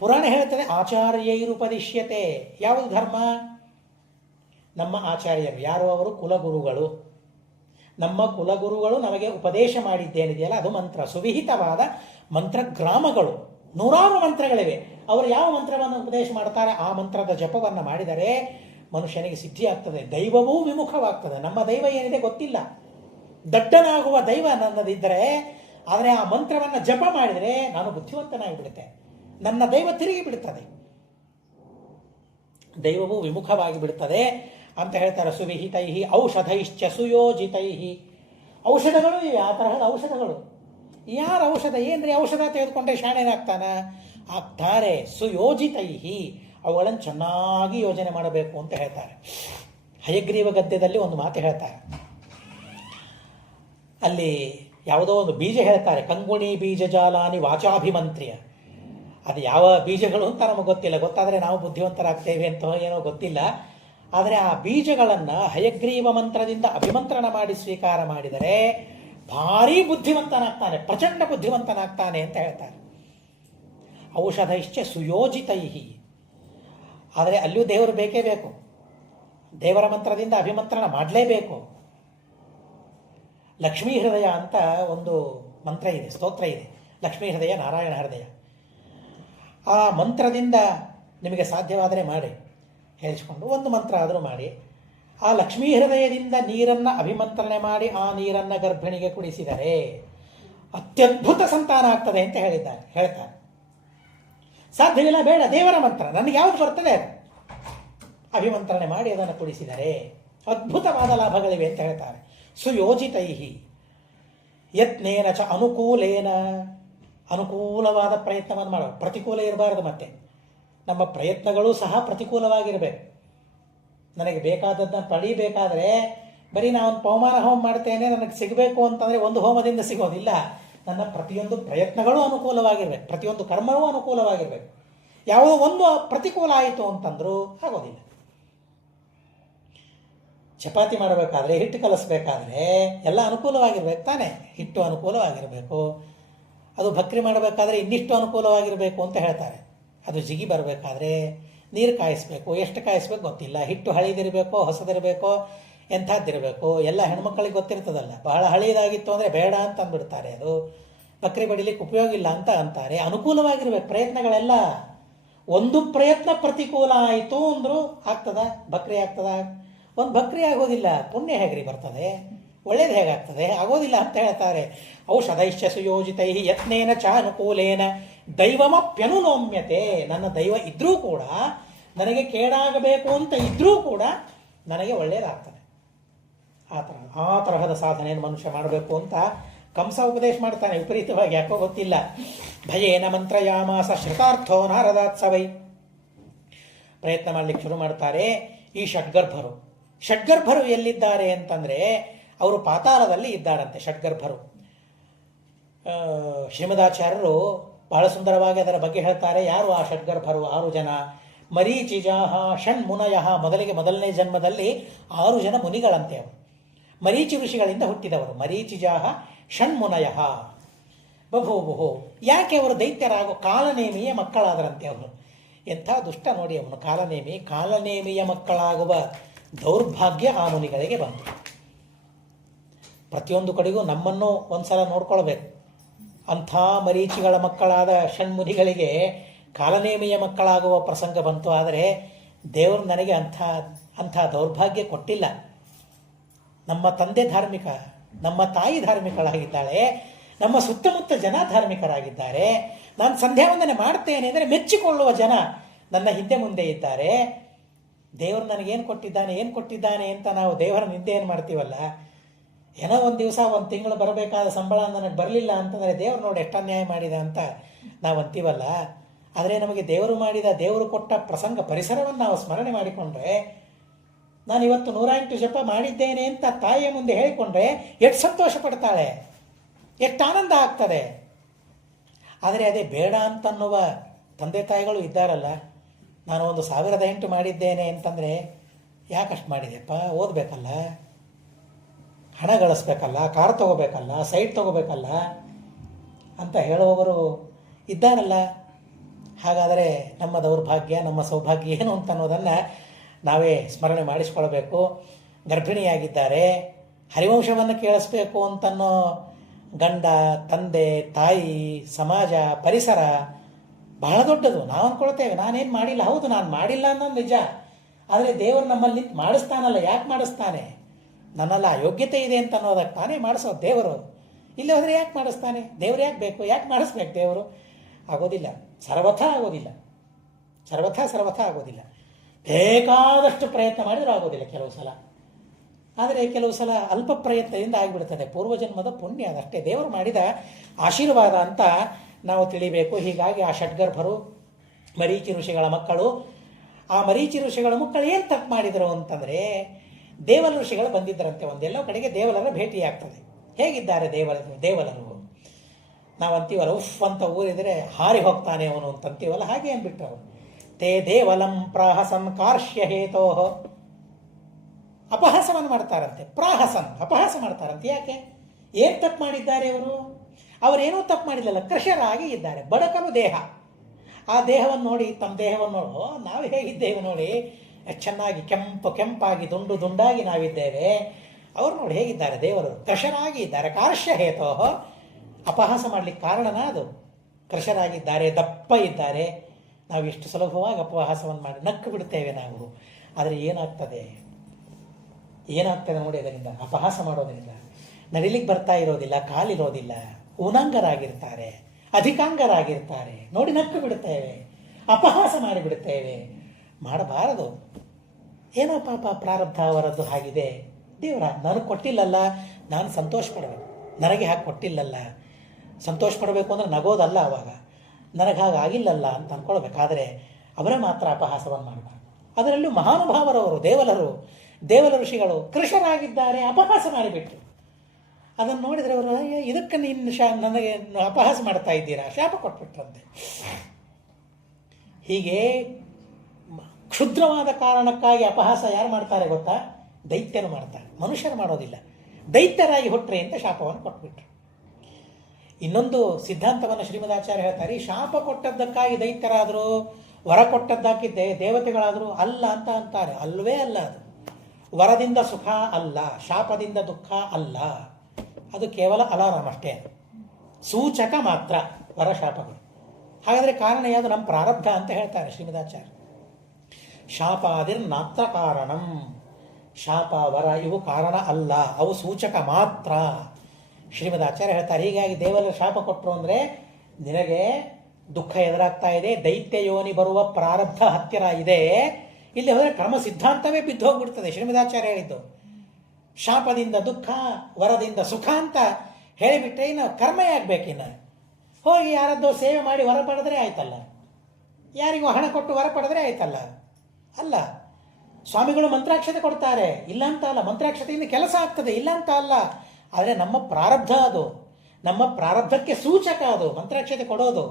ಪುರಾಣ ಹೇಳ್ತದೆ ಆಚಾರ್ಯೈರುಪದಿಶ್ಯತೆ. ಯಾವುದು ಧರ್ಮ? ನಮ್ಮ ಆಚಾರ್ಯರು ಯಾರು? ಅವರು ಕುಲಗುರುಗಳು. ನಮ್ಮ ಕುಲಗುರುಗಳು ನಮಗೆ ಉಪದೇಶ ಮಾಡಿದ್ದೇನಿದೆಯಲ್ಲ ಅದು ಮಂತ್ರ. ಸುವಿಹಿತವಾದ ಮಂತ್ರಗ್ರಾಮಗಳು, ನೂರಾರು ಮಂತ್ರಗಳಿವೆ. ಅವರು ಯಾವ ಮಂತ್ರವನ್ನು ಉಪದೇಶ ಮಾಡ್ತಾರೆ ಆ ಮಂತ್ರದ ಜಪವನ್ನು ಮಾಡಿದರೆ ಮನುಷ್ಯನಿಗೆ ಸಿದ್ಧಿಯಾಗ್ತದೆ, ದೈವವೂ ವಿಮುಖವಾಗ್ತದೆ. ನಮ್ಮ ದೈವ ಏನಿದೆ ಗೊತ್ತಿಲ್ಲ, ದಡ್ಡನಾಗುವ ದೈವ ನನ್ನದಿದ್ದರೆ, ಆದರೆ ಆ ಮಂತ್ರವನ್ನು ಜಪ ಮಾಡಿದರೆ ನಾನು ಬುದ್ಧಿವಂತನಾಗಿ ಬಿಡುತ್ತೆ, ನನ್ನ ದೈವ ತಿರುಗಿ ಬಿಡುತ್ತದೆ, ದೈವವು ವಿಮುಖವಾಗಿ ಬಿಡುತ್ತದೆ ಅಂತ ಹೇಳ್ತಾರೆ. ಸುವಿಹಿತೈ ಔಷಧೈಶ್ಚ ಸುಯೋಜಿತೈ, ಔಷಧಗಳು ಇವೆ, ಆ ತರಹದ ಔಷಧಗಳು. ಯಾರ ಔಷಧ ಏನ್ರಿ ಔಷಧ ತೆಗೆದುಕೊಂಡ್ರೆ ಶಾಣೆನಾಗ್ತಾನ? ಆಗ್ತಾರೆ. ಸುಯೋಜಿತೈ, ಅವುಗಳನ್ನು ಚೆನ್ನಾಗಿ ಯೋಜನೆ ಮಾಡಬೇಕು ಅಂತ ಹೇಳ್ತಾರೆ. ಹಯಗ್ರೀವ ಗದ್ಯದಲ್ಲಿ ಒಂದು ಮಾತು ಹೇಳ್ತಾರೆ, ಅಲ್ಲಿ ಯಾವುದೋ ಒಂದು ಬೀಜ ಹೇಳ್ತಾರೆ, ಕಂಗುಣಿ ಬೀಜ ಜಾಲಾನಿ ವಾಚಾಭಿಮಂತ್ರಿಯ. ಅದು ಯಾವ ಬೀಜಗಳು ಅಂತ ನಮಗೆ ಗೊತ್ತಿಲ್ಲ, ಗೊತ್ತಾದರೆ ನಾವು ಬುದ್ಧಿವಂತರಾಗ್ತೇವೆ ಅಂತ ಏನೋ ಗೊತ್ತಿಲ್ಲ. ಆದರೆ ಆ ಬೀಜಗಳನ್ನು ಹಯಗ್ರೀವ ಮಂತ್ರದಿಂದ ಅಭಿಮಂತ್ರಣ ಮಾಡಿ ಸ್ವೀಕಾರ ಮಾಡಿದರೆ ಭಾರೀ ಬುದ್ಧಿವಂತನಾಗ್ತಾನೆ, ಪ್ರಚಂಡ ಬುದ್ಧಿವಂತನಾಗ್ತಾನೆ ಅಂತ ಹೇಳ್ತಾರೆ. ಔಷಧೈಶ್ಚ ಸುಯೋಜಿತೈ, ಆದರೆ ಅಲ್ಲಿಯೂ ದೇವರು ಬೇಕೇ ಬೇಕು, ದೇವರ ಮಂತ್ರದಿಂದ ಅಭಿಮಂತ್ರಣ ಮಾಡಲೇಬೇಕು. ಲಕ್ಷ್ಮೀ ಹೃದಯ ಅಂತ ಒಂದು ಮಂತ್ರ ಇದೆ, ಸ್ತೋತ್ರ ಇದೆ, ಲಕ್ಷ್ಮೀ ಹೃದಯ, ನಾರಾಯಣ ಹೃದಯ. ಆ ಮಂತ್ರದಿಂದ ನಿಮಗೆ ಸಾಧ್ಯವಾದರೆ ಮಾಡಿ, ಹೇಳಿಸ್ಕೊಂಡು ಒಂದು ಮಂತ್ರ ಆದರೂ ಮಾಡಿ. ಆ ಲಕ್ಷ್ಮೀ ಹೃದಯದಿಂದ ನೀರನ್ನು ಅಭಿಮಂತ್ರಣೆ ಮಾಡಿ ಆ ನೀರನ್ನು ಗರ್ಭಿಣಿಗೆ ಕುಡಿಸಿದರೆ ಅತ್ಯದ್ಭುತ ಸಂತಾನ ಆಗ್ತದೆ ಅಂತ ಹೇಳ್ತಾರೆ. ಸಾಧ್ಯವಿಲ್ಲ, ಬೇಡ, ದೇವರ ಮಂತ್ರ ನನಗೆ ಯಾವುದು ಬರ್ತದೆ ಅಭಿಮಂತ್ರಣೆ ಮಾಡಿ ಅದನ್ನು ಕುಡಿಸಿದರೆ ಅದ್ಭುತವಾದ ಲಾಭಗಳಿವೆ ಅಂತ ಹೇಳ್ತಾರೆ. ಸುಯೋಜಿತೈ ಯತ್ನೇನ ಚ ಅನುಕೂಲೇನ, ಅನುಕೂಲವಾದ ಪ್ರಯತ್ನವನ್ನು ಮಾಡೋ, ಪ್ರತಿಕೂಲ ಇರಬಾರದು. ಮತ್ತೆ ನಮ್ಮ ಪ್ರಯತ್ನಗಳು ಸಹ ಪ್ರತಿಕೂಲವಾಗಿರಬೇಕು. ನನಗೆ ಬೇಕಾದದ್ದನ್ನು ಪಡೀಬೇಕಾದ್ರೆ ಬರೀ ನಾನು ಪವಮಾನ ಹೋಮ ಮಾಡ್ತೇನೆ ನನಗೆ ಸಿಗಬೇಕು ಅಂತಂದರೆ ಒಂದು ಹೋಮದಿಂದ ಸಿಗೋದಿಲ್ಲ. ನನ್ನ ಪ್ರತಿಯೊಂದು ಪ್ರಯತ್ನಗಳು ಅನುಕೂಲವಾಗಿರ್ಬೇಕು, ಪ್ರತಿಯೊಂದು ಕರ್ಮವೂ ಅನುಕೂಲವಾಗಿರ್ಬೇಕು. ಯಾವುದೋ ಒಂದು ಪ್ರತಿಕೂಲ ಆಯಿತು ಅಂತಂದರೂ ಆಗೋದಿಲ್ಲ. ಚಪಾತಿ ಮಾಡಬೇಕಾದ್ರೆ, ಹಿಟ್ಟು ಕಲಿಸ್ಬೇಕಾದ್ರೆ ಎಲ್ಲ ಅನುಕೂಲವಾಗಿರ್ಬೇಕು ತಾನೇ, ಹಿಟ್ಟು ಅನುಕೂಲವಾಗಿರಬೇಕು. ಅದು ಭಕ್ರಿ ಮಾಡಬೇಕಾದ್ರೆ ಇನ್ನಿಷ್ಟು ಅನುಕೂಲವಾಗಿರಬೇಕು ಅಂತ ಹೇಳ್ತಾರೆ. ಅದು ಜಿಗಿ ಬರಬೇಕಾದ್ರೆ ನೀರು ಕಾಯಿಸ್ಬೇಕು, ಎಷ್ಟು ಕಾಯಿಸ್ಬೇಕು ಗೊತ್ತಿಲ್ಲ, ಹಿಟ್ಟು ಹಳಿದಿರಬೇಕೋ ಹೊಸದಿರಬೇಕೋ ಎಂಥದ್ದಿರಬೇಕು ಎಲ್ಲ ಹೆಣ್ಮಕ್ಳಿಗೆ ಗೊತ್ತಿರ್ತದಲ್ಲ. ಬಹಳ ಹಳಿದಾಗಿತ್ತು ಅಂದರೆ ಬೇಡ ಅಂತ ಅಂದ್ಬಿಡ್ತಾರೆ, ಅದು ಭಕ್ರಿ ಬಡಿಲಿಕ್ಕೆ ಉಪಯೋಗ ಇಲ್ಲ ಅಂತ ಅಂತಾರೆ. ಅನುಕೂಲವಾಗಿರ್ಬೇಕು ಪ್ರಯತ್ನಗಳೆಲ್ಲ. ಒಂದು ಪ್ರಯತ್ನ ಪ್ರತಿಕೂಲ ಆಯಿತು ಅಂದರೂ ಆಗ್ತದ, ಭಕ್ರಿ ಆಗ್ತದ? ಒಂದು ಭಕ್ರಿ ಆಗೋದಿಲ್ಲ, ಪುಣ್ಯ ಹೇಗ್ರಿ ಬರ್ತದೆ, ಒಳ್ಳೇದು ಹೇಗಾಗ್ತದೆ? ಆಗೋದಿಲ್ಲ ಅಂತ ಹೇಳ್ತಾರೆ. ಔಷಧೈಶ್ಚ ಸುಯೋಜಿತೈ ಯತ್ನೇನ ಚ ಅನುಕೂಲೇನ ದೈವಮಪ್ಯನುಲೋಮ್ಯತೆ, ನನ್ನ ದೈವ ಇದ್ರೂ ಕೂಡ, ನನಗೆ ಕೇಡಾಗಬೇಕು ಅಂತ ಇದ್ರೂ ಕೂಡ ನನಗೆ ಒಳ್ಳೆಯದಾಗ್ತದೆ. ಆ ತರಹದ ಸಾಧನೆಯನ್ನು ಮನುಷ್ಯ ಮಾಡಬೇಕು ಅಂತ ಕಂಸ ಉಪದೇಶ ಮಾಡ್ತಾನೆ, ವಿಪರೀತವಾಗಿ, ಯಾಕೋ ಗೊತ್ತಿಲ್ಲ. ಭಯೇನ ಮಂತ್ರಯಾಮಾಸ ಶ್ರುತಾರ್ಥೋ ನಾರದಾತ್ಸವೈ, ಪ್ರಯತ್ನ ಮಾಡಲಿಕ್ಕೆ ಶುರು ಮಾಡ್ತಾರೆ. ಈ ಷಡ್ಗರ್ಭರು ಎಲ್ಲಿದ್ದಾರೆ ಅಂತಂದರೆ ಅವರು ಪಾತಾಳದಲ್ಲಿ ಇದ್ದಾರಂತೆ. ಷಡ್ಗರ್ಭರು ಶ್ರೀಮದಾಚಾರ್ಯರು ಬಹಳ ಸುಂದರವಾಗಿ ಅದರ ಬಗ್ಗೆ ಹೇಳ್ತಾರೆ. ಯಾರು ಆ ಷಡ್ಗರ್ಭರು? 6 ಜನ. ಮರೀಚಿಜಾಹ ಷಣ್ಮುನಯ, ಮೊದಲನೇ ಜನ್ಮದಲ್ಲಿ 6 ಜನ ಮುನಿಗಳಂತೆ ಅವರು, ಮರೀಚಿ ಋಷಿಗಳಿಂದ ಹುಟ್ಟಿದವರು. ಮರೀಚಿಜಾಹ ಷಣ್ಮುನಯ ಬಭೂಬುಹು, ಯಾಕೆ ಅವರು ದೈತ್ಯರಾಗೋ ಕಾಲನೇಮಿಯ ಮಕ್ಕಳಾದರಂತೆ ಅವರು. ಎಂಥ ದುಷ್ಟ ನೋಡಿ ಅವನು, ಕಾಲನೇಮಿಯ ಮಕ್ಕಳಾಗುವ ದೌರ್ಭಾಗ್ಯ ಆ ಮುನಿಗಳಿಗೆ ಬಂತು. ಪ್ರತಿಯೊಂದು ಕಡೆಗೂ ನಮ್ಮನ್ನು ಒಂದ್ಸಲ ನೋಡ್ಕೊಳ್ಬೇಕು. ಅಂಥ ಮರೀಚಿಗಳ ಮಕ್ಕಳಾದ ಷಣ್ಮುನಿಗಳಿಗೆ ಕಾಲನೇಮಿಯ ಮಕ್ಕಳಾಗುವ ಪ್ರಸಂಗ ಬಂತು. ಆದರೆ ದೇವರು ನನಗೆ ಅಂಥ ದೌರ್ಭಾಗ್ಯ ಕೊಟ್ಟಿಲ್ಲ. ನಮ್ಮ ತಂದೆ ಧಾರ್ಮಿಕ, ನಮ್ಮ ತಾಯಿ ಧಾರ್ಮಿಕಳಾಗಿದ್ದಾಳೆ, ನಮ್ಮ ಸುತ್ತಮುತ್ತ ಜನ ಧಾರ್ಮಿಕರಾಗಿದ್ದಾರೆ. ನಾನು ಸಂಧ್ಯಾ ವಂದನೆ ಮಾಡ್ತೇನೆ ಅಂದರೆ ಮೆಚ್ಚಿಕೊಳ್ಳುವ ಜನ ನನ್ನ ಹಿಂದೆ ಮುಂದೆ ಇದ್ದಾರೆ. ದೇವರು ನನಗೇನು ಕೊಟ್ಟಿದ್ದಾನೆ ಅಂತ ನಾವು ದೇವರ ನಿಂದೆಯನ್ನು ಮಾಡ್ತೀವಲ್ಲ. ಏನೋ ಒಂದು ದಿವಸ ಒಂದು ತಿಂಗಳು ಬರಬೇಕಾದ ಸಂಬಳ ನನಗೆ ಬರಲಿಲ್ಲ ಅಂತಂದರೆ ದೇವರು ನೋಡಿ ಎಷ್ಟು ಅನ್ಯಾಯ ಮಾಡಿದ ಅಂತ ನಾವು ಅಂತೀವಲ್ಲ. ಆದರೆ ನಮಗೆ ದೇವರು ಕೊಟ್ಟ ಪ್ರಸಂಗ ಪರಿಸರವನ್ನು ನಾವು ಸ್ಮರಣೆ ಮಾಡಿಕೊಂಡ್ರೆ, ನಾನು ಇವತ್ತು 108 ಜಪ ಮಾಡಿದ್ದೇನೆ ಅಂತ ತಾಯಿಯ ಮುಂದೆ ಹೇಳಿಕೊಂಡ್ರೆ ಎಷ್ಟು ಸಂತೋಷ ಪಡ್ತಾಳೆ, ಎಷ್ಟು ಆನಂದ ಆಗ್ತದೆ. ಆದರೆ ಅದೇ ಬೇಡ ಅಂತನ್ನುವ ತಂದೆ ತಾಯಿಗಳು ಇದ್ದಾರಲ್ಲ. ನಾನು ಒಂದು 1008 ಮಾಡಿದ್ದೇನೆ ಅಂತಂದರೆ ಯಾಕಷ್ಟು ಮಾಡಿದೆಪ್ಪ, ಓದಬೇಕಲ್ಲ, ಹಣ ಗಳಿಸ್ಬೇಕಲ್ಲ, ಕಾರ್ ತೊಗೋಬೇಕಲ್ಲ, ಸೈಟ್ ತೊಗೋಬೇಕಲ್ಲ ಅಂತ ಹೇಳುವವರು ಇದ್ದಾರಲ್ಲ. ಹಾಗಾದರೆ ನಮ್ಮ ದೌರ್ಭಾಗ್ಯ, ನಮ್ಮ ಸೌಭಾಗ್ಯ ಏನು ಅಂತ ಅನ್ನೋದನ್ನು ನಾವೇ ಸ್ಮರಣೆ ಮಾಡಿಸ್ಕೊಳ್ಬೇಕು. ಗರ್ಭಿಣಿಯಾಗಿದ್ದಾರೆ, ಹರಿವಂಶವನ್ನು ಕೇಳಿಸ್ಬೇಕು ಅಂತನ್ನೋ ಗಂಡ, ತಂದೆ, ತಾಯಿ, ಸಮಾಜ, ಪರಿಸರ ಬಹಳ ದೊಡ್ಡದು. ನಾವು ಅಂದ್ಕೊಳ್ತೇವೆ ನಾನೇನು ಮಾಡಿಲ್ಲ. ಹೌದು, ನಾನು ಮಾಡಿಲ್ಲ ಅನ್ನೋದು ನಿಜ. ಆದರೆ ದೇವರು ನಮ್ಮಲ್ಲಿ ನಿಂತು ಮಾಡಿಸ್ತಾನಲ್ಲ. ಯಾಕೆ ಮಾಡಿಸ್ತಾನೆ? ನನ್ನಲ್ಲಿ ಅಯೋಗ್ಯತೆ ಇದೆ ಅಂತ ಅನ್ನೋದಕ್ಕೆ ತಾನೇ ಮಾಡಿಸೋದು ದೇವರು. ಇಲ್ಲಿ ಹೋದರೆ ಯಾಕೆ ಮಾಡಿಸ್ತಾನೆ? ದೇವರು ಯಾಕೆ ಬೇಕು? ಯಾಕೆ ಮಾಡಿಸ್ಬೇಕು ದೇವರು? ಆಗೋದಿಲ್ಲ, ಸರ್ವಥಾ ಆಗೋದಿಲ್ಲ. ಸರ್ವಥಾ ಆಗೋದಿಲ್ಲ. ಬೇಕಾದಷ್ಟು ಪ್ರಯತ್ನ ಮಾಡಿದರೂ ಆಗೋದಿಲ್ಲ ಕೆಲವು ಸಲ. ಆದರೆ ಕೆಲವು ಸಲ ಅಲ್ಪ ಪ್ರಯತ್ನದಿಂದ ಆಗಿಬಿಡ್ತದೆ. ಪೂರ್ವಜನ್ಮದ ಪುಣ್ಯ ಅದಷ್ಟೇ, ದೇವರು ಮಾಡಿದ ಆಶೀರ್ವಾದ ಅಂತ ನಾವು ತಿಳಿಬೇಕು. ಹೀಗಾಗಿ ಆ ಷಡ್ಗರ್ಭರು ಮರೀಚಿ ಋಷಿಗಳ ಮಕ್ಕಳು. ಆ ಮರೀಚಿ ಋಷಿಗಳ ಮಕ್ಕಳು ಏನು ತಪ್ಪು ಮಾಡಿದರು ಅಂತಂದರೆ, ದೇವಲ ಋಷಿಗಳು ಬಂದಿದ್ದರಂತೆ. ಒಂದೆಲ್ಲೋ ಕಡೆಗೆ ದೇವಲರ ಭೇಟಿಯಾಗ್ತದೆ. ಹೇಗಿದ್ದಾರೆ ದೇವಲರು? ನಾವು ಅಂತೀವಲ್ಲ, ಉಫ್ ಅಂತ ಊರಿದರೆ ಹಾರಿ ಹೋಗ್ತಾನೆ ಅವನು ಅಂತ ಅಂತೀವಲ್ಲ, ಹಾಗೆ ಅಂದ್ಬಿಟ್ಟರು. ತೇ ದೇವಲಂ ಪ್ರಾಹಸನ್ ಕಾರ್ಷ್ಯ ಹೇತೋ. ಅಪಹಾಸವನ್ನು ಮಾಡ್ತಾರಂತೆ. ಅಪಹಾಸ ಮಾಡ್ತಾರಂತೆ. ಯಾಕೆ? ಏನು ತಪ್ಪು ಮಾಡಿದ್ದಾರೆ ಇವರು? ಅವರೇನೂ ತಪ್ಪು ಮಾಡಿಲ್ಲಲ್ಲ, ಕೃಷರಾಗಿ ಇದ್ದಾರೆ. ಬಡಕನು ದೇಹ. ಆ ದೇಹವನ್ನು ನೋಡಿ, ತಮ್ಮ ದೇಹವನ್ನು ನೋಡು, ನಾವು ಹೇಗಿದ್ದೇವೆ ನೋಡಿ, ಚೆನ್ನಾಗಿ ಕೆಂಪಾಗಿ ದುಂಡಾಗಿ ನಾವಿದ್ದೇವೆ. ಅವರು ನೋಡಿ ಹೇಗಿದ್ದಾರೆ ದೇವರು, ಕೃಷರಾಗಿ ಇದ್ದಾರೆ. ಕಾರ್ಷ್ಯ ಹೇತೋ, ಅಪಹಾಸ ಮಾಡಲಿಕ್ಕೆ ಕಾರಣನ ಅದು. ಕೃಷರಾಗಿದ್ದಾರೆ, ದಪ್ಪ ಇದ್ದಾರೆ. ನಾವು ಎಷ್ಟು ಸುಲಭವಾಗಿ ಅಪಹಾಸವನ್ನು ಮಾಡಿ ನಕ್ಕು ಬಿಡ್ತೇವೆ ನಾವು. ಆದರೆ ಏನಾಗ್ತದೆ ನೋಡಿ ಅದರಿಂದ, ಅಪಹಾಸ ಮಾಡೋದರಿಂದ. ನಡಿಲಿಕ್ಕೆ ಬರ್ತಾ ಇರೋದಿಲ್ಲ, ಕಾಲಿರೋದಿಲ್ಲ, ಊನಾಂಗರಾಗಿರ್ತಾರೆ, ಅಧಿಕಾಂಗರಾಗಿರ್ತಾರೆ. ನೋಡಿ ನಕ್ಕು ಬಿಡುತ್ತೇವೆ, ಅಪಹಾಸ ಮಾಡಿಬಿಡುತ್ತೇವೆ. ಮಾಡಬಾರದು. ಏನೋ ಪಾಪ ಪ್ರಾರಬ್ಧ ಅವರದ್ದು ಹಾಗಿದೆ. ದೇವರ ನನಗೆ ಕೊಟ್ಟಿಲ್ಲಲ್ಲ, ನಾನು ಸಂತೋಷ ಪಡಬೇಕು. ನನಗೆ ಹಾಗೆ ಕೊಟ್ಟಿಲ್ಲಲ್ಲ, ಸಂತೋಷ ಪಡಬೇಕು ಅಂದರೆ ನಗೋದಲ್ಲ. ಅವಾಗ ನನಗೆ ಹಾಗಾಗಿಲ್ಲಲ್ಲ ಅಂತ ಅಂದ್ಕೊಳ್ಬೇಕಾದ್ರೆ ಅವರೇ ಮಾತ್ರ ಅಪಹಾಸವನ್ನು ಮಾಡಬಾರ್ದು. ಅದರಲ್ಲೂ ಮಹಾನುಭಾವರವರು, ದೇವಲ ಋಷಿಗಳು ಕೃಷರಾಗಿದ್ದಾರೆ, ಅಪಹಾಸ ಮಾಡಿಬಿಟ್ಟು. ಅದನ್ನು ನೋಡಿದರೆ ಅವರು, ಇದಕ್ಕೆ ನೀನು ನನಗೆ ಅಪಹಾಸ ಮಾಡ್ತಾ ಇದ್ದೀರಾ, ಶಾಪ ಕೊಟ್ಬಿಟ್ರಂತೆ. ಹೀಗೆ ಕ್ಷುದ್ರವಾದ ಕಾರಣಕ್ಕಾಗಿ ಅಪಹಾಸ ಯಾರು ಮಾಡ್ತಾರೆ ಗೊತ್ತಾ? ದೈತ್ಯರು ಮಾಡ್ತಾರೆ, ಮನುಷ್ಯರು ಮಾಡೋದಿಲ್ಲ. ದೈತ್ಯರಾಗಿ ಹುಟ್ಟ್ರೆ ಅಂತ ಶಾಪವನ್ನು ಕೊಟ್ಬಿಟ್ರು. ಇನ್ನೊಂದು ಸಿದ್ಧಾಂತವನ್ನು ಶ್ರೀಮದಾಚಾರ್ಯ ಹೇಳ್ತಾರೆ, ಶಾಪ ಕೊಟ್ಟದ್ದಕ್ಕಾಗಿ ದೈತ್ಯರಾದರು, ವರ ಕೊಟ್ಟದ್ದಕ್ಕಾಗಿ ದೇವತೆಗಳಾದರು ಅಲ್ಲ ಅಂತ ಅಂತಾರೆ. ಅಲ್ವೇ ಅಲ್ಲ. ಅದು ವರದಿಂದ ಸುಖ ಅಲ್ಲ, ಶಾಪದಿಂದ ದುಃಖ ಅಲ್ಲ. ಅದು ಕೇವಲ ಅಲಾರಾಮ್ ಅಷ್ಟೇ, ಸೂಚಕ ಮಾತ್ರ ವರ ಶಾಪಗಳು. ಹಾಗಾದರೆ ಕಾರಣ ಯಾವುದು? ನಮ್ಮ ಪ್ರಾರಬ್ಧ ಅಂತ ಹೇಳ್ತಾರೆ ಶ್ರೀಮದಾಚಾರ್ಯ. ಶಾಪಾದಿರ್ ನಾತ್ರ ಕಾರಣಂ. ಶಾಪ, ವರ ಇವು ಕಾರಣ ಅಲ್ಲ, ಅವು ಸೂಚಕ ಮಾತ್ರ. ಶ್ರೀಮದಾಚಾರ್ಯ ಹೇಳ್ತಾರೆ. ಹೀಗಾಗಿ ದೇವರ ಶಾಪ ಕೊಟ್ಟರು ಅಂದರೆ ನಿನಗೆ ದುಃಖ ಎದುರಾಗ್ತಾ ಇದೆ, ದೈತ್ಯ ಯೋನಿ ಬರುವ ಪ್ರಾರಬ್ಧ ಹತ್ತಿರ ಇದೆ. ಇಲ್ಲಿ ಹೋದರೆ ಕ್ರಮ ಸಿದ್ಧಾಂತವೇ ಬಿದ್ದು ಹೋಗ್ಬಿಡ್ತದೆ. ಶ್ರೀಮದಾಚಾರ್ಯ ಹೇಳಿದ್ದು ಶಾಪದಿಂದ ದುಃಖ, ವರದಿಂದ ಸುಖ ಅಂತ ಹೇಳಿಬಿಟ್ರೆ ಇನ್ನು ಕರ್ಮ ಯಾಗಬೇಕಿನ್ನು. ಹೋಗಿ ಯಾರದ್ದೋ ಸೇವೆ ಮಾಡಿ ವರ ಪಡೆದ್ರೆ ಆಯ್ತಲ್ಲ, ಯಾರಿಗೂ ಹಣ ಕೊಟ್ಟು ವರ ಪಡೆದ್ರೆ ಆಯ್ತಲ್ಲ. ಅಲ್ಲ, ಸ್ವಾಮಿಗಳು ಮಂತ್ರಾಕ್ಷತೆ ಕೊಡ್ತಾರೆ, ಇಲ್ಲ ಅಂತ ಅಲ್ಲ. ಮಂತ್ರಾಕ್ಷತೆಯಿಂದ ಕೆಲಸ ಆಗ್ತದೆ, ಇಲ್ಲ ಅಂತ ಅಲ್ಲ. ಆದರೆ ನಮ್ಮ ಪ್ರಾರಬ್ಧ ಅದು, ನಮ್ಮ ಪ್ರಾರಬ್ಧಕ್ಕೆ ಸೂಚಕ ಅದು. ಮಂತ್ರಾಕ್ಷತೆ ಕೊಡೋದು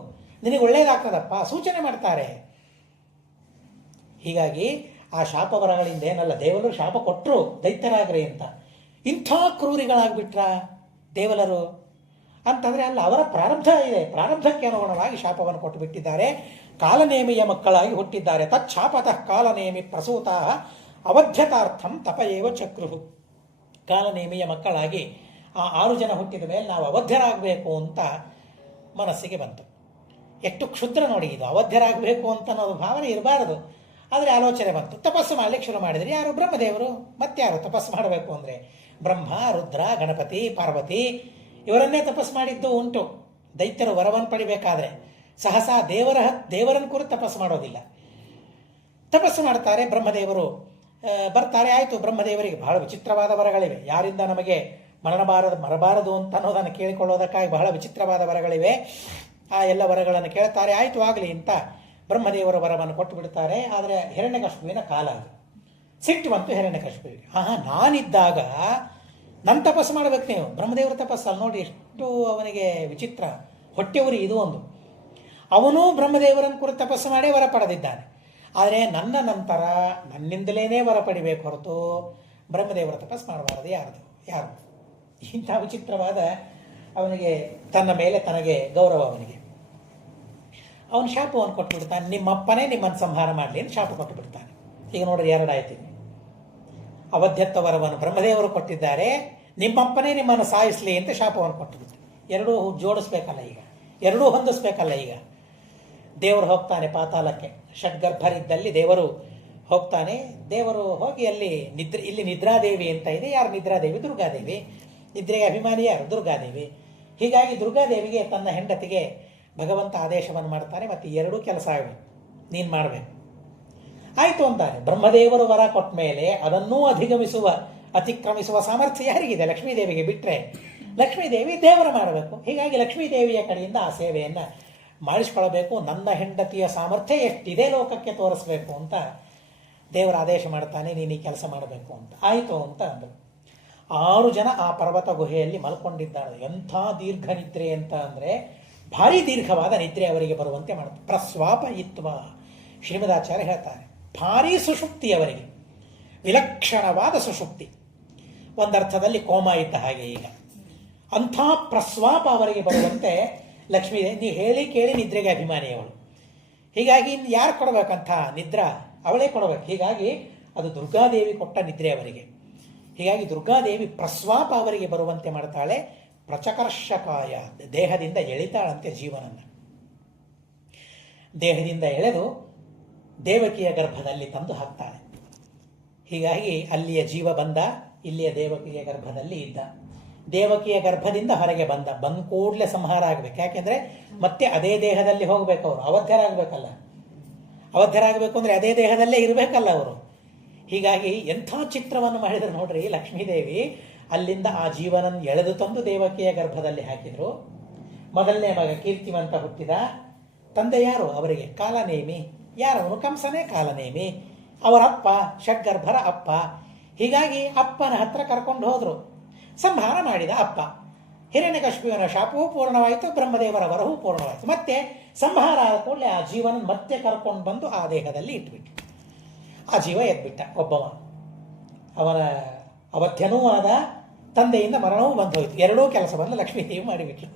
ನಿನಗೆ ಒಳ್ಳೇದಾಗ್ತದಪ್ಪ, ಸೂಚನೆ ಮಾಡ್ತಾರೆ. ಹೀಗಾಗಿ ಆ ಶಾಪವರಗಳಿಂದ ಏನಲ್ಲ, ದೇವಲರು ಶಾಪ ಕೊಟ್ಟರು ದೈತ್ಯರಾಗ್ರಿ ಅಂತ. ಇಂಥ ಕ್ರೂರಿಗಳಾಗ್ಬಿಟ್ರ ದೇವಲರು ಅಂತಂದರೆ ಅಲ್ಲ, ಅವರ ಪ್ರಾರಬ್ಧ ಇದೆ. ಪ್ರಾರಬ್ಧಕ್ಕೆ ಅನುಗುಣವಾಗಿ ಶಾಪವನ್ನು ಕೊಟ್ಟು ಬಿಟ್ಟಿದ್ದಾರೆ. ಕಾಲನೇಮಿಯ ಮಕ್ಕಳಾಗಿ ಹುಟ್ಟಿದ್ದಾರೆ. ತಚ್ಛಾಪತಃ ಕಾಲನೇಮಿ ಪ್ರಸೂತಾ ಅವಧ್ಯತಾರ್ಥಂ ತಪಯೇವ ಚಕ್ರುಹು. ಕಾಲನೇಮಿಯ ಮಕ್ಕಳಾಗಿ ಆ 6 ಜನ ಹುಟ್ಟಿದ ಮೇಲೆ ನಾವು ಅವಧ್ಯರಾಗಬೇಕು ಅಂತ ಮನಸ್ಸಿಗೆ ಬಂತು. ಎಷ್ಟು ಕ್ಷುದ್ರ ನೋಡಿ ಇದು, ಅವಧ್ಯರಾಗಬೇಕು ಅಂತ ಅನ್ನೋದು ಭಾವನೆ ಇರಬಾರದು. ಆದರೆ ಆಲೋಚನೆ ಬಂತು, ತಪಸ್ಸು ಮಾಡಲಿಕ್ಕೆ ಶುರು ಮಾಡಿದರೆ. ಯಾರು? ಬ್ರಹ್ಮದೇವರು. ಮತ್ತಾರು ತಪಸ್ಸು ಮಾಡಬೇಕು ಅಂದರೆ? ಬ್ರಹ್ಮ, ರುದ್ರ, ಗಣಪತಿ, ಪಾರ್ವತಿ ಇವರನ್ನೇ ತಪಸ್ಸು ಮಾಡಿದ್ದು ಉಂಟು. ದೈತ್ಯರು ವರವನ್ನು ಪಡಿಬೇಕಾದ್ರೆ ಸಹಸಾ ದೇವರನ್ನು ಕುರಿತು ತಪಸ್ಸು ಮಾಡೋದಿಲ್ಲ, ತಪಸ್ಸು ಮಾಡ್ತಾರೆ. ಬ್ರಹ್ಮದೇವರು ಬರ್ತಾರೆ. ಆಯಿತು, ಬ್ರಹ್ಮದೇವರಿಗೆ ಬಹಳ ವಿಚಿತ್ರವಾದ ವರಗಳಿವೆ. ಯಾರಿಂದ ನಮಗೆ ಮರಬಾರದು ಅಂತ ಅನ್ನೋದನ್ನು ಕೇಳಿಕೊಳ್ಳೋದಕ್ಕಾಗಿ ಬಹಳ ವಿಚಿತ್ರವಾದ ವರಗಳಿವೆ. ಆ ಎಲ್ಲ ವರಗಳನ್ನು ಕೇಳ್ತಾರೆ. ಆಯಿತು, ಆಗಲಿ ಅಂತ ಬ್ರಹ್ಮದೇವರ ವರವನ್ನು ಕೊಟ್ಟು ಬಿಡ್ತಾರೆ. ಆದರೆ ಹಿರಣ್ಯಕಶಿಪುವಿನ ಕಾಲ ಅದು. ಸಿಟ್ಟು ಬಂತು ಹಿರಣ್ಯಕಶಿಪುವಿಗೆ. ನಾನಿದ್ದಾಗ ನನ್ನ ತಪಸ್ಸು ಮಾಡಬೇಕು ನೀವು. ಬ್ರಹ್ಮದೇವರ ತಪಸ್ಸಲ್ಲಿ ನೋಡಿ ಎಷ್ಟು ಅವನಿಗೆ ವಿಚಿತ್ರ, ಹೊಟ್ಟೆ ಉರಿ ಇದು ಒಂದು. ಅವನು ಬ್ರಹ್ಮದೇವರನ್ನು ಕುರಿತು ತಪಸ್ಸು ಮಾಡಿ ವರ ಪಡೆದಿದ್ದಾನೆ. ಆದರೆ ನನ್ನ ನಂತರ ನನ್ನಿಂದಲೇ ವರ ಪಡಿಬೇಕು ಹೊರತು ಬ್ರಹ್ಮದೇವರ ತಪಸ್ಸು ಮಾಡಬಾರದು. ಯಾರು ಇಂಥ ವಿಚಿತ್ರವಾದ ಅವನಿಗೆ ತನ್ನ ಮೇಲೆ ತನಗೆ ಗೌರವ. ಅವನು ಶಾಪವನ್ನು ಕೊಟ್ಟು ಬಿಡ್ತಾನೆ. ನಿಮ್ಮಪ್ಪನೇ ನಿಮ್ಮನ್ನು ಸಂಹಾರ ಮಾಡಲಿ ಅಂತ ಶಾಪ ಕೊಟ್ಟು ಬಿಡ್ತಾನೆ. ಈಗ ನೋಡ್ರಿ, 2 ಆಯ್ತು. ಅವಧ್ಯತ್ವ ವರವನ್ನು ಬ್ರಹ್ಮದೇವರು ಕೊಟ್ಟಿದ್ದಾರೆ, ನಿಮ್ಮಪ್ಪನೇ ನಿಮ್ಮನ್ನು ಸಾಯಿಸಲಿ ಅಂತ ಶಾಪವನ್ನು ಕೊಟ್ಟು ಬಿಡ್ತಾನೆ. ಎರಡೂ ಜೋಡಿಸ್ಬೇಕಲ್ಲ ಈಗ, ಎರಡೂ ಹೊಂದಿಸ್ಬೇಕಲ್ಲ ಈಗ. ದೇವರು ಹೋಗ್ತಾನೆ ಪಾತಾಳಕ್ಕೆ, ಷಡ್ಗರ್ಭರಿದ್ದಲ್ಲಿ ದೇವರು ಹೋಗ್ತಾನೆ. ದೇವರು ಹೋಗಿ ಅಲ್ಲಿ ಇಲ್ಲಿ ನಿದ್ರಾದೇವಿ ಅಂತ ಇದೆ. ಯಾರು ನಿದ್ರಾದೇವಿ? ದುರ್ಗಾದೇವಿ. ನಿದ್ರೆಗೆ ಅಭಿಮಾನಿ ಯಾರು? ದುರ್ಗಾದೇವಿ. ಹೀಗಾಗಿ ದುರ್ಗಾದೇವಿಗೆ ತನ್ನ ಹೆಂಡತಿಗೆ ಭಗವಂತ ಆದೇಶವನ್ನು ಮಾಡ್ತಾನೆ, ಮತ್ತು ಎರಡೂ ಕೆಲಸ ಆಗಬೇಕು, ನೀನು ಮಾಡಬೇಕು. ಆಯಿತು ಅಂತಾರೆ. ಬ್ರಹ್ಮದೇವರು ವರ ಕೊಟ್ಟ ಮೇಲೆ ಅದನ್ನೂ ಅತಿಕ್ರಮಿಸುವ ಸಾಮರ್ಥ್ಯ ಯಾರಿಗಿದೆ? ಲಕ್ಷ್ಮೀದೇವಿಗೆ ಬಿಟ್ಟರೆ ಲಕ್ಷ್ಮೀದೇವಿ ದೇವರ ಮಾಡಬೇಕು. ಹೀಗಾಗಿ ಲಕ್ಷ್ಮೀದೇವಿಯ ಕಡೆಯಿಂದ ಆ ಸೇವೆಯನ್ನು ಮಾಡಿಸ್ಕೊಳ್ಬೇಕು. ನನ್ನ ಹೆಂಡತಿಯ ಸಾಮರ್ಥ್ಯ ಎಷ್ಟಿದೆ ಲೋಕಕ್ಕೆ ತೋರಿಸ್ಬೇಕು ಅಂತ ದೇವರ ಆದೇಶ ಮಾಡ್ತಾನೆ, ನೀನು ಈ ಕೆಲಸ ಮಾಡಬೇಕು ಅಂತ. ಆಯಿತು ಅಂತ ಅಂದರು. 6 ಜನ ಆ ಪರ್ವತ ಗುಹೆಯಲ್ಲಿ ಮಲ್ಕೊಂಡಿದ್ದಾಳೆ. ಎಂಥ ದೀರ್ಘ ನಿದ್ರೆ ಅಂತ ಅಂದರೆ ಭಾರಿ ದೀರ್ಘವಾದ ನಿದ್ರೆ ಅವರಿಗೆ ಬರುವಂತೆ ಮಾಡುತ್ತೆ. ಪ್ರಸ್ವಾಪಯಿತ್ವ ಶ್ರೀಮದಾಚಾರ್ಯ ಹೇಳ್ತಾರೆ, ಭಾರೀ ಸುಷುಪ್ತಿ ಅವರಿಗೆ, ವಿಲಕ್ಷಣವಾದ ಸುಷುಪ್ತಿ. ಒಂದರ್ಥದಲ್ಲಿ ಕೋಮ ಇದ್ದ ಹಾಗೆ. ಈಗ ಅಂಥ ಪ್ರಸ್ವಾಪ ಅವರಿಗೆ ಬರುವಂತೆ ಲಕ್ಷ್ಮೀದೇವಿ, ನೀ ಹೇಳಿ ಕೇಳಿ ನಿದ್ರೆಗೆ ಅಭಿಮಾನಿಯವಳು. ಹೀಗಾಗಿ ಇನ್ನು ಯಾರು ಕೊಡಬೇಕಂತ ನಿದ್ರಾ? ಅವಳೇ ಕೊಡಬೇಕು. ಹೀಗಾಗಿ ಅದು ದುರ್ಗಾದೇವಿ ಕೊಟ್ಟ ನಿದ್ರೆ ಅವರಿಗೆ. ಹೀಗಾಗಿ ದುರ್ಗಾದೇವಿ ಪ್ರಸ್ವಾಪ ಅವರಿಗೆ ಬರುವಂತೆ ಮಾಡ್ತಾಳೆ. ಪ್ರಚಕರ್ಷಕಾಯ, ದೇಹದಿಂದ ಎಳಿತಾಳಂತೆ ಜೀವನನ್ನು. ದೇಹದಿಂದ ಎಳೆದು ದೇವಕಿಯ ಗರ್ಭದಲ್ಲಿ ತಂದು ಹಾಕ್ತಾಳೆ. ಹೀಗಾಗಿ ಅಲ್ಲಿಯ ಜೀವ ಬಂದ, ಇಲ್ಲಿಯ ದೇವಕಿಯ ಗರ್ಭದಲ್ಲಿ ಇದ್ದ. ದೇವಕಿಯ ಗರ್ಭದಿಂದ ಹೊರಗೆ ಬಂದ ಕೂಡಲೇ ಸಂಹಾರ ಆಗಬೇಕು. ಯಾಕೆಂದರೆ ಮತ್ತೆ ಅದೇ ದೇಹದಲ್ಲಿ ಹೋಗಬೇಕು ಅವರು, ಅವಧ್ಯರಾಗಬೇಕಲ್ಲ. ಅವಧ್ಯರಾಗಬೇಕು ಅಂದರೆ ಅದೇ ದೇಹದಲ್ಲೇ ಇರಬೇಕಲ್ಲ ಅವರು. ಹೀಗಾಗಿ ಎಂಥ ಚಿತ್ರವನ್ನು ಮಾಡಿದ್ರು ನೋಡ್ರಿ ಲಕ್ಷ್ಮೀದೇವಿ. ಅಲ್ಲಿಂದ ಆ ಜೀವನನ್ನು ಎಳೆದು ತಂದು ದೇವಕಿಯ ಗರ್ಭದಲ್ಲಿ ಹಾಕಿದರು. ಮೊದಲನೇ ಮಗ ಕೀರ್ತಿವಂತ ಹುಟ್ಟಿದ. ತಂದೆ ಯಾರು ಅವರಿಗೆ? ಕಾಲನೇಮಿ. ಯಾರವನು? ಕಂಸನೇ ಕಾಲನೇಮಿ. ಅವರಪ್ಪ ಷಡ್ಗರ್ಭರ ಅಪ್ಪ. ಹೀಗಾಗಿ ಅಪ್ಪನ ಹತ್ರ ಕರ್ಕೊಂಡು ಹೋದರು. ಸಂಹಾರ ಮಾಡಿದ ಅಪ್ಪ. ಹಿರಣ್ಯಕಶಿಪುವಿನ ಶಾಪವೂ ಪೂರ್ಣವಾಯಿತು, ಬ್ರಹ್ಮದೇವರ ವರವೂ ಪೂರ್ಣವಾಯಿತು. ಮತ್ತೆ ಸಂಹಾರ ಆದ ಕೂಡಲೇ ಆ ಜೀವನ ಮತ್ತೆ ಕರ್ಕೊಂಡು ಬಂದು ಆ ದೇಹದಲ್ಲಿ ಇಟ್ಬಿಟ್ಟು ಆ ಜೀವ ಎದ್ಬಿಟ್ಟ ಒಬ್ಬವ. ಅವನ ಅವಧ್ಯನೂ ಆದ, ತಂದೆಯಿಂದ ಮರಣವೂ ಬಂದು ಹೋಯಿತು. ಎರಡೂ ಕೆಲಸವನ್ನು ಲಕ್ಷ್ಮೀದೇವಿ ಮಾಡಿಬಿಟ್ಲು.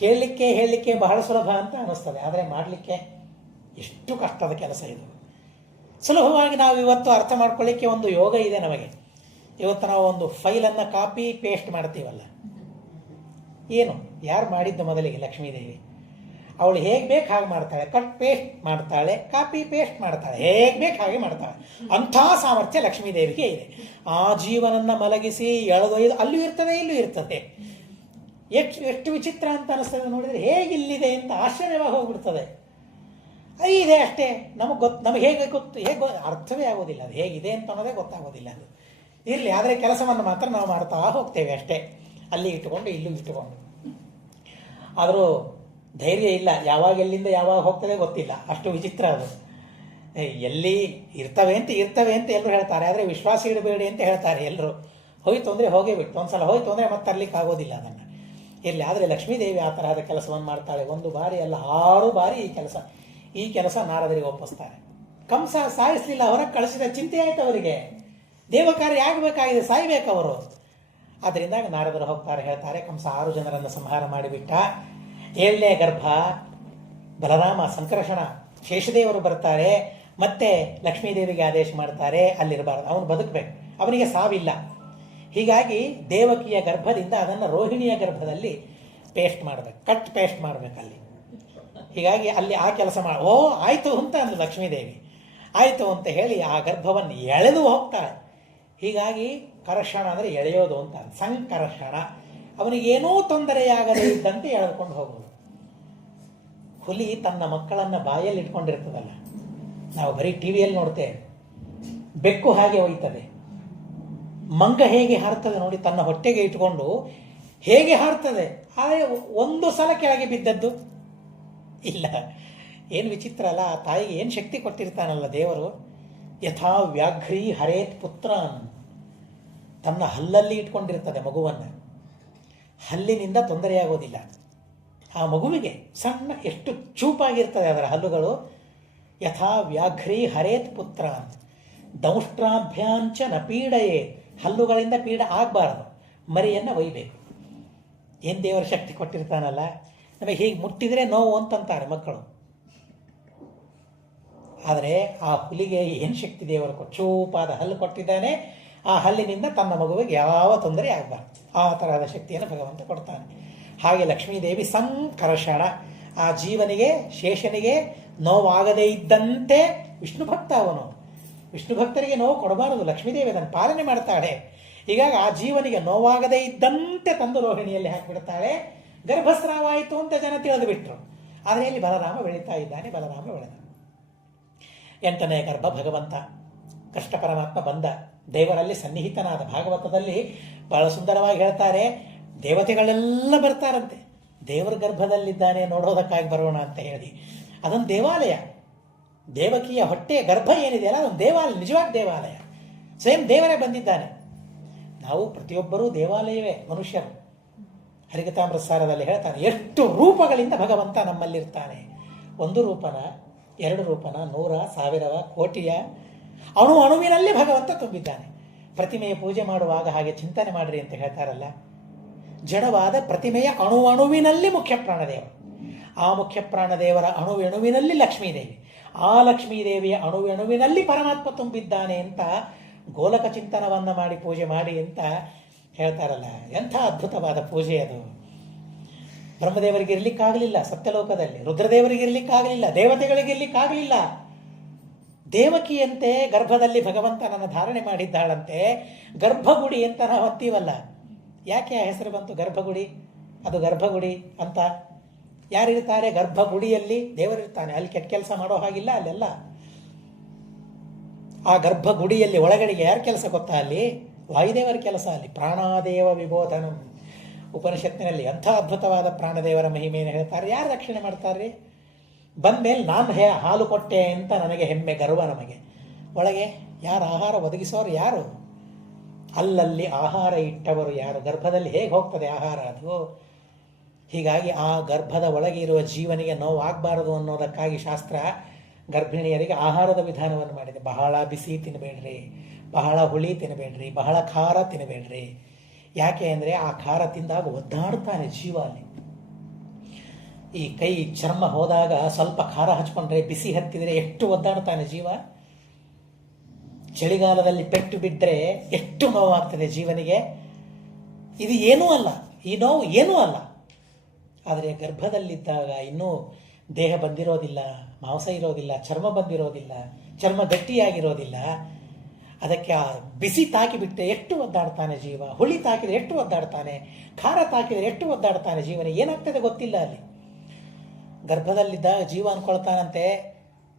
ಕೇಳಲಿಕ್ಕೆ ಹೇಳಲಿಕ್ಕೆ ಬಹಳ ಸುಲಭ ಅಂತ ಅನ್ನಿಸ್ತದೆ, ಆದರೆ ಮಾಡಲಿಕ್ಕೆ ಎಷ್ಟು ಕಷ್ಟದ ಕೆಲಸ ಇದು. ಸುಲಭವಾಗಿ ನಾವು ಇವತ್ತು ಅರ್ಥ ಮಾಡ್ಕೊಳ್ಳಿಕ್ಕೆ ಒಂದು ಯೋಗ ಇದೆ ನಮಗೆ. ಇವತ್ತು ನಾವು ಒಂದು ಫೈಲನ್ನು ಕಾಪಿ ಪೇಸ್ಟ್ ಮಾಡ್ತೀವಲ್ಲ, ಏನು ಯಾರು ಮಾಡಿದ್ದು ಮೊದಲಿಗೆ? ಲಕ್ಷ್ಮೀದೇವಿ. ಅವಳು ಹೇಗೆ ಬೇಕು ಹಾಗೆ ಮಾಡ್ತಾಳೆ, ಕಟ್ ಪೇಸ್ಟ್ ಮಾಡ್ತಾಳೆ, ಕಾಪಿ ಪೇಸ್ಟ್ ಮಾಡ್ತಾಳೆ, ಹೇಗೆ ಬೇಕು ಹಾಗೆ ಮಾಡ್ತಾಳೆ. ಅಂಥ ಸಾಮರ್ಥ್ಯ ಲಕ್ಷ್ಮೀದೇವಿಗೆ ಇದೆ. ಆ ಜೀವನನ್ನು ಮಲಗಿಸಿ ಎಳೆದೊಯ್ದು ಅಲ್ಲೂ ಇರ್ತದೆ, ಇಲ್ಲೂ ಇರ್ತದೆ. ಎಷ್ಟು ವಿಚಿತ್ರ ಅಂತ ಅನಿಸ್ತದೆ ನೋಡಿದರೆ. ಹೇಗಿಲ್ಲಿದೆ ಅಂತ ಆಶ್ಚರ್ಯವಾಗಿ ಹೋಗ್ಬಿಡ್ತದೆ. ಇದೆ ಅಷ್ಟೇ. ನಮಗೆ ಹೇಗೆ ಅರ್ಥವೇ ಆಗೋದಿಲ್ಲ. ಅದು ಹೇಗಿದೆ ಅಂತ ಅನ್ನೋದೇ ಗೊತ್ತಾಗೋದಿಲ್ಲ. ಅದು ಇರಲಿ, ಆದರೆ ಕೆಲಸವನ್ನು ಮಾತ್ರ ನಾವು ಮಾಡ್ತಾ ಹೋಗ್ತೇವೆ ಅಷ್ಟೇ, ಅಲ್ಲಿ ಇಟ್ಟುಕೊಂಡು ಇಲ್ಲೂ ಇಟ್ಟುಕೊಂಡು. ಆದರೂ ಧೈರ್ಯ ಇಲ್ಲ. ಯಾವಾಗ ಎಲ್ಲಿಂದ ಯಾವಾಗ ಹೋಗ್ತದೆ ಗೊತ್ತಿಲ್ಲ. ಅಷ್ಟು ವಿಚಿತ್ರ ಅದು. ಎಲ್ಲಿ ಇರ್ತವೆ ಅಂತ ಎಲ್ಲರೂ ಹೇಳ್ತಾರೆ, ಆದರೆ ವಿಶ್ವಾಸ ಇಡಬೇಡಿ ಅಂತ ಹೇಳ್ತಾರೆ ಎಲ್ಲರೂ. ಹೋಯ್ತು ಅಂದರೆ ಹೋಗೇ ಬಿಟ್ಟು, ಒಂದ್ಸಲ ಹೋಯ್ತು ಅಂದರೆ ಮತ್ತೆ ತರಲಿಕ್ಕೆ ಆಗೋದಿಲ್ಲ ಅದನ್ನು. ಇರಲಿ, ಆದರೆ ಲಕ್ಷ್ಮೀದೇವಿ ಆ ತರಹದ ಕೆಲಸವನ್ನು ಮಾಡ್ತಾಳೆ. 1 ಬಾರಿ ಅಲ್ಲ, 6 ಬಾರಿ ಈ ಕೆಲಸ ನಾರದರಿಗೆ ಒಪ್ಪಿಸ್ತಾರೆ. ಕಂಸ ಸಾಯಿಸಲಿಲ್ಲ, ಹೊರಗೆ ಕಳಿಸಿದ. ಚಿಂತೆ ಆಯ್ತು ಅವರಿಗೆ. ದೇವ ಕಾರ್ಯ ಆಗಬೇಕಾಗಿದೆ, ಸಾಯ್ಬೇಕು ಅವರು. ಅದರಿಂದ ನಾರದರು ಹೋಗ್ತಾರೆ, ಹೇಳ್ತಾರೆ, ಕಂಸ 6 ಜನರನ್ನು ಸಂಹಾರ ಮಾಡಿಬಿಟ್ಟ. 7ನೇ ಗರ್ಭ ಬಲರಾಮ, ಸಂಕರ್ಷಣ, ಶೇಷದೇವರು ಬರ್ತಾರೆ. ಮತ್ತೆ ಲಕ್ಷ್ಮೀದೇವಿಗೆ ಆದೇಶ ಮಾಡ್ತಾರೆ, ಅಲ್ಲಿರಬಾರದು, ಅವನು ಬದುಕಬೇಕು, ಅವನಿಗೆ ಸಾವಿಲ್ಲ. ಹೀಗಾಗಿ ದೇವಕಿಯ ಗರ್ಭದಿಂದ ಅದನ್ನು ರೋಹಿಣಿಯ ಗರ್ಭದಲ್ಲಿ ಪೇಸ್ಟ್ ಮಾಡಬೇಕು, ಕಟ್ ಪೇಸ್ಟ್ ಮಾಡಬೇಕಲ್ಲಿ. ಹೀಗಾಗಿ ಅಲ್ಲಿ ಆ ಕೆಲಸ ಆಯಿತು ಅಂತ ಅಂದು ಲಕ್ಷ್ಮೀದೇವಿ. ಆಯಿತು ಅಂತ ಹೇಳಿ ಆ ಗರ್ಭವನ್ನು ಎಳೆದು ಹೋಗ್ತಾಳೆ. ಹೀಗಾಗಿ ಕರ್ಷಣ ಅಂದರೆ ಎಳೆಯೋದು ಅಂತ, ಸಂಕರ್ಷಣ. ಅವನಿಗೇನೂ ತೊಂದರೆಯಾಗದೇ ಇದ್ದಂತೆ ಎಳೆದುಕೊಂಡು ಹೋಗೋದು. ಹುಲಿ ತನ್ನ ಮಕ್ಕಳನ್ನು ಬಾಯಲ್ಲಿ ಇಟ್ಕೊಂಡಿರ್ತದಲ್ಲ, ನಾವು ಬರೀ ಟಿವಿಯಲ್ಲಿ ನೋಡ್ತೇವೆ. ಬೆಕ್ಕು ಹಾಗೆ ಒಯ್ತದೆ. ಮಂಗ ಹೇಗೆ ಹಾರ್ತದೆ ನೋಡಿ, ತನ್ನ ಹೊಟ್ಟೆಗೆ ಇಟ್ಕೊಂಡು ಹೇಗೆ ಹಾರ್ತದೆ. ಆದರೆ 1 ಸಲ ಕೆಳಗೆ ಬಿದ್ದದ್ದು ಇಲ್ಲ. ಏನು ವಿಚಿತ್ರ ಅಲ್ಲ. ಆ ತಾಯಿಗೆ ಏನು ಶಕ್ತಿ ಕೊಟ್ಟಿರ್ತಾನಲ್ಲ ದೇವರು. ಯಥಾ ವ್ಯಾಘ್ರೀ ಹರೇತ್ ಪುತ್ರಾನ್. ತನ್ನ ಹಲ್ಲಲ್ಲಿ ಇಟ್ಕೊಂಡಿರ್ತದೆ ಮಗುವನ್ನು. ಹಲ್ಲಿನಿಂದ ತೊಂದರೆಯಾಗೋದಿಲ್ಲ ಆ ಮಗುವಿಗೆ. ಸಣ್ಣ ಎಷ್ಟು ಚೂಪಾಗಿರ್ತದೆ ಅದರ ಹಲ್ಲುಗಳು. ಯಥಾ ವ್ಯಾಘ್ರೀ ಹರೇತ್ ಪುತ್ರಾನ್ ದೌಷ್ಟ್ರಾಭ್ಯಾಂಚ ನ ಪೀಡೆಯೇ. ಹಲ್ಲುಗಳಿಂದ ಪೀಡ ಆಗಬಾರದು, ಮರಿಯನ್ನು ಒಯ್ಬೇಕು. ಏನು ದೇವರ ಶಕ್ತಿ ಕೊಟ್ಟಿರ್ತಾನಲ್ಲ. ನಮಗೆ ಹೀಗೆ ಮುಟ್ಟಿದರೆ ನೋವು ಅಂತಂತಾರೆ ಮಕ್ಕಳು. ಆದರೆ ಆ ಹುಲಿಗೆ ಏನು ಶಕ್ತಿ ದೇವರು ಚೂಪಾದ ಹಲ್ಲು ಕೊಟ್ಟಿದ್ದಾನೆ. ಆ ಹಲ್ಲಿನಿಂದ ತನ್ನ ಮಗುವಿಗೆ ಯಾವ ತೊಂದರೆ ಆಗಬಾರ್ದು. ಆ ತರಹದ ಶಕ್ತಿಯನ್ನು ಭಗವಂತ ಕೊಡ್ತಾನೆ. ಹಾಗೆ ಲಕ್ಷ್ಮೀದೇವಿ ಸಂಕರ್ಷಣ, ಆ ಜೀವನಿಗೆ ಶೇಷನಿಗೆ ನೋವಾಗದೇ ಇದ್ದಂತೆ ವಿಷ್ಣು ಭಕ್ತ ಅವನು. ವಿಷ್ಣು ಭಕ್ತರಿಗೆ ನೋವು ಕೊಡಬಾರದು, ಲಕ್ಷ್ಮೀದೇವಿ ಅದನ್ನು ಪಾಲನೆ ಮಾಡ್ತಾಳೆ. ಹೀಗಾಗಿ ಆ ಜೀವನಿಗೆ ನೋವಾಗದೇ ಇದ್ದಂತೆ ತಂದು ರೋಹಿಣಿಯಲ್ಲಿ ಹಾಕಿಬಿಡ್ತಾಳೆ. ಗರ್ಭಸ್ರಾವಾಯಿತು ಅಂತ ಜನ ತಿಳಿದು ಬಿಟ್ರು. ಆದರೆ ಇಲ್ಲಿ ಬಲರಾಮ ಬೆಳೀತಾ ಇದ್ದಾನೆ. ಬಲರಾಮ ಬೆಳೆದ 8ನೇ ಗರ್ಭ ಭಗವಂತ ಕೃಷ್ಣ ಪರಮಾತ್ಮ ಬಂದ, ದೇವರಲ್ಲಿ ಸನ್ನಿಹಿತನಾದ. ಭಾಗವತದಲ್ಲಿ ಬಹಳ ಸುಂದರವಾಗಿ ಹೇಳ್ತಾರೆ, ದೇವತೆಗಳೆಲ್ಲ ಬರ್ತಾರಂತೆ, ದೇವರ ಗರ್ಭದಲ್ಲಿದ್ದಾನೆ ನೋಡೋದಕ್ಕಾಗಿ ಬರೋಣ ಅಂತ ಹೇಳಿ. ಅದೊಂದು ದೇವಾಲಯ. ದೇವಕಿಯ ಹೊಟ್ಟೆ ಗರ್ಭ ಏನಿದೆಯಲ್ಲ ಅದೊಂದು ದೇವಾಲಯ, ನಿಜವಾದ ದೇವಾಲಯ. ಸ್ವಯಂ ದೇವರೇ ಬಂದಿದ್ದಾನೆ. ನಾವು ಪ್ರತಿಯೊಬ್ಬರೂ ದೇವಾಲಯವೇ ಮನುಷ್ಯರು. ಹರಿಕಥಾಮೃತಸಾರದಲ್ಲಿ ಹೇಳ್ತಾನೆ, ಎಷ್ಟು ರೂಪಗಳಿಂದ ಭಗವಂತ ನಮ್ಮಲ್ಲಿರ್ತಾನೆ. 1 ರೂಪನ, 2 ರೂಪನ, 100, 1000, ಕೋಟಿಯ ಅಣುವಿನಲ್ಲಿ ಭಗವಂತ ತುಂಬಿದ್ದಾನೆ. ಪ್ರತಿಮೆಯ ಪೂಜೆ ಮಾಡುವಾಗ ಹಾಗೆ ಚಿಂತನೆ ಮಾಡ್ರಿ ಅಂತ ಹೇಳ್ತಾರಲ್ಲ, ಜಡವಾದ ಪ್ರತಿಮೆಯ ಅಣುವಿನಲ್ಲಿ ಮುಖ್ಯ ಪ್ರಾಣದೇವ, ಆ ಮುಖ್ಯ ಪ್ರಾಣದೇವರ ಅಣುವಿನಲ್ಲಿ ಲಕ್ಷ್ಮೀದೇವಿ, ಆ ಲಕ್ಷ್ಮೀದೇವಿಯ ಅಣುವಿನಲ್ಲಿ ಪರಮಾತ್ಮ ತುಂಬಿದ್ದಾನೆ ಅಂತ ಗೋಲಕ ಚಿಂತನವನ್ನು ಮಾಡಿ ಪೂಜೆ ಮಾಡಿ ಅಂತ ಹೇಳ್ತಾರಲ್ಲ. ಎಂಥ ಅದ್ಭುತವಾದ ಪೂಜೆ ಅದು. ಬ್ರಹ್ಮದೇವರಿಗೆ ಇರ್ಲಿಕ್ಕಾಗಲಿಲ್ಲ ಸತ್ಯಲೋಕದಲ್ಲಿ, ರುದ್ರದೇವರಿಗೆ ಇರ್ಲಿಕ್ಕಾಗಲಿಲ್ಲ, ದೇವತೆಗಳಿಗೆ ಇರ್ಲಿಕ್ಕಾಗಲಿಲ್ಲ. ದೇವಕಿಯಂತೆ ಗರ್ಭದಲ್ಲಿ ಭಗವಂತನನ್ನು ಧಾರಣೆ ಮಾಡಿದ್ದಾಳಂತೆ. ಗರ್ಭಗುಡಿ ಅಂತ ನಾವು ಅಂತೀವಲ್ಲ, ಯಾಕೆ ಆ ಹೆಸರು ಬಂತು ಗರ್ಭಗುಡಿ? ಅದು ಗರ್ಭಗುಡಿ ಅಂತ. ಯಾರಿರ್ತಾರೆ ಗರ್ಭಗುಡಿಯಲ್ಲಿ? ದೇವರಿರ್ತಾನೆ. ಅಲ್ಲಿ ಕೆಟ್ಟ ಕೆಲಸ ಮಾಡೋ ಹಾಗಿಲ್ಲ ಅಲ್ಲೆಲ್ಲ. ಆ ಗರ್ಭಗುಡಿಯಲ್ಲಿ ಒಳಗಡೆಗೆ ಯಾರ ಕೆಲಸ ಗೊತ್ತಾ? ಅಲ್ಲಿ ವಾಯುದೇವರ ಕೆಲಸ. ಅಲ್ಲಿ ಪ್ರಾಣಾದೇವ ವಿಬೋಧನಂ ಉಪನಿಷತ್ತಿನಲ್ಲಿ ಅಂಥ ಅದ್ಭುತವಾದ ಪ್ರಾಣದೇವರ ಮಹಿಮೆಯನ್ನು ಹೇಳ್ತಾರೆ. ಯಾರು ರಕ್ಷಣೆ ಮಾಡ್ತಾರೆ? ಬಂದ್ಮೇಲೆ ನಾನು ಹಾಲು ಕೊಟ್ಟೆ ಅಂತ ನನಗೆ ಹೆಮ್ಮೆ, ಗರ್ವ ನಮಗೆ. ಒಳಗೆ ಯಾರು ಆಹಾರ ಒದಗಿಸೋರು? ಯಾರು? ಅಲ್ಲಲ್ಲಿ ಆಹಾರ ಇಟ್ಟವರು ಯಾರು? ಗರ್ಭದಲ್ಲಿ ಹೇಗೆ ಹೋಗ್ತದೆ ಆಹಾರ ಅದು? ಹೀಗಾಗಿ ಆ ಗರ್ಭದ ಒಳಗೆ ಇರುವ ಜೀವನಿಗೆ ನೋವು ಆಗಬಾರದು ಅನ್ನೋದಕ್ಕಾಗಿ ಶಾಸ್ತ್ರ ಗರ್ಭಿಣಿಯರಿಗೆ ಆಹಾರದ ವಿಧಾನವನ್ನು ಮಾಡಿದೆ. ಬಹಳ ಬಿಸಿ ತಿನ್ನಬೇಡ್ರಿ, ಬಹಳ ಹುಳಿ ತಿನ್ನಬೇಡ್ರಿ, ಬಹಳ ಖಾರ ತಿನ್ನಬೇಡ್ರಿ. ಯಾಕೆ ಅಂದರೆ ಆ ಖಾರ ತಿಂದಾಗ ಒದ್ದಾಡ್ತಾನೆ ಜೀವ. ಅಲ್ಲಿ ಈ ಕೈ ಚರ್ಮ ಹೋದಾಗ ಸ್ವಲ್ಪ ಖಾರ ಹಚ್ಕೊಂಡ್ರೆ, ಬಿಸಿ ಹತ್ತಿದ್ರೆ ಎಷ್ಟು ಒದ್ದಾಡ್ತಾನೆ ಜೀವ. ಚಳಿಗಾಲದಲ್ಲಿ ಪೆಟ್ಟು ಬಿದ್ದರೆ ಎಷ್ಟು ನೋವಾಗ್ತದೆ ಜೀವನಿಗೆ. ಇದು ಏನೂ ಅಲ್ಲ, ಈ ನೋವು ಏನೂ ಅಲ್ಲ. ಆದರೆ ಗರ್ಭದಲ್ಲಿದ್ದಾಗ ಇನ್ನೂ ದೇಹ ಬಂದಿರೋದಿಲ್ಲ, ಮಾಂಸ ಇರೋದಿಲ್ಲ, ಚರ್ಮ ಬಂದಿರೋದಿಲ್ಲ, ಚರ್ಮ ಗಟ್ಟಿಯಾಗಿರೋದಿಲ್ಲ. ಅದಕ್ಕೆ ಆ ಬಿಸಿ ತಾಕಿಬಿಟ್ಟರೆ ಎಷ್ಟು ಒದ್ದಾಡ್ತಾನೆ ಜೀವ. ಹುಳಿ ತಾಕಿದರೆ ಎಷ್ಟು ಒದ್ದಾಡ್ತಾನೆ, ಖಾರ ತಾಕಿದರೆ ಎಷ್ಟು ಒದ್ದಾಡ್ತಾನೆ ಜೀವನಿಗೆ. ಏನಾಗ್ತದೆ ಗೊತ್ತಿಲ್ಲ. ಅಲ್ಲಿ ಗರ್ಭದಲ್ಲಿದ್ದಾಗ ಜೀವ ಅನ್ಕೊಳ್ತಾನಂತೆ,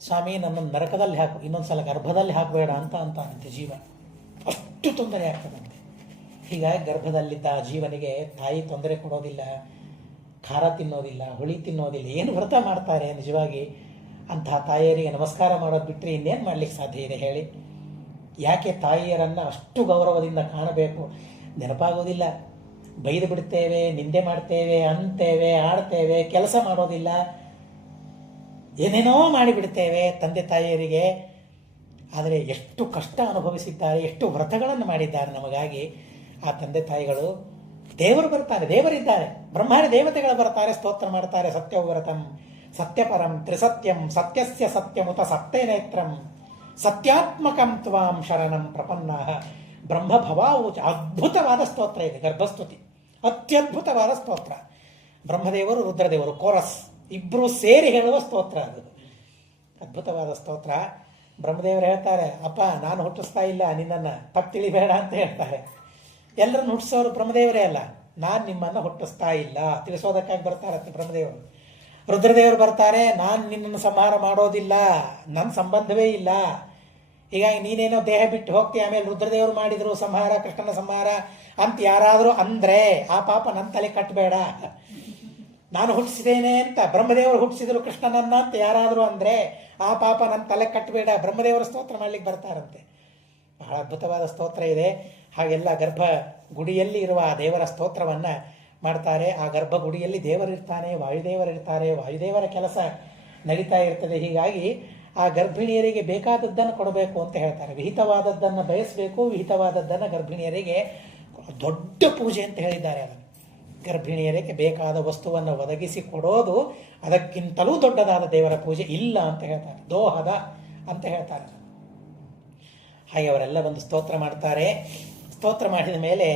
ಸ್ವಾಮಿ ನನ್ನನ್ನು ನರಕದಲ್ಲಿ ಹಾಕು, ಇನ್ನೊಂದ್ಸಲ ಗರ್ಭದಲ್ಲಿ ಹಾಕಬೇಡ ಅಂತ ಅಂತಾನಂತೆ ಜೀವ. ಅಷ್ಟು ತೊಂದರೆ ಆಗ್ತದಂತೆ. ಹೀಗಾಗಿ ಗರ್ಭದಲ್ಲಿದ್ದ ಜೀವನಿಗೆ ತಾಯಿ ತೊಂದರೆ ಕೊಡೋದಿಲ್ಲ, ಖಾರ ತಿನ್ನೋದಿಲ್ಲ, ಹುಳಿ ತಿನ್ನೋದಿಲ್ಲ. ಏನು ವ್ರತ ಮಾಡ್ತಾರೆ ನಿಜವಾಗಿ. ಅಂತಹ ತಾಯಿಯರಿಗೆ ನಮಸ್ಕಾರ ಮಾಡೋದು ಬಿಟ್ಟರೆ ಇನ್ನೇನು ಮಾಡ್ಲಿಕ್ಕೆ ಸಾಧ್ಯ ಇದೆ ಹೇಳಿ? ಯಾಕೆ ತಾಯಿಯರನ್ನು ಅಷ್ಟು ಗೌರವದಿಂದ ಕಾಣಬೇಕು? ನೆನಪಾಗೋದಿಲ್ಲ. ಬೈದು ಬಿಡ್ತೇವೆ, ನಿಂದೆ ಮಾಡ್ತೇವೆ, ಅಂತೇವೆ, ಆಡ್ತೇವೆ, ಕೆಲಸ ಮಾಡೋದಿಲ್ಲ, ಏನೇನೋ ಮಾಡಿಬಿಡ್ತೇವೆ ತಂದೆ ತಾಯಿಯರಿಗೆ. ಆದರೆ ಎಷ್ಟು ಕಷ್ಟ ಅನುಭವಿಸಿದ್ದಾರೆ, ಎಷ್ಟು ವ್ರತಗಳನ್ನು ಮಾಡಿದ್ದಾರೆ ನಮಗಾಗಿ ಆ ತಂದೆ ತಾಯಿಗಳು. ದೇವರು ಬರ್ತಾರೆ, ದೇವರಿದ್ದಾರೆ, ಬ್ರಹ್ಮಾಂಡ ದೇವತೆಗಳು ಬರ್ತಾರೆ, ಸ್ತೋತ್ರ ಮಾಡ್ತಾರೆ. ಸತ್ಯವ್ರತಂ ಸತ್ಯಪರಂ ತ್ರಿಸತ್ಯಂ ಸತ್ಯಸ್ಯ ಸತ್ಯಮುತ ಸತ್ಯನೇತ್ರಂ ಸತ್ಯಾತ್ಮಕಂ ತ್ವಾಂ ಶರಣಂ ಪ್ರಪನ್ನಾಃ ಬ್ರಹ್ಮಭವಾವೂಚ. ಅದ್ಭುತವಾದ ಸ್ತೋತ್ರ ಇದೆ, ಗರ್ಭಸ್ತುತಿ, ಅತ್ಯದ್ಭುತವಾದ ಸ್ತೋತ್ರ. ಬ್ರಹ್ಮದೇವರು ರುದ್ರದೇವರು ಕೋರಸ್ ಇಬ್ಬರು ಸೇರಿ ಹೇಳುವ ಸ್ತೋತ್ರ ಅದು. ಅದ್ಭುತವಾದ ಸ್ತೋತ್ರ. ಬ್ರಹ್ಮದೇವರು ಹೇಳ್ತಾರೆ, ಅಪ್ಪ ನಾನು ಹುಟ್ಟಿಸ್ತಾ ಇಲ್ಲ ನಿನ್ನನ್ನು, ತಪ್ಪು ತಿಳಿಬೇಡ ಅಂತ ಹೇಳ್ತಾರೆ. ಎಲ್ಲರನ್ನು ಹುಟ್ಟಿಸೋರು ಬ್ರಹ್ಮದೇವರೇ ಅಲ್ಲ, ನಾನು ನಿಮ್ಮನ್ನು ಹುಟ್ಟಿಸ್ತಾ ಇಲ್ಲ ತಿಳಿಸೋದಕ್ಕಾಗಿ ಬರ್ತಾರತ್ತೆ ಬ್ರಹ್ಮದೇವರು. ರುದ್ರದೇವರು ಬರ್ತಾರೆ, ನಾನು ನಿನ್ನನ್ನು ಸಂಹಾರ ಮಾಡೋದಿಲ್ಲ, ನನ್ನ ಸಂಬಂಧವೇ ಇಲ್ಲ, ಹೀಗಾಗಿ ನೀನೇನೋ ದೇಹ ಬಿಟ್ಟು ಹೋಗ್ತೀಯ. ಆಮೇಲೆ ರುದ್ರದೇವರು ಮಾಡಿದ್ರು ಸಂಹಾರ, ಕೃಷ್ಣನ ಸಂಹಾರ ಅಂತ ಯಾರಾದರೂ ಅಂದರೆ ಆ ಪಾಪ ನನ್ನ ತಲೆ ಕಟ್ಟಬೇಡ. ನಾನು ಹುಟ್ಟಿಸಿದ್ದೇನೆ ಅಂತ ಬ್ರಹ್ಮದೇವರು ಹುಟ್ಟಿಸಿದ್ರು ಕೃಷ್ಣನನ್ನ ಅಂತ ಯಾರಾದರೂ ಅಂದರೆ ಆ ಪಾಪ ನನ್ನ ತಲೆ ಕಟ್ಟಬೇಡ. ಬ್ರಹ್ಮದೇವರ ಸ್ತೋತ್ರ ಮಾಡ್ಲಿಕ್ಕೆ ಬರ್ತಾರಂತೆ. ಬಹಳ ಅದ್ಭುತವಾದ ಸ್ತೋತ್ರ ಇದೆ. ಹಾಗೆಲ್ಲ ಗರ್ಭ ಗುಡಿಯಲ್ಲಿ ಇರುವ ಆ ದೇವರ ಸ್ತೋತ್ರವನ್ನು ಮಾಡ್ತಾರೆ. ಆ ಗರ್ಭಗುಡಿಯಲ್ಲಿ ದೇವರಿರ್ತಾನೆ, ವಾಯುದೇವರಿರ್ತಾರೆ, ವಾಯುದೇವರ ಕೆಲಸ ನಡೀತಾ ಇರ್ತದೆ. ಹೀಗಾಗಿ ಆ ಗರ್ಭಿಣಿಯರಿಗೆ ಬೇಕಾದದ್ದನ್ನು ಕೊಡಬೇಕು ಅಂತ ಹೇಳ್ತಾರೆ. ವಿಹಿತವಾದದ್ದನ್ನು ಬಯಸಬೇಕು, ವಿಹಿತವಾದದ್ದನ್ನು ಗರ್ಭಿಣಿಯರಿಗೆ ದೊಡ್ಡ ಪೂಜೆ ಅಂತ ಹೇಳಿದ್ದಾರೆ. ಅದನ್ನು ಗರ್ಭಿಣಿಯರಿಗೆ ಬೇಕಾದ ವಸ್ತುವನ್ನು ಒದಗಿಸಿ ಕೊಡೋದು ಅದಕ್ಕಿಂತಲೂ ದೊಡ್ಡದಾದ ದೇವರ ಪೂಜೆ ಇಲ್ಲ ಅಂತ ಹೇಳ್ತಾರೆ. ದೋಹದ ಅಂತ ಹೇಳ್ತಾರೆ. ಹಾಗೆ ಅವರೆಲ್ಲ ಬಂದು ಸ್ತೋತ್ರ ಮಾಡ್ತಾರೆ. ಸ್ತೋತ್ರ ಮಾಡಿದ ಮೇಲೆ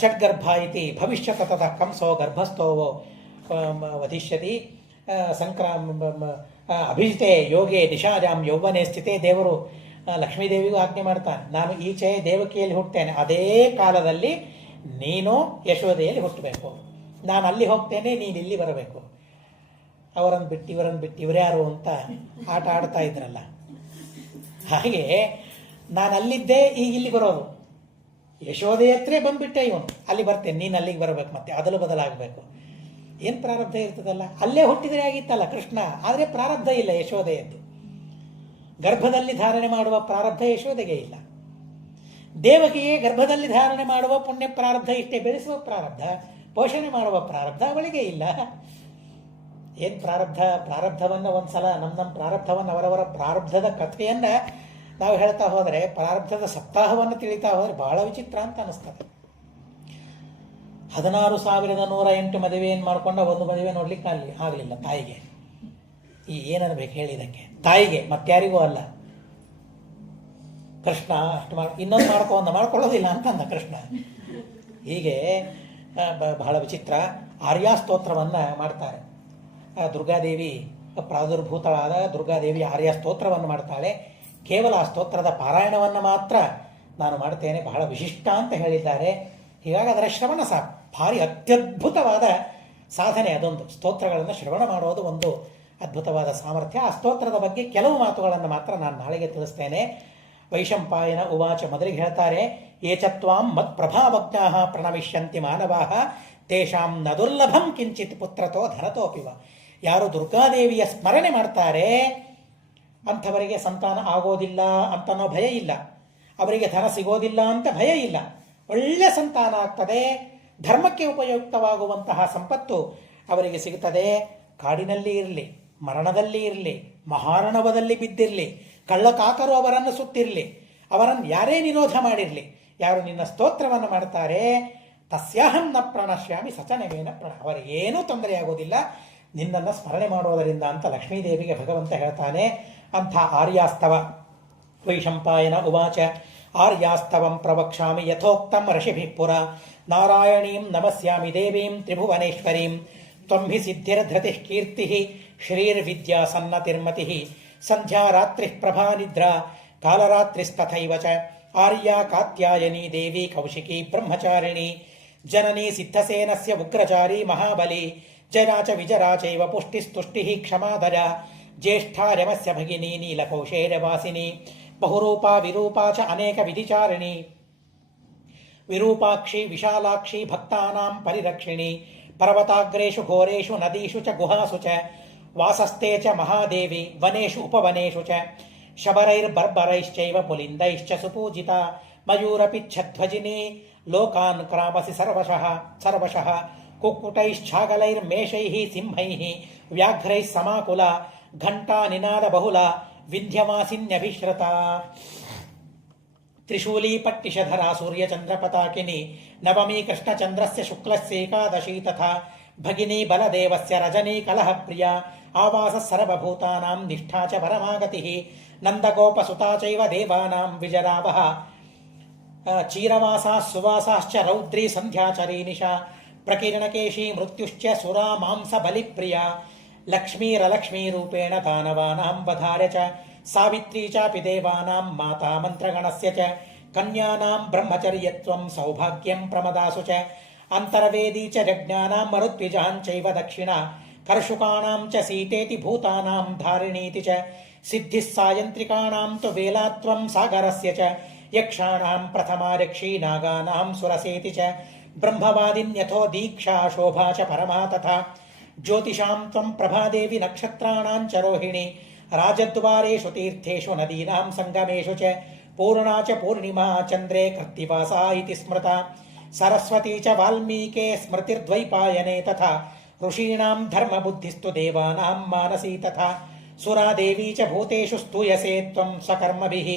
ಷಡ್ಗರ್ಭ ಇತಿ ಭವಿಷ್ಯತ ತತಃ ಕಂಸೋ ಗರ್ಭಸ್ಥೋ ವಧಿಷ್ಯತಿ ಅಭಿಜಿತೆ ಯೋಗೆ ನಿಷಾಜಾಂ ಯೌವನೆ ಸ್ಥಿತೆ. ದೇವರು ಲಕ್ಷ್ಮೀದೇವಿಗೂ ಆಜ್ಞೆ ಮಾಡ್ತಾನೆ, ನಾನು ಈಚೆ ದೇವಕಿಯಲ್ಲಿ ಹುಟ್ಟುತ್ತೇನೆ, ಅದೇ ಕಾಲದಲ್ಲಿ ನೀನು ಯಶೋದೆಯಲ್ಲಿ ಹುಟ್ಟಬೇಕು, ನಾನು ಅಲ್ಲಿ ಹೋಗ್ತೇನೆ, ನೀನು ಇಲ್ಲಿ ಬರಬೇಕು. ಅವರನ್ನು ಬಿಟ್ಟು ಇವರ್ಯಾರು ಅಂತ ಆಟ ಆಡ್ತಾ ಇದ್ರಲ್ಲ, ಹಾಗೆ ನಾನು ಅಲ್ಲಿದ್ದೆ, ಈಗ ಇಲ್ಲಿ ಬರೋದು. ಯಶೋದೆ ಹತ್ರ ಬಂದ್ಬಿಟ್ಟೆ ಇವನು, ಅಲ್ಲಿ ಬರ್ತೇನೆ, ನೀನು ಅಲ್ಲಿಗೆ ಬರಬೇಕು, ಮತ್ತೆ ಅದಲು ಬದಲಾಗಬೇಕು. ಏನು ಪ್ರಾರಬ್ಧ ಇರ್ತದಲ್ಲ, ಅಲ್ಲೇ ಹುಟ್ಟಿದರೆ ಆಗಿತ್ತಲ್ಲ ಕೃಷ್ಣ, ಆದರೆ ಪ್ರಾರಬ್ಧ ಇಲ್ಲ ಯಶೋದೆಯದ್ದು. ಗರ್ಭದಲ್ಲಿ ಧಾರಣೆ ಮಾಡುವ ಪ್ರಾರಬ್ಧ ಯಶೋದೆಗೆ ಇಲ್ಲ. ದೇವಕಿಗೆ ಗರ್ಭದಲ್ಲಿ ಧಾರಣೆ ಮಾಡುವ ಪುಣ್ಯ ಪ್ರಾರಬ್ಧ, ಇಷ್ಟೇ ಬೆಳೆಸುವ ಪ್ರಾರಬ್ಧ, ಪೋಷಣೆ ಮಾಡುವ ಪ್ರಾರಬ್ಧ ಅವಳಿಗೆ ಇಲ್ಲ. ಏನು ಪ್ರಾರಬ್ಧವನ್ನು ಒಂದ್ಸಲ ನಮ್ಮ ಪ್ರಾರಬ್ಧವನ್ನು ಅವರವರ ಪ್ರಾರಬ್ಧದ ಕಥೆಯನ್ನು ನಾವು ಹೇಳ್ತಾ ಹೋದರೆ, ಪ್ರಾರಬ್ಧದ ಸಪ್ತಾಹವನ್ನು ತಿಳಿತಾ ಹೋದರೆ ಬಹಳ ವಿಚಿತ್ರ ಅಂತ ಅನಿಸ್ತದೆ. 16,108 ಮದುವೆಯನ್ನು ಮಾಡಿಕೊಂಡ ಒಂದು ಮದುವೆ ನೋಡ್ಲಿಕ್ಕೆ ಆಗಲಿಲ್ಲ ತಾಯಿಗೆ. ಈ ಏನನ್ಬೇಕು ಹೇಳಿದಕ್ಕೆ, ತಾಯಿಗೆ ಮತ್ತಾರಿಗೂ ಅಲ್ಲ. ಕೃಷ್ಣ ಅಷ್ಟು ಇನ್ನೊಂದು ಮಾಡ್ಕೊಳ್ಳೋದಿಲ್ಲ ಅಂತಂದ ಕೃಷ್ಣ. ಹೀಗೆ ಬಹಳ ವಿಚಿತ್ರ. ಆರ್ಯಾಸ್ತೋತ್ರವನ್ನು ಮಾಡ್ತಾರೆ. ದುರ್ಗಾದೇವಿ ಪ್ರಾದುರ್ಭೂತವಾದ ದುರ್ಗಾದೇವಿ ಆರ್ಯ ಸ್ತೋತ್ರವನ್ನು ಮಾಡ್ತಾಳೆ. ಕೇವಲ ಆ ಸ್ತೋತ್ರದ ಪಾರಾಯಣವನ್ನು ಮಾತ್ರ ನಾನು ಮಾಡ್ತೇನೆ, ಬಹಳ ವಿಶಿಷ್ಟ ಅಂತ ಹೇಳಿದ್ದಾರೆ. ಹೀಗಾಗಿ ಅದರ ಶ್ರವಣ ಭಾರಿ ಅತ್ಯದ್ಭುತವಾದ ಸಾಧನೆ ಅದೊಂದು. ಸ್ತೋತ್ರಗಳನ್ನು ಶ್ರವಣ ಮಾಡೋದು ಒಂದು ಅದ್ಭುತವಾದ ಸಾಮರ್ಥ್ಯ. ಆ ಸ್ತೋತ್ರದ ಬಗ್ಗೆ ಕೆಲವು ಮಾತುಗಳನ್ನು ಮಾತ್ರ ನಾನು ನಾಳೆಗೆ ತಿಳಿಸ್ತೇನೆ. ವೈಶಂಪಾಯನ ಉವಾಚ, ಮೊದಲಿಗೆ ಹೇಳ್ತಾರೆ, ಏಚತ್ವಾಂ ಮತ್ ಪ್ರಭಾವಜ್ಞಾ ಪ್ರಣಮಿಷ್ಯಂತಿ ಮಾನವಾ ತೇಷಾಂ ನ ದುರ್ಲಭಂ ಕಿಂಚಿತ್ ಪುತ್ರತೋ ಧನತೋಪಿವ. ಯಾರು ದುರ್ಗಾದೇವಿಯ ಸ್ಮರಣೆ ಮಾಡ್ತಾರೆ ಅಂಥವರಿಗೆ ಸಂತಾನ ಆಗೋದಿಲ್ಲ ಅಂತನೋ ಭಯ ಇಲ್ಲ, ಅವರಿಗೆ ಧನ ಸಿಗೋದಿಲ್ಲ ಅಂತ ಭಯ ಇಲ್ಲ, ಒಳ್ಳೆ ಸಂತಾನ ಆಗ್ತದೆ, ಧರ್ಮಕ್ಕೆ ಉಪಯುಕ್ತವಾಗುವಂತಹ ಸಂಪತ್ತು ಅವರಿಗೆ ಸಿಗುತ್ತದೆ. ಕಾಡಿನಲ್ಲಿ ಇರಲಿ, ಮರಣದಲ್ಲಿ ಇರಲಿ, ಮಹಾರಣವದಲ್ಲಿ ಬಿದ್ದಿರಲಿ, ಕಳ್ಳಕಾಕರು ಅವರನ್ನು ಸುತ್ತಿರಲಿ, ಅವರನ್ನು ಯಾರೇ ವಿರೋಧ ಮಾಡಿರಲಿ, ಯಾರು ನಿನ್ನ ಸ್ತೋತ್ರವನ್ನು ಮಾಡ್ತಾರೆ ತಸ್ಯಾಹಂ ನ ಪ್ರಣಶ್ಯಾಮಿ ಸಚನವೇನ ಅವರಿಗೇನೂ ತೊಂದರೆ ಆಗೋದಿಲ್ಲ ನಿನ್ನನ್ನು ಸ್ಮರಣೆ ಮಾಡೋದರಿಂದ ಅಂತ ಲಕ್ಷ್ಮೀದೇವಿಗೆ ಭಗವಂತ ಹೇಳ್ತಾನೆ. ಅಂಥ ಆರ್ಯಾಸ್ತವ. ವೈಶಂಪಾಯನ ಉವಾಚ, ಆರ್ಯಾಸ್ತವಂ ಪ್ರವಕ್ಷ್ಯಾಮಿ ಯಥೋಕ್ತಂ ಋಷಿಭಿಃ ಪುರ ನಾರಾಯಣೀಂ ನಮಸ್ಯಾಮಿ ದೇವೀಂ ತ್ರಿಭುವನೇಶ್ವರೀಂ ತ್ವಂ ಹಿ ಸಿದ್ಧಿರ್ಧೃತಿಃ ಕೀರ್ತಿಃ ಶ್ರೀರ್ವಿದ್ಯಾ ಸನ್ನತಿರ್ಮತಿಃ ಸಂಧ್ಯಾ ರಾತ್ರಿಃ ಪ್ರಭಾ ನಿದ್ರಾ ಕಾಲರಾತ್ರಿಸ್ತಥೈವ ಚ ಆರ್ಯಾ ಕಾತ್ಯಾಯನಿ ದೇವಿ ಕೌಶಿಕಿ ಬ್ರಹ್ಮಚಾರಿಣಿ ಜನನಿ ಸಿದ್ಧಸೇನಸ್ಯ ಉಗ್ರಚಾರಿ ಮಹಾಬಲಿ ಜರಾ ಚ ವಿಜರಾ ಚೈವ ಪುಷ್ಟಿಸ್ತುಷ್ಟಿಃ ಕ್ಷಮಾಧರ ಜ್ಯೇಷ್ಠಾ ರಮಸ್ಯ ಭಗಿನಿ ನೀಲಕೌಶೇಯವಾಸಿನಿ ಬಹುರೂಪಾ ವಿರೂಪಾ ಚ ಅನೇಕ ವಿಧಿಚಾರಿಣಿ ವಿರೂಪಾಕ್ಷಿ ವಿಶಾಲಾಕ್ಷಿ ಭಕ್ತಾನಾಂ ಪರಿರಕ್ಷಿಣಿ ಪರ್ವತಾಗ್ರೇಷು ಘೋರೇಷು ನದೀಷು ಚ ಗುಹಾಸು ಚ ವಾಸಸ್ತೆ ಚ ಮಹಾದೇವಿ ವನೇಷು ಉಪವನೇಷು ಚ ಶಬರೈರ್ಬರ್ಬರೈಶ್ಚೈವ ಪುಲಿಂದೈಶ್ಚ ಸುಪೂಜಿತಾ ಮಯೂರಪಿಚ್ಛಧ್ವಜಿನಿ ಲೋಕಾನ್ ಕ್ರಾಮಸಿ ಸರ್ವಶಃ ಕುಕ್ಕುಟೈಶ್ಚಾಗಲೈರ್ಮೇಷೈಃ ಸಿಂಹೈಃ ವ್ಯಾಘ್ರೈಃ ಸಮಾಕುಲ ಘಂಟಾ ನಿನಾದ ಬಹುಲ ವಿಂಧ್ಯವಾಸಿನ್ಯಭಿಶ್ರತಾ ತ್ರಿಶೂಲಿ ಪಟ್ಟಿಶಧರಾ ಸೂರ್ಯಚಂದ್ರಪತಾಕಿನಿ ನವಮೀ ಕೃಷ್ಣಚಂದ್ರಸ್ಯ ಶುಕ್ಲಸ್ಯೇಕಾದಶೀ ತಥಾ ಭಗಿನಿ ಬಲದೇವಸ್ಯ ರಜನಿ ಕಲಹಪ್ರಿಯ ಆವಾಸ ಸರ್ವಭೂತಾನಾಂ ನಿಷ್ಠಾ ಚ ಪರಮಾಗತಿಃ ನಂದಗೋಪಸುತಾ ಚೈವ ದೇವಾನಾಂ ವಿಜರಾವಹ ಚೀರವಾಸಾ ಸುವಾಸಾಶ್ಚ ರೌದ್ರಿ ಸಂಧ್ಯಾಚರೀ ನಿಶಾ ಪ್ರಕಿರಣಕೇಶಿ ಮೃತ್ಯುಶ್ಚ ಸುರಾ ಮಾಂಸ ಬಲಿಪ್ರಿಯ ಲಕ್ಷ್ಮೀರಲಕ್ಷ್ಮೀರೂಪೇಣ ದಾನವಾನಾಂ ವಧಾರ್ಯ ಚ ಸಾವಿತ್ರೀ ಚಾಪಿ ದೇವಾನಾಂ ಮಾತಾ ಮಂತ್ರಗಣಸ್ಯ ಚ ಕನ್ಯಾನಾಂ ಬ್ರಹ್ಮಚರ್ಯತ್ವಂ ಸೌಭಾಗ್ಯಂ ಪ್ರಮದಾಸು ಚ ಅಂತರ್ವೇದಿ ಚ ಜಜ್ಞಾನಾಂ ಮರುದ್ವಿಜಾಂಚೈವ ದಕ್ಷಿಣ ಕರ್ಷುಕಾಣಾಂ ಚ ಸೀತೇತಿ ಭೂತಾನಾಂ ಧಾರಿಣೀತಿ ಚ ಸಿದ್ಧಿಃ ಸಾಯಂತ್ರಿಕಾಣಾಂ ತು ವೇಲಾತ್ವಂ ಸಾಗರಸ್ಯ ಚ ಯಕ್ಷಾಣಾಂ ಪ್ರಥಮಾ ರಕ್ಷೀ ನಾಗಾನಾಂ ಸುರಸೇತಿ ಚ ಬ್ರಹ್ಮವಾದಿನ್ಯಥೋ ದೀಕ್ಷಾ ಶೋಭಾ ಚ ಪರಮಾ ತಥಾ ಜ್ಯೋತಿಷಾಂ ತ್ವಂ ಪ್ರಭಾದೇವಿ ನಕ್ಷತ್ರಾಣಾಂ ಚ ರೋಹಿಣಿ ರಾಜದ್ವಾರೇಷು ತೀರ್ಥೇಷು ನದೀನಾಂ ಸಂಗಮೇಷು ಚ ಪೂರ್ಣಾ ಚ ಪೂರ್ಣಿಮಾ ಚಂದ್ರೇ ಕರ್ತಿವಾಸಾ ಇತಿ ಸ್ಮೃತಾ ಸರಸ್ವತಿ ಚ ವಾಲ್ಮೀಕೆ ಸ್ಮೃತಿರ್ದ್ವೈಪಾಯನೆ ತಥಾ ಋಷೀಣಾಂ ಧರ್ಮಬುದ್ಧಿಸ್ತು ದೇವಾನಾಂ ಮಾನಸೀ ತಥಾ ಸುರಾ ದೇವಿ ಚ ಭೂತೇಷು ಸ್ತೂಯಸೆ ತ್ವಂ ಸ್ವಕರ್ಮಭಿಃ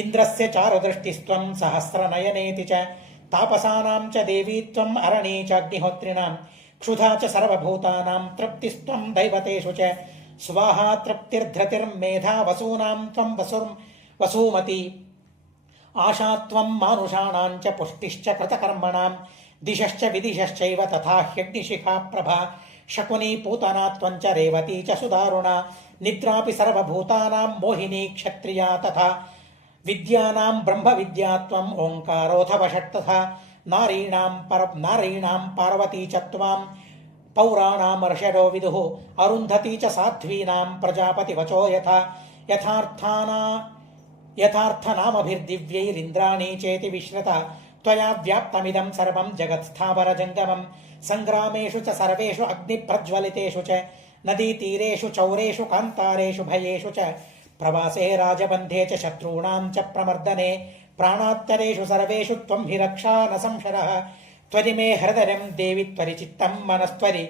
ಇಂದ್ರಸ್ಯ ಚಾರುದೃಷ್ಟಿಸ್ತ್ವಂ ಸಹಸ್ರನಯನೇತಿ ಚ ತಾಪಸಾನಾಂ ಚ ದೇವಿ ತ್ವಂ ಅರಣೀ ಚಾಗ್ನಿಹೋತ್ರಿಣಾಂ ಕ್ಷುಧಾ ಚ ಸರ್ವಭೂತಾನಾಂ ತೃಪ್ತಿಸ್ತ್ವಂ ದೈವತೇಷು ಚ ಸ್ವಾಹಾ ತೃಪ್ತಿರ್ಧೃತಿರ್ಮೇಧಾ ವಸೂನಾಂ ತ್ವಂ ವಸೂಮತಿ ಆಶಾತ್ವಂ ಮಾನುಷಾಣಾಂ ಚ ಪುಷ್ಟಿಶ್ಚ ಕೃತಕರ್ಮಣಾಂ ದಿಶಶ್ಚ ವಿದಿಶಶ್ಚೈವ ತಥಾ ಹ್ಯಗ್ನಿಶಿಖಾ ಪ್ರಭಾ ಶಕುನಿ ಪೂತನಾ ತ್ವಂಚ ರೇವತಿ ಚ ಸುದಾರುಣ ನಿದ್ರಾಪಿ ಸರ್ವಭೂತಾನಾಂ ಮೋಹಿನಿ ಕ್ಷತ್ರಿಯಾ ತಥಾ ವಿದ್ಯಾನಾಂ ಬ್ರಹ್ಮವಿದ್ಯಾ ತ್ವಂ ಓಂಕಾರೋಥವ ಷಟ್ತಥಾ ನಾರೀಣಾಂ ಪಾರ್ವತೀ ಚ ತ್ವಾಂ ಪೌರಾಣಾಂ ಋಷರೋ ವಿದುಃ ಅರುಂಧತಿ ಚ ಸಾಧ್ವೀನಾಂ ಪ್ರಜಾಪತಿ ವಚೋ ಯಥಾರ್ಥನಾಮಭಿರ್ದಿವ್ಯೈರಿಂದ್ರಾಣಿ ಚೇತಿ ವಿಶ್ರತ ತ್ವಯಾ ವ್ಯಾಪ್ತಮಿದಂ ಸರ್ವಂ ಜಗತ್ಸ್ಥಾವರಜಂಗಮಂ ಸಂಗ್ರಾಮೇಷು ಚ ಸರ್ವೇಷು ಅಗ್ನಿಪ್ರಜ್ವಲಿತೇಷು ಚ ನದೀತೀರೇಷು ಚೌರೇಷು ಕಾಂತಾರೇಷು ಭಯೇಷು ಚ ಪ್ರವಾಸೇ ರಾಜಬಂಧೇ ಚ ಶತ್ರುಣಾಂ ಚ ಪ್ರಮರ್ದನೆ ಪ್ರಾಣಾತ್ತರೇಷು ಸರ್ವೇಷು ತ್ವಂ ಹಿ ರಕ್ಷಾ ನ ಸಂಶರಃ ತ್ವರಿ ಮೇ ಹೃದಯಂ ದೇವಿ ತ್ವರಿ ಚಿತ್ತಂ ಮನಸ್ತ್ವರಿ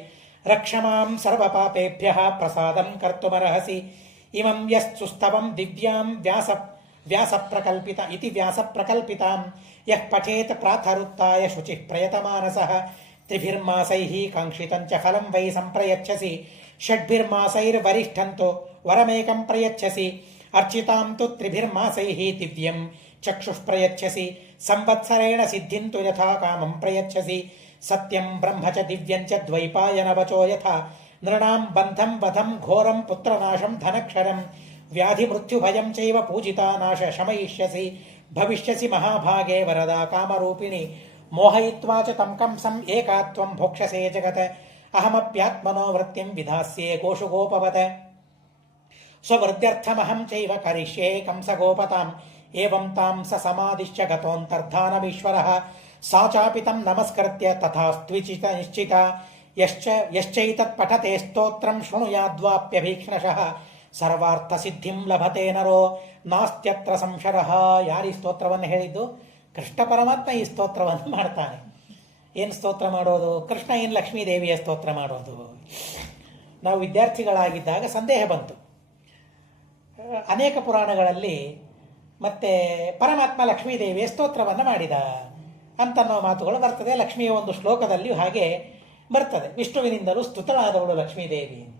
ರಕ್ಷಮಾಂ ಸರ್ವಪಾಪೇಭ್ಯಃ ಪ್ರಸಾದಂ ಕರ್ತುಮರ್ಹಸಿ ಇಮಂ ಯಸ್ತುಸ್ತವಂ ದಿವ್ಯಾಂ ವ್ಯಾಸಪ್ರಕಲ್ಪಿತಾಂ ಯಃ ಪಠೇತ್ ಪ್ರಾತರುತ್ತಾಯ ಶುಚಿಃ ಪ್ರಯತಮಾನಸಃ ತ್ರಿಭಿರ್ಮಾಸೈಃ ಕಾಂಕ್ಷಿತಂ ಚ ಫಲಂ ವೈ ಸಂಪ್ರಯಚ್ಛಸಿ ಷಡ್ಭಿರ್ಮಾಸೈರ್ವರಿಷ್ಠಂತು ವರಮೇಕಂ ಪ್ರಯಚ್ಛಸಿ ಅರ್ಚಿತಾಂ ತು ತ್ರಿಭಿರ್ಮಾಸೈಃ ದಿವ್ಯಂ ಚಕ್ಷುಷ್ಪ್ರಯಚ್ಛಸಿ ಸಂವತ್ಸರೇಣ ಸಿದ್ಧಿಂತು ಯಥಾ ಕಾಮಂ ಪ್ರಯಚ್ಛಸಿ ಸತ್ಯಂ ಬ್ರಹ್ಮ ಚ ದಿವ್ಯಂ ಚ ದ್ವೈಪಾಯನವಚೋ ಯಥಾ ನೃಣಾಂ ಬಂಧಂ ವಧಂ ಘೋರಂ ಪುತ್ರನಾಶಂ ಧನಕ್ಷರಂ ವ್ಯಾಧಿ ಮೃತ್ಯುಭಯಂ ಚೈವ ಪೂಜಿತಾನಾಶ ಶಮಯಿಷ್ಯಸಿ ಭವಿಷ್ಯಸಿ ಮಹಾಭಾಗೆ ವರದಾ ಕಾಮರೂಪಿಣಿ ಮೋಹಯಿತ್ವಾ ಚ ತಂ ಕಂಸಂ ಏಕಾತ್ವಂ ಭೋಕ್ಷಸೇ ಜಗತ್ ಅಹಮಪ್ಯಾತ್ಮನೋ ವೃತ್ತಿಂ ವಿಧಾಸ್ಯೆ ಗೋಷುಗೋಪವತ್ ಸ್ವವೃದ್ಧ್ಯರ್ಥಮಹಂ ಚೈವ ಕರಿಷ್ಯೆ ಕಂಸಗೋಪತಾಂ ಏವಂ ತಾಂ ಸ ಸಮಾದಿಶ್ಯ ಗತೋಂತರ್ಧಾನಮೀಶ್ವರಃ ಸಾ ಚಾಪಿ ತಂ ನಮಸ್ಕೃತ್ಯ ತಥಾಸ್ತ್ವಿಚಿತ ನಿಶ್ಚಿತ ಯಶ್ಚೈತತ್ ಪಠತೆ ಸ್ತೋತ್ರಂ ಶೃಣುಯಾದ್ವಾಪ್ಯಭೀಕ್ಷ್ಣಶಃ ಸರ್ವಾರ್ಥ ಸಿದ್ಧಿಂ ಲಭತೆ ನರೋ ನಾಸ್ತ್ಯತ್ರ ಸಂಶರಃ. ಯಾರು ಈ ಸ್ತೋತ್ರವನ್ನು ಹೇಳಿದ್ದು? ಕೃಷ್ಣ ಪರಮಾತ್ಮ ಈ ಸ್ತೋತ್ರವನ್ನು ಮಾಡ್ತಾನೆ. ಏನು ಸ್ತೋತ್ರ ಮಾಡೋದು? ಕೃಷ್ಣ ಏನು ಲಕ್ಷ್ಮೀದೇವಿಯ ಸ್ತೋತ್ರ ಮಾಡೋದು? ನಾವು ವಿದ್ಯಾರ್ಥಿಗಳಾಗಿದ್ದಾಗ ಸಂದೇಹ ಬಂತು. ಅನೇಕ ಪುರಾಣಗಳಲ್ಲಿ ಮತ್ತೆ ಪರಮಾತ್ಮ ಲಕ್ಷ್ಮೀದೇವಿಯ ಸ್ತೋತ್ರವನ್ನು ಮಾಡಿದ ಅಂತನ್ನೋ ಮಾತುಗಳು ಬರ್ತದೆ. ಲಕ್ಷ್ಮಿಯ ಒಂದು ಶ್ಲೋಕದಲ್ಲಿಯೂ ಹಾಗೆ ಬರ್ತದೆ, ವಿಷ್ಣುವಿನಿಂದಲೂ ಸ್ತುತಳಾದವಳು ಲಕ್ಷ್ಮೀದೇವಿ ಅಂತ.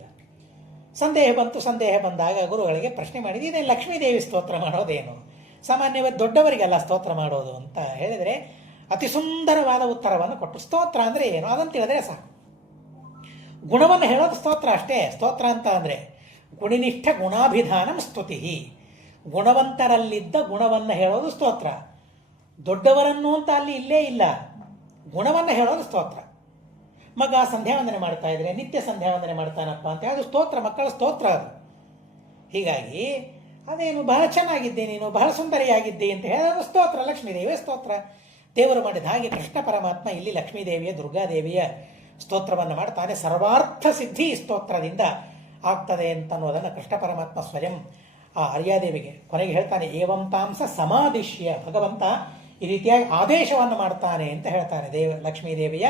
ಸಂದೇಹ ಬಂದಾಗ ಗುರುಗಳಿಗೆ ಪ್ರಶ್ನೆ ಮಾಡಿದೆ, ಇದೇ ಲಕ್ಷ್ಮೀದೇವಿ ಸ್ತೋತ್ರ ಮಾಡೋದೇನು? ಸಾಮಾನ್ಯವಾಗಿ ದೊಡ್ಡವರಿಗೆಲ್ಲ ಸ್ತೋತ್ರ ಮಾಡೋದು ಅಂತ ಹೇಳಿದರೆ ಅತಿ ಸುಂದರವಾದ ಉತ್ತರವನ್ನು ಕೊಟ್ಟು, ಸ್ತೋತ್ರ ಅಂದರೆ ಏನು ಅದಂತ ಹೇಳಿದ್ರೆ ಸಾಕು. ಗುಣವನ್ನು ಹೇಳೋದು ಸ್ತೋತ್ರ ಅಷ್ಟೇ. ಸ್ತೋತ್ರ ಅಂತ ಅಂದರೆ ಗುಣಿನಿಷ್ಠ ಗುಣಾಭಿಧಾನಂ ಸ್ತುತಿ. ಗುಣವಂತರಲ್ಲಿದ್ದ ಗುಣವನ್ನು ಹೇಳೋದು ಸ್ತೋತ್ರ. ದೊಡ್ಡವರನ್ನು ಅಂತ ಅಲ್ಲಿ ಇಲ್ಲೇ ಇಲ್ಲ, ಗುಣವನ್ನು ಹೇಳೋದು ಸ್ತೋತ್ರ. ಮಗ ಸಂಧ್ಯಾವಂದನೆ ಮಾಡ್ತಾ ಇದ್ರೆ ನಿತ್ಯ ಸಂಧ್ಯಾವಂದನೆ ಮಾಡ್ತಾನಪ್ಪ ಅಂತ ಅದು ಸ್ತೋತ್ರ, ಮಕ್ಕಳ ಸ್ತೋತ್ರ ಅದು. ಹೀಗಾಗಿ ಅದೇನು ಬಹಳ ಚೆನ್ನಾಗಿದ್ದೆ, ನೀನು ಬಹಳ ಸುಂದರಿಯಾಗಿದ್ದೆ ಅಂತ ಹೇಳೋದು ಸ್ತೋತ್ರ, ಲಕ್ಷ್ಮೀದೇವಿಯ ಸ್ತೋತ್ರ. ದೇವರು ಮಾಡಿದ ಹಾಗೆ ಕೃಷ್ಣ ಪರಮಾತ್ಮ ಇಲ್ಲಿ ಲಕ್ಷ್ಮೀದೇವಿಯ ದುರ್ಗಾದೇವಿಯ ಸ್ತೋತ್ರವನ್ನು ಮಾಡ್ತಾನೆ. ಸರ್ವಾರ್ಥ ಸಿದ್ಧಿ ಸ್ತೋತ್ರದಿಂದ ಆಗ್ತದೆ ಅಂತನ್ನೋದನ್ನು ಕೃಷ್ಣ ಪರಮಾತ್ಮ ಸ್ವಯಂ ಆ ಆರ್ಯಾದೇವಿಗೆ ಕೊನೆಗೆ ಹೇಳ್ತಾನೆ. ಏವಂ ತಾಂಸ ಸಮಾದಿಶ್ಯ, ಭಗವಂತ ಈ ರೀತಿಯಾಗಿ ಆದೇಶವನ್ನು ಮಾಡ್ತಾನೆ ಅಂತ ಹೇಳ್ತಾನೆ. ಲಕ್ಷ್ಮೀದೇವಿಯ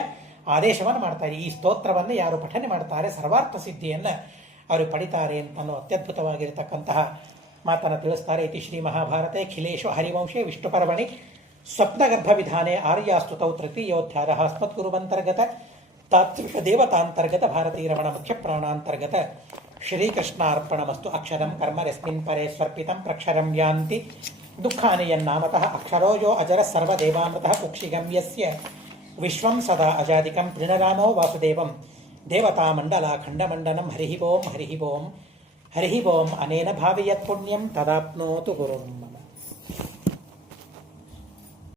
ಆದೇಶವನ್ನು ಮಾಡ್ತಾರೆ. ಈ ಸ್ತೋತ್ರವನ್ನು ಯಾರು ಪಠನೆ ಮಾಡ್ತಾರೆ ಸರ್ವಾರ್ಥ ಸಿದ್ಧಿಯನ್ನು ಅವರು ಪಡಿತಾರೆ ಅಂತನೋ ಅತ್ಯದ್ಭುತವಾಗಿರತಕ್ಕಂತಹ ಮಾತನ್ನು ತಿಳಿಸ್ತಾರೆ. ಇತಿ ಶ್ರೀ ಮಹಾಭಾರತೆ ಖಿಲೇಶು ಹರಿವಂಶೆ ವಿಷ್ಣುಪರ್ವಣಿ ಸ್ವಪ್ನಗರ್ಭ ವಿಧಾನೆ ಆರ್ಯಾಸ್ತುತೌ ತೃತೀಯೋಧ್ಯಾಯ ಅಸ್ಮದ್ಗುರುವಂತರ್ಗತ ತಾತ್ವಿಕ ದೇವತಾಂತರ್ಗತ ಭಾರತೀಯ ರಮಣ ಮುಖ್ಯ ಪ್ರಾಣಾಂತರ್ಗತ ಶ್ರೀಕೃಷ್ಣಾರ್ಪಣಮಸ್ತು. ಅಕ್ಷರಂ ಕರ್ಮ ರಸ್ಮಿನ್ ಪರೇ ಸ್ವರ್ಪಿತಂ ಪ್ರಕ್ಷರಂ ಯಾಂತಿ ದುಃಖಾನಿ ಯನ್ನಾಮತಃ ಅಕ್ಷರೋ ಯೋ ಅಜರ ಸರ್ವದೇವಾಮೃತಃ ಕುಕ್ಷಿಗಮ್ಯಸ್ಯ ವಿಶ್ವಂ ಸದಾ ಅಜಾದಿಕಂ ಪ್ರಣರಾಮೋ ವಾಸುದೇವಂ ದೇವತಾಮಂಡಲಾಖಂಡಮಂಡನಂ ಹರಿ ಓಂ ಹರಿ ಓಂ ಹರಿ ಓಂ. ಅನೇನ ಭಾವಿಯತ್ ಪುಣ್ಯಂ ತದಾಪ್ನೋತು ಗುರುಂ.